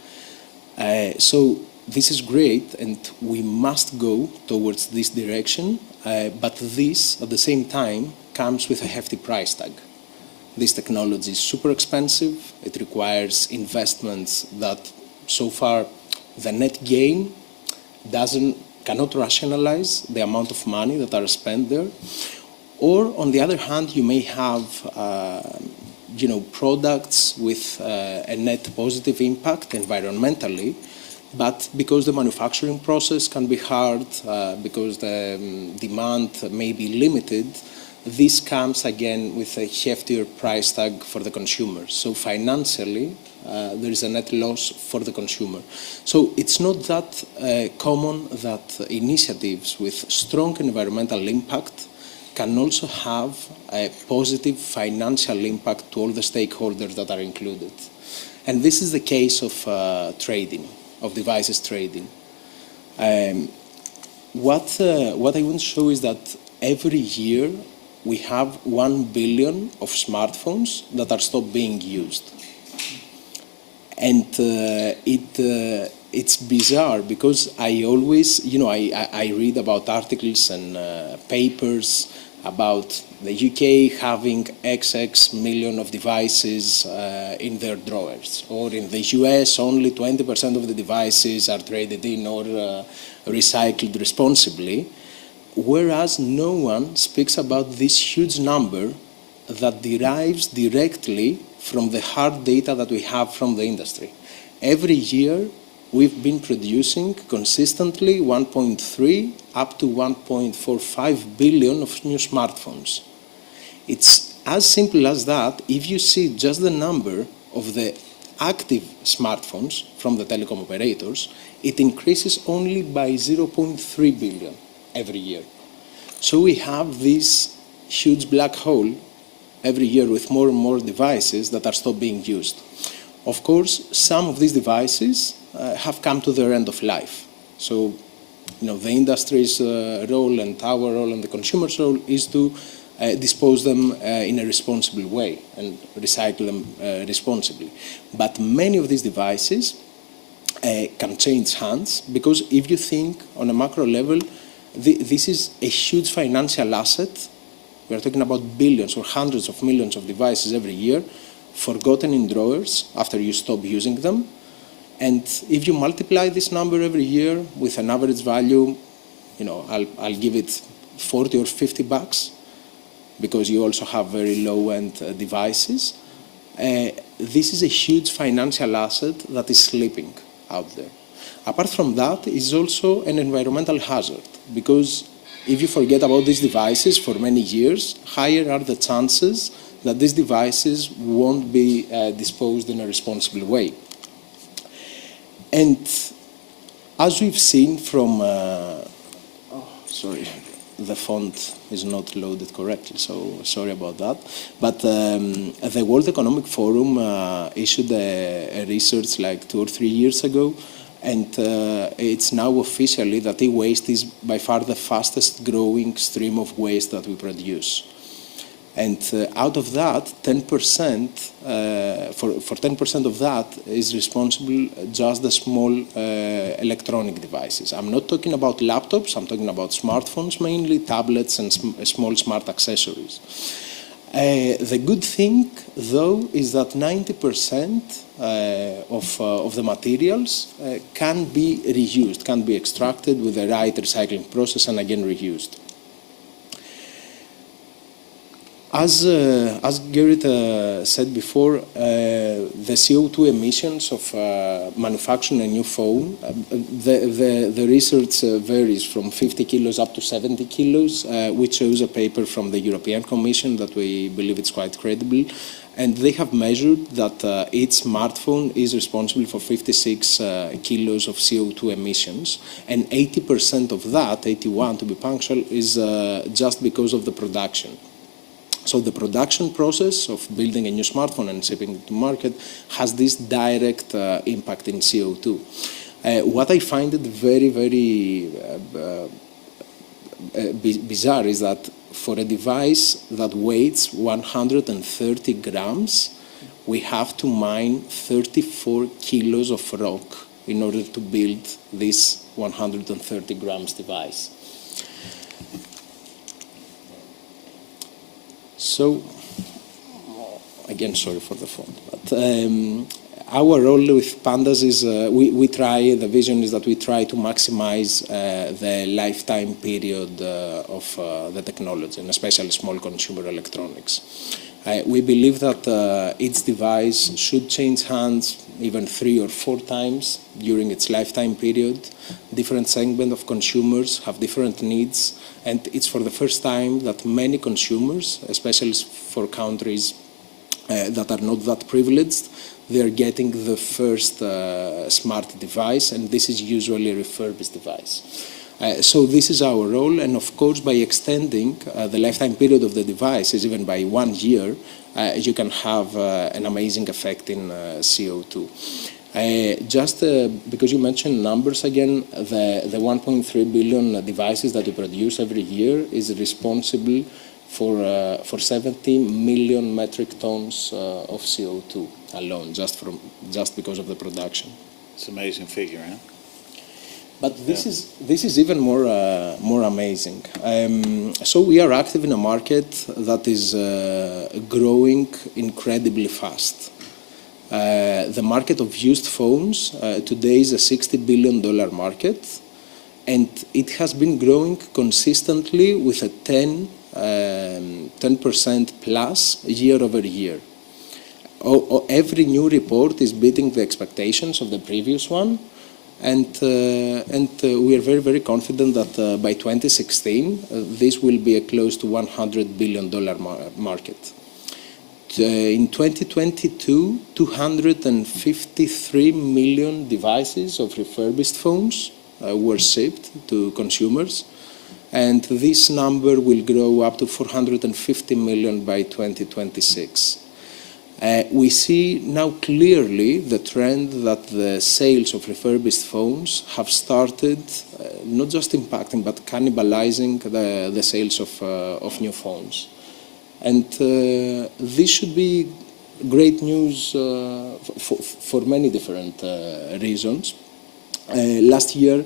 So this is great, and we must go towards this direction, but this, at the same time, comes with a hefty price tag. This technology is super expensive. It requires investments that, so far, the net gain cannot rationalize the amount of money that are spent there. Or, on the other hand, you may have you know, products with a net positive impact environmentally, but because the manufacturing process can be hard, because the demand may be limited, this comes again with a heftier price tag for the consumer. So financially, there is a net loss for the consumer. So it's not that common that initiatives with strong environmental impact can also have a positive financial impact to all the stakeholders that are included. And this is the case of trading, of devices trading. What I want to show is that every year we have 1 billion of smartphones that are stopped being used. And it's bizarre because I always, you know, I read about articles and papers about the UK having XX million of devices in their drawers, or in the US only 20% of the devices are traded in or recycled responsibly, whereas no one speaks about this huge number that derives directly from the hard data that we have from the industry. Every year, we've been producing consistently 1.3 up to 1.45 billion of new smartphones. It's as simple as that. If you see just the number of the active smartphones from the telecom operators, it increases only by 0.3 billion every year. So we have this huge black hole every year with more and more devices that are stopped being used. Of course, some of these devices have come to their end of life. So, the industry's role and our role and the consumer's role is to dispose them in a responsible way and recycle them responsibly. But many of these devices can change hands, because if you think on a macro level, this is a huge financial asset. We are talking about billions or hundreds of millions of devices every year, forgotten in drawers after you stop using them. And if you multiply this number every year with an average value, I'll give it 40 or 50 bucks, because you also have very low-end devices. This is a huge financial asset that is slipping out there. Apart from that, it's also an environmental hazard, because if you forget about these devices for many years, higher are the chances that these devices won't be disposed in a responsible way. And as we've seen from, the font is not loaded correctly, so sorry about that. But the World Economic Forum issued a research like 2 or 3 years ago, and it's now officially that e-waste is by far the fastest growing stream of waste that we produce. And out of that, 10%, for 10% of that is responsible just the small electronic devices. I'm not talking about laptops, I'm talking about smartphones mainly, tablets and small smart accessories. The good thing, though, is that 90% of the materials can be reused, can be extracted with the right recycling process and again reused. As Gerrit said before, the CO2 emissions of manufacturing a new phone, the research varies from 50 kilos up to 70 kilos. We chose a paper from the European Commission that we believe it's quite credible. And they have measured that each smartphone is responsible for 56 kilos of CO2 emissions. And 80% of that, 81 to be punctual, is just because of the production. So the production process of building a new smartphone and shipping it to market has this direct impact in CO2. What I find it very, very bizarre is that for a device that weighs 130 grams, we have to mine 34 kilos of rock in order to build this 130 grams device. So, again, sorry for the font, but our role with Pandas is the vision is that we try to maximize the lifetime period of the technology, and especially small consumer electronics. We believe that each device should change hands even 3 or 4 times during its lifetime period. Different segments of consumers have different needs, and it's for the first time that many consumers, especially for countries that are not that privileged, they are getting the first smart device, and this is usually a refurbished device. So this is our role, and of course by extending the lifetime period of the devices even by 1 year, you can have an amazing effect in CO2. Just because you mentioned numbers again, the 1.3 billion devices that we produce every year is responsible for 70 million metric tons of CO2 alone, just because of the production. It's an amazing figure, huh? But this is even more amazing. So we are active in a market that is growing incredibly fast. The market of used phones today is a $60 billion market, and it has been growing consistently with a 10% plus year over year. Every new report is beating the expectations of the previous one, And we are very, very confident that by 2016, this will be a close to $100 billion market. In 2022, 253 million devices of refurbished phones were shipped to consumers, and this number will grow up to 450 million by 2026. We see now clearly the trend that the sales of refurbished phones have started not just impacting but cannibalizing the sales of new phones. And this should be great news for many different reasons. Last year,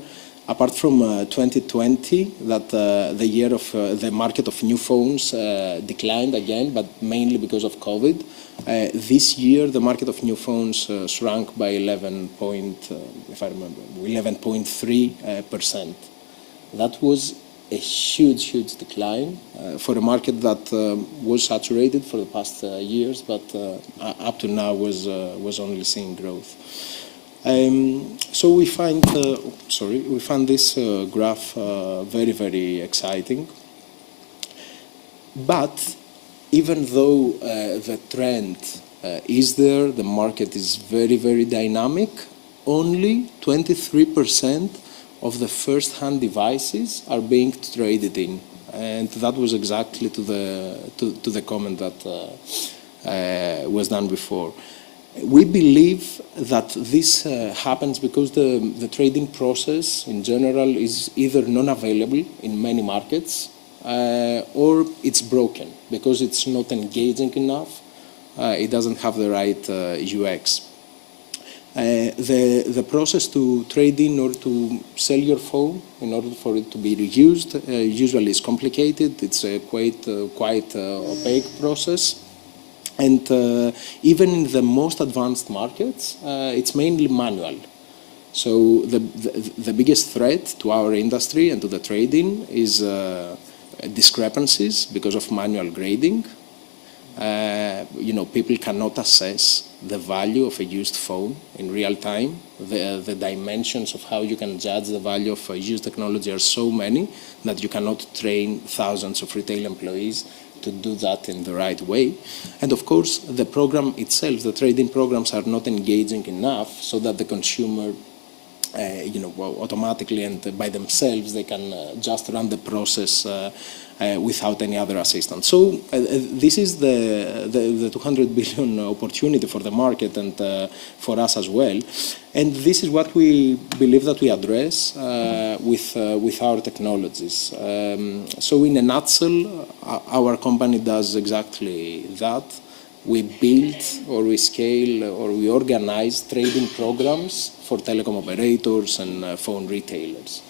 apart from 2020, that the year of the market of new phones declined again, but mainly because of COVID. This year, the market of new phones shrunk by 11.3%. That was a huge, huge decline for a market that was saturated for the past years, but up to now was only seeing growth. So we find this graph very, very exciting. But even though the trend is there, the market is very, very dynamic, only 23% of the first-hand devices are being traded in. And that was exactly to the comment that was done before. We believe that this happens because the trading process in general is either non-available in many markets or it's broken because it's not engaging enough. It doesn't have the right UX. The process to trade in or to sell your phone in order for it to be reused usually is complicated. It's a quite opaque process. And even in the most advanced markets, it's mainly manual. So the biggest threat to our industry and to the trading is discrepancies because of manual grading. People cannot assess the value of a used phone in real time. The dimensions of how you can judge the value of a used technology are so many that you cannot train thousands of retail employees to do that in the right way. And of course, the program itself, the trading programs are not engaging enough so that the consumer, automatically and by themselves, they can just run the process without any other assistance. So this is the 200 billion opportunity for the market and for us as well. And this is what we believe that we address with our technologies. So in a nutshell, our company does exactly that. We build or we scale or we organize trading programs for telecom operators and phone retailers.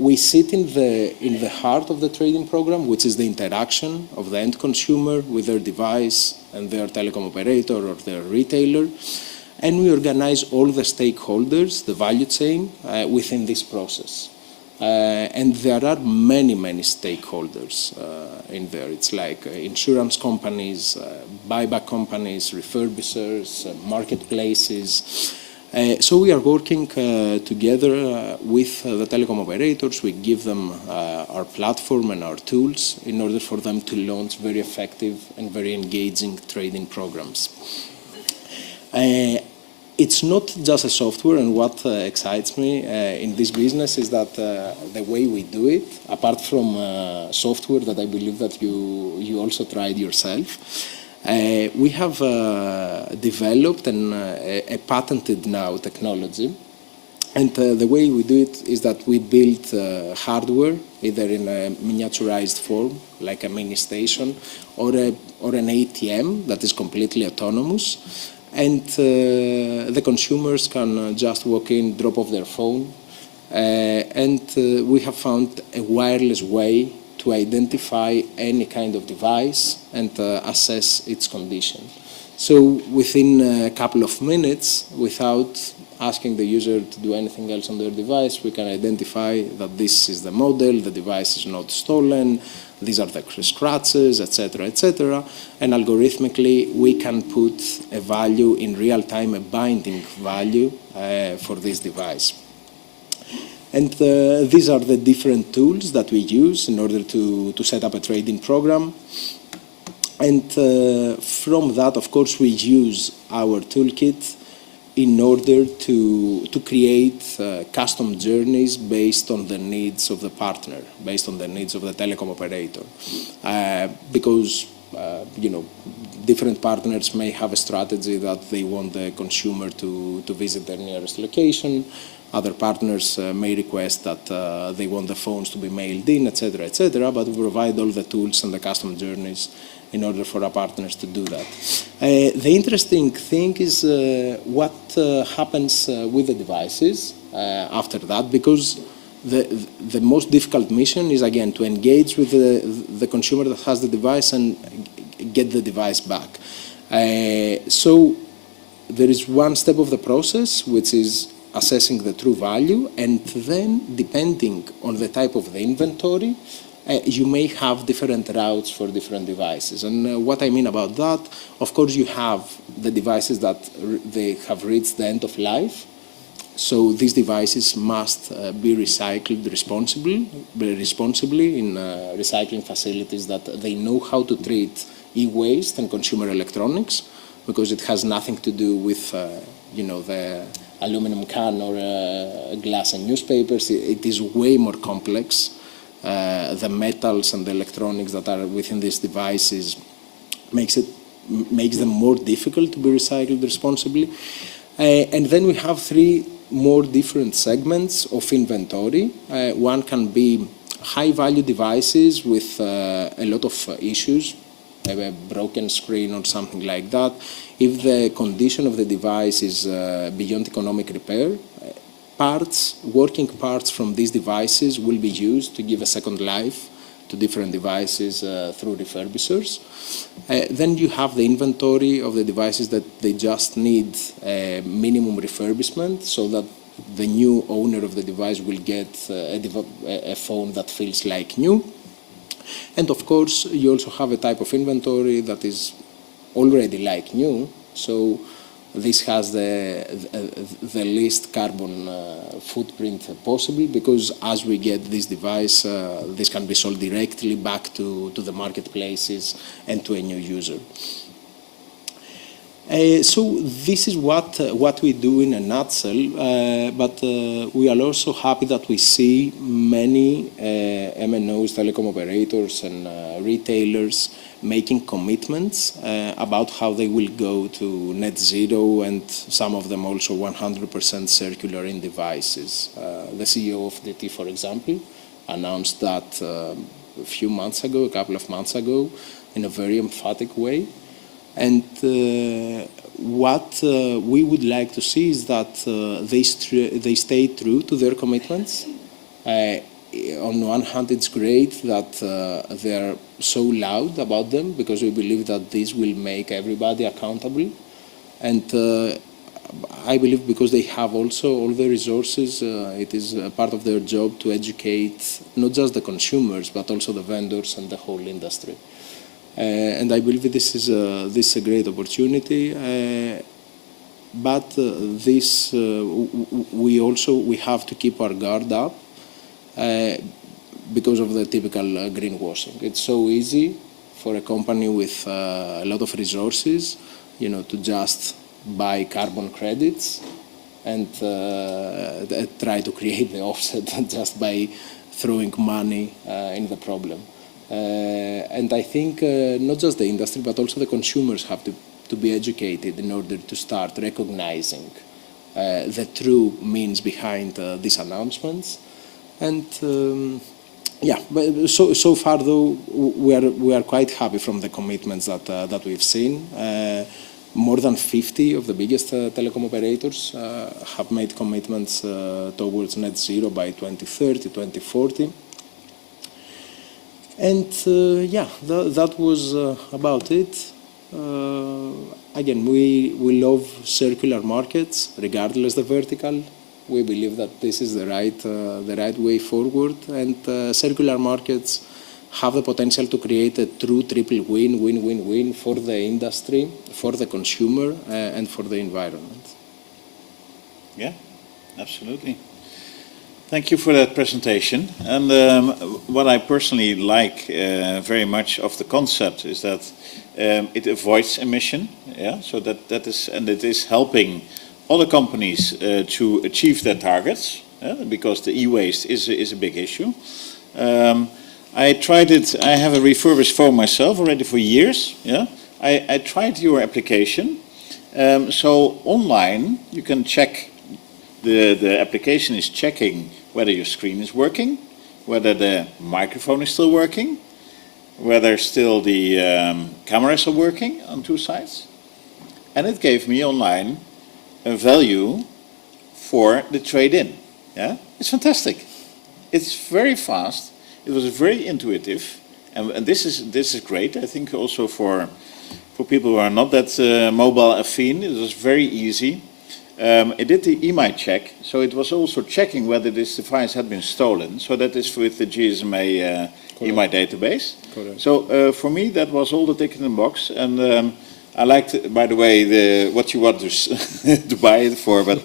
We sit in the heart of the trading program, which is the interaction of the end consumer with their device and their telecom operator or their retailer. And we organize all the stakeholders, the value chain, within this process. And there are many, many stakeholders in there. It's like insurance companies, buyback companies, refurbishers, marketplaces. So we are working together with the telecom operators. We give them our platform and our tools in order for them to launch very effective and very engaging trading programs. It's not just a software, and what excites me in this business is that the way we do it, apart from software that I believe that you also tried yourself, we have developed a patented now technology. And the way we do it is that we build hardware, either in a miniaturized form, like a mini station, or an ATM that is completely autonomous. And the consumers can just walk in, drop off their phone, and we have found a wireless way to identify any kind of device and assess its condition. So within a couple of minutes, without asking the user to do anything else on their device, we can identify that this is the model, the device is not stolen, these are the scratches, etc., etc. And algorithmically, we can put a value in real time, a binding value for this device. And these are the different tools that we use in order to set up a trading program. And from that, of course, we use our toolkit in order to create custom journeys based on the needs of the partner, based on the needs of the telecom operator. Because, different partners may have a strategy that they want the consumer to visit their nearest location. Other partners may request that they want the phones to be mailed in, etc., etc. But we provide all the tools and the custom journeys in order for our partners to do that. The interesting thing is what happens with the devices after that, because the most difficult mission is, again, to engage with the consumer that has the device and get the device back. So there is one step of the process, which is assessing the true value, and then, depending on the type of the inventory, you may have different routes for different devices. And what I mean about that, of course, you have the devices that they have reached the end of life. So these devices must be recycled responsibly in recycling facilities that they know how to treat e-waste and consumer electronics, because it has nothing to do with the aluminum can or glass and newspapers. It is way more complex. The metals and the electronics that are within these devices makes them more difficult to be recycled responsibly. And then we have three more different segments of inventory. One can be high-value devices with a lot of issues, maybe a broken screen or something like that. If the condition of the device is beyond economic repair, working parts from these devices will be used to give a second life to different devices through refurbishers. Then you have the inventory of the devices that they just need minimum refurbishment, so that the new owner of the device will get a phone that feels like new. And of course, you also have a type of inventory that is already like new, so this has the least carbon footprint possible, because as we get this device, this can be sold directly back to the marketplaces and to a new user. So this is what we do in a nutshell, but we are also happy that we see many MNOs, telecom operators and retailers making commitments about how they will go to net zero, and some of them also 100% circular in devices. The CEO of DT, for example, announced that a couple of months ago, in a very emphatic way. And what we would like to see is that they stay true to their commitments. On one hand, it's great that they are so loud about them, because we believe that this will make everybody accountable. And I believe because they have also all the resources, it is a part of their job to educate not just the consumers, but also the vendors and the whole industry. And I believe this is a great opportunity. But we have to keep our guard up because of the typical greenwashing. It's so easy for a company with a lot of resources, to just buy carbon credits and try to create the offset just by throwing money in the problem. And I think not just the industry, but also the consumers have to be educated in order to start recognizing the true means behind these announcements. And but so far though, we are quite happy from the commitments that we've seen. More than 50 of the biggest telecom operators have made commitments towards net zero by 2030, 2040. And that was about it. Again, we love circular markets, regardless the vertical. We believe that this is the right way forward, and circular markets have the potential to create a true triple win for the industry, for the consumer, and for the environment. Yeah, absolutely. Thank you for that presentation. And what I personally like very much of the concept is that it avoids emission. Yeah, so that is, and it is helping other companies to achieve their targets, because the e-waste is a big issue. I tried it. I have a refurbished phone myself already for years. Yeah, I tried your application. So online you can check. The application is checking whether your screen is working, whether the microphone is still working, whether still the cameras are working on two sides. And it gave me online a value for the trade-in. Yeah, it's fantastic. It's very fast. It was very intuitive, and this is great. I think also for people who are not that mobile affine, it was very easy. It did the EMI check, so it was also checking whether this device had been stolen. So that is with the GSMA EMI database. Correct. So for me, that was all the tick in the box. And I liked, by the way, what you want to buy it for. But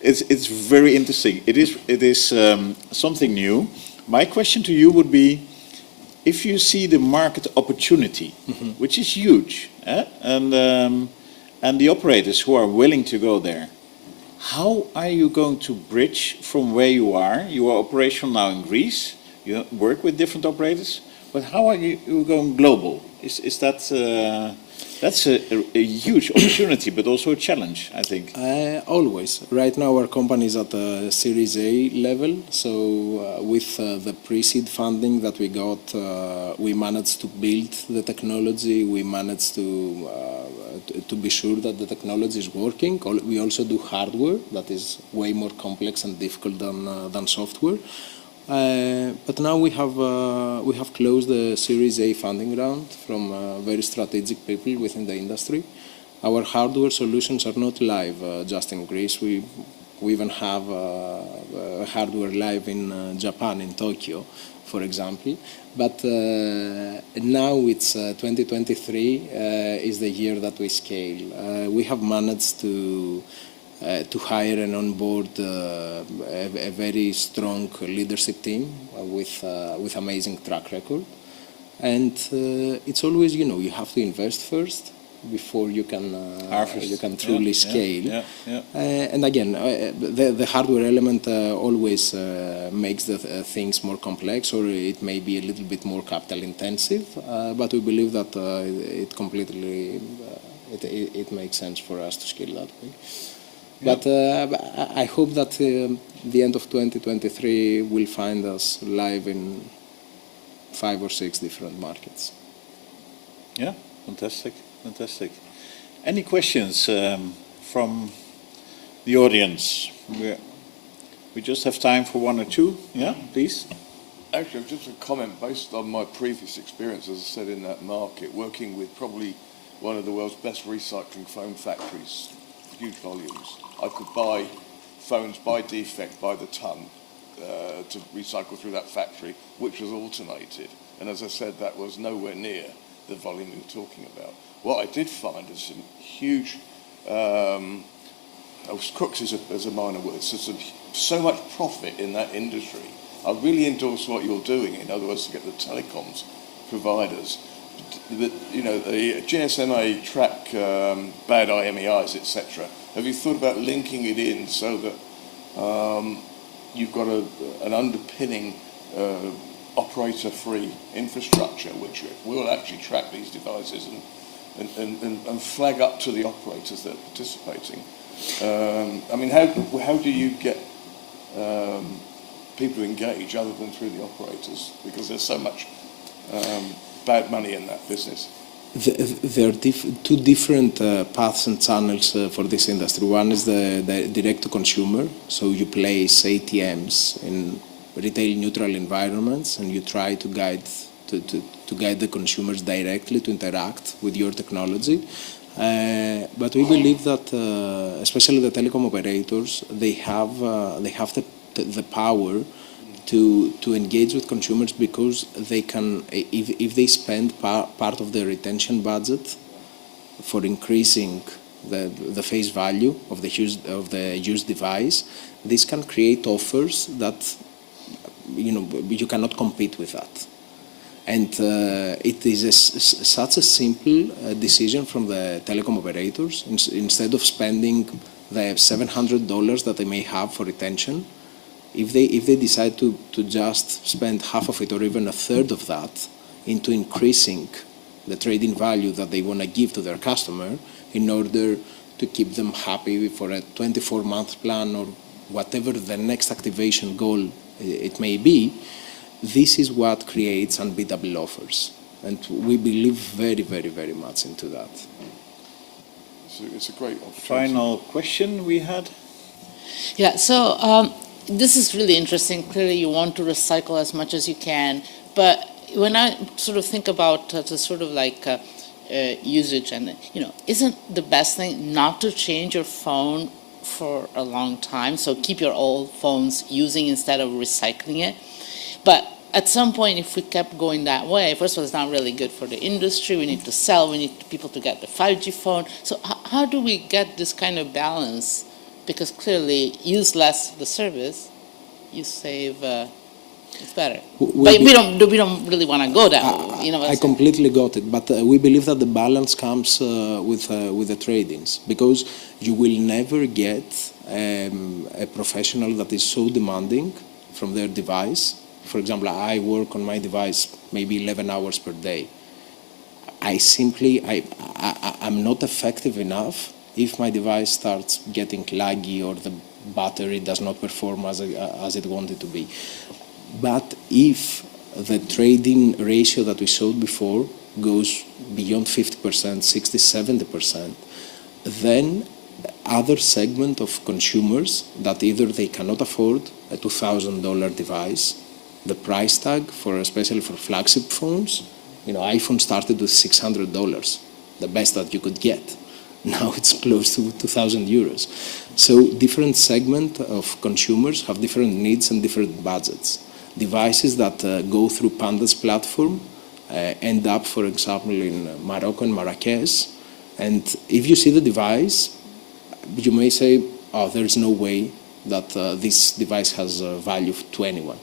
it's very interesting. It is something new. My question to you would be, if you see the market opportunity, which is huge, and the operators who are willing to go there. How are you going to bridge from where you are? You are operational now in Greece. You work with different operators, but how are you going global? Is that that's a huge opportunity, but also a challenge, I think. Always. Right now, our company is at a Series A level. So with the pre-seed funding that we got, we managed to build the technology. We managed to be sure that the technology is working. We also do hardware that is way more complex and difficult than software. But now we have closed the Series A funding round from very strategic people within the industry. Our hardware solutions are not live just in Greece. We even have hardware live in Japan, in Tokyo, for example. But now it's 2023 is the year that we scale. We have managed to hire and onboard a very strong leadership team with amazing track record. And it's always, you have to invest first before you can truly scale. And again, the hardware element always makes the things more complex, or it may be a little bit more capital intensive. But we believe that it makes sense for us to scale that way. But I hope that the end of 2023 will find us live in 5 or 6 different markets. Yeah, fantastic. Any questions from the audience? We just have time for 1 or 2. Yeah, please. Actually, just a comment based on my previous experience, as I said, in that market, working with probably one of the world's best recycling foam factories, huge volumes. I could buy phones by defect, by the ton, to recycle through that factory, which was automated. And as I said, that was nowhere near the volume we were talking about. What I did find is some huge, crooks is a minor word, so much profit in that industry. I really endorse what you're doing, in other words, to get the telecoms providers. The GSMA track bad IMEIs, etc. Have you thought about linking it in so that you've got an underpinning operator-free infrastructure which will actually track these devices and flag up to the operators that are participating? I mean, how do you get people to engage other than through the operators? Because there's so much bad money in that business. There are 2 different paths and channels for this industry. One is the direct-to-consumer, so you place ATMs in retail-neutral environments and you try to guide to guide the consumers directly to interact with your technology. But we believe that, especially the telecom operators, they have the power to engage with consumers because they can, if they spend part of their retention budget for increasing the face value of the used device, this can create offers that you cannot compete with that. And it is such a simple decision from the telecom operators. Instead of spending the $700 that they may have for retention, if they decide to just spend half of it or even a third of that into increasing the trading value that they want to give to their customer in order to keep them happy for a 24-month plan or whatever the next activation goal it may be, this is what creates unbeatable offers. And we believe very, very, very much into that. It's a great opportunity. Final question we had? Yeah, so this is really interesting. Clearly you want to recycle as much as you can, but when I sort of think about the sort of like usage and, isn't the best thing not to change your phone for a long time? So keep your old phones using instead of recycling it. But at some point, if we kept going that way, first of all, it's not really good for the industry. We need to sell. We need people to get the 5G phone. So how do we get this kind of balance? Because clearly, use less the service, you save. It's better. But we don't really want to go that way. I completely got it, but we believe that the balance comes with the trade-ins, because you will never get a professional that is so demanding from their device. For example, I work on my device maybe 11 hours per day. I'm not effective enough if my device starts getting laggy or the battery does not perform as it wanted to be. But if the trading ratio that we showed before goes beyond 50%, 60, 70%, then other segment of consumers that either they cannot afford a $2,000 device, the price tag especially for flagship phones, iPhone started with $600, the best that you could get. Now it's close to 2,000 euros. So different segment of consumers have different needs and different budgets. Devices that go through Panda's platform end up, for example, in Morocco and Marrakesh. And if you see the device, you may say, oh, there's no way that this device has value to anyone.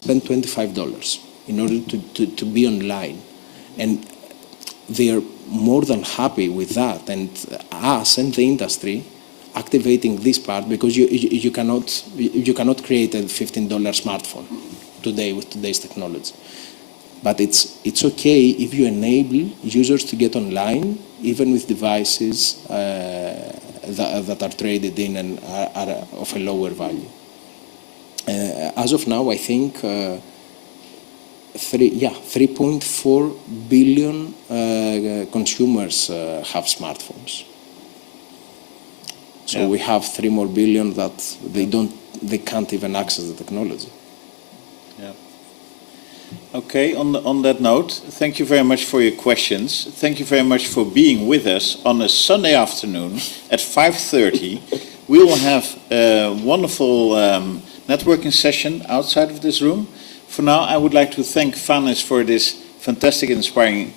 Spend $25 in order to be online. And they are more than happy with that. And us and the industry activating this part, because you cannot create a $15 smartphone today with today's technology. But it's okay if you enable users to get online, even with devices that are traded in and are of a lower value. As of now, I think 3.4 billion consumers have smartphones. So we have 3 more billion that they can't even access the technology. Yeah. Okay, on that note, thank you very much for your questions. Thank you very much for being with us on a Sunday afternoon at 5:30. We will have a wonderful networking session outside of this room. For now, I would like to thank Fanis for this fantastic, inspiring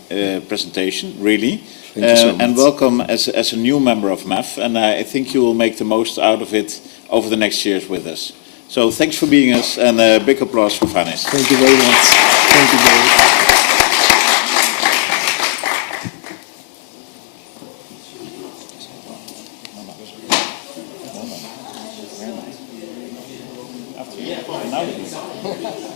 presentation, really. Thank you so much. And welcome as a new member of MEF, and I think you will make the most out of it over the next years with us. So thanks for being us, and a big applause for Fanis. Thank you very much. Thank you very much. After, yeah, now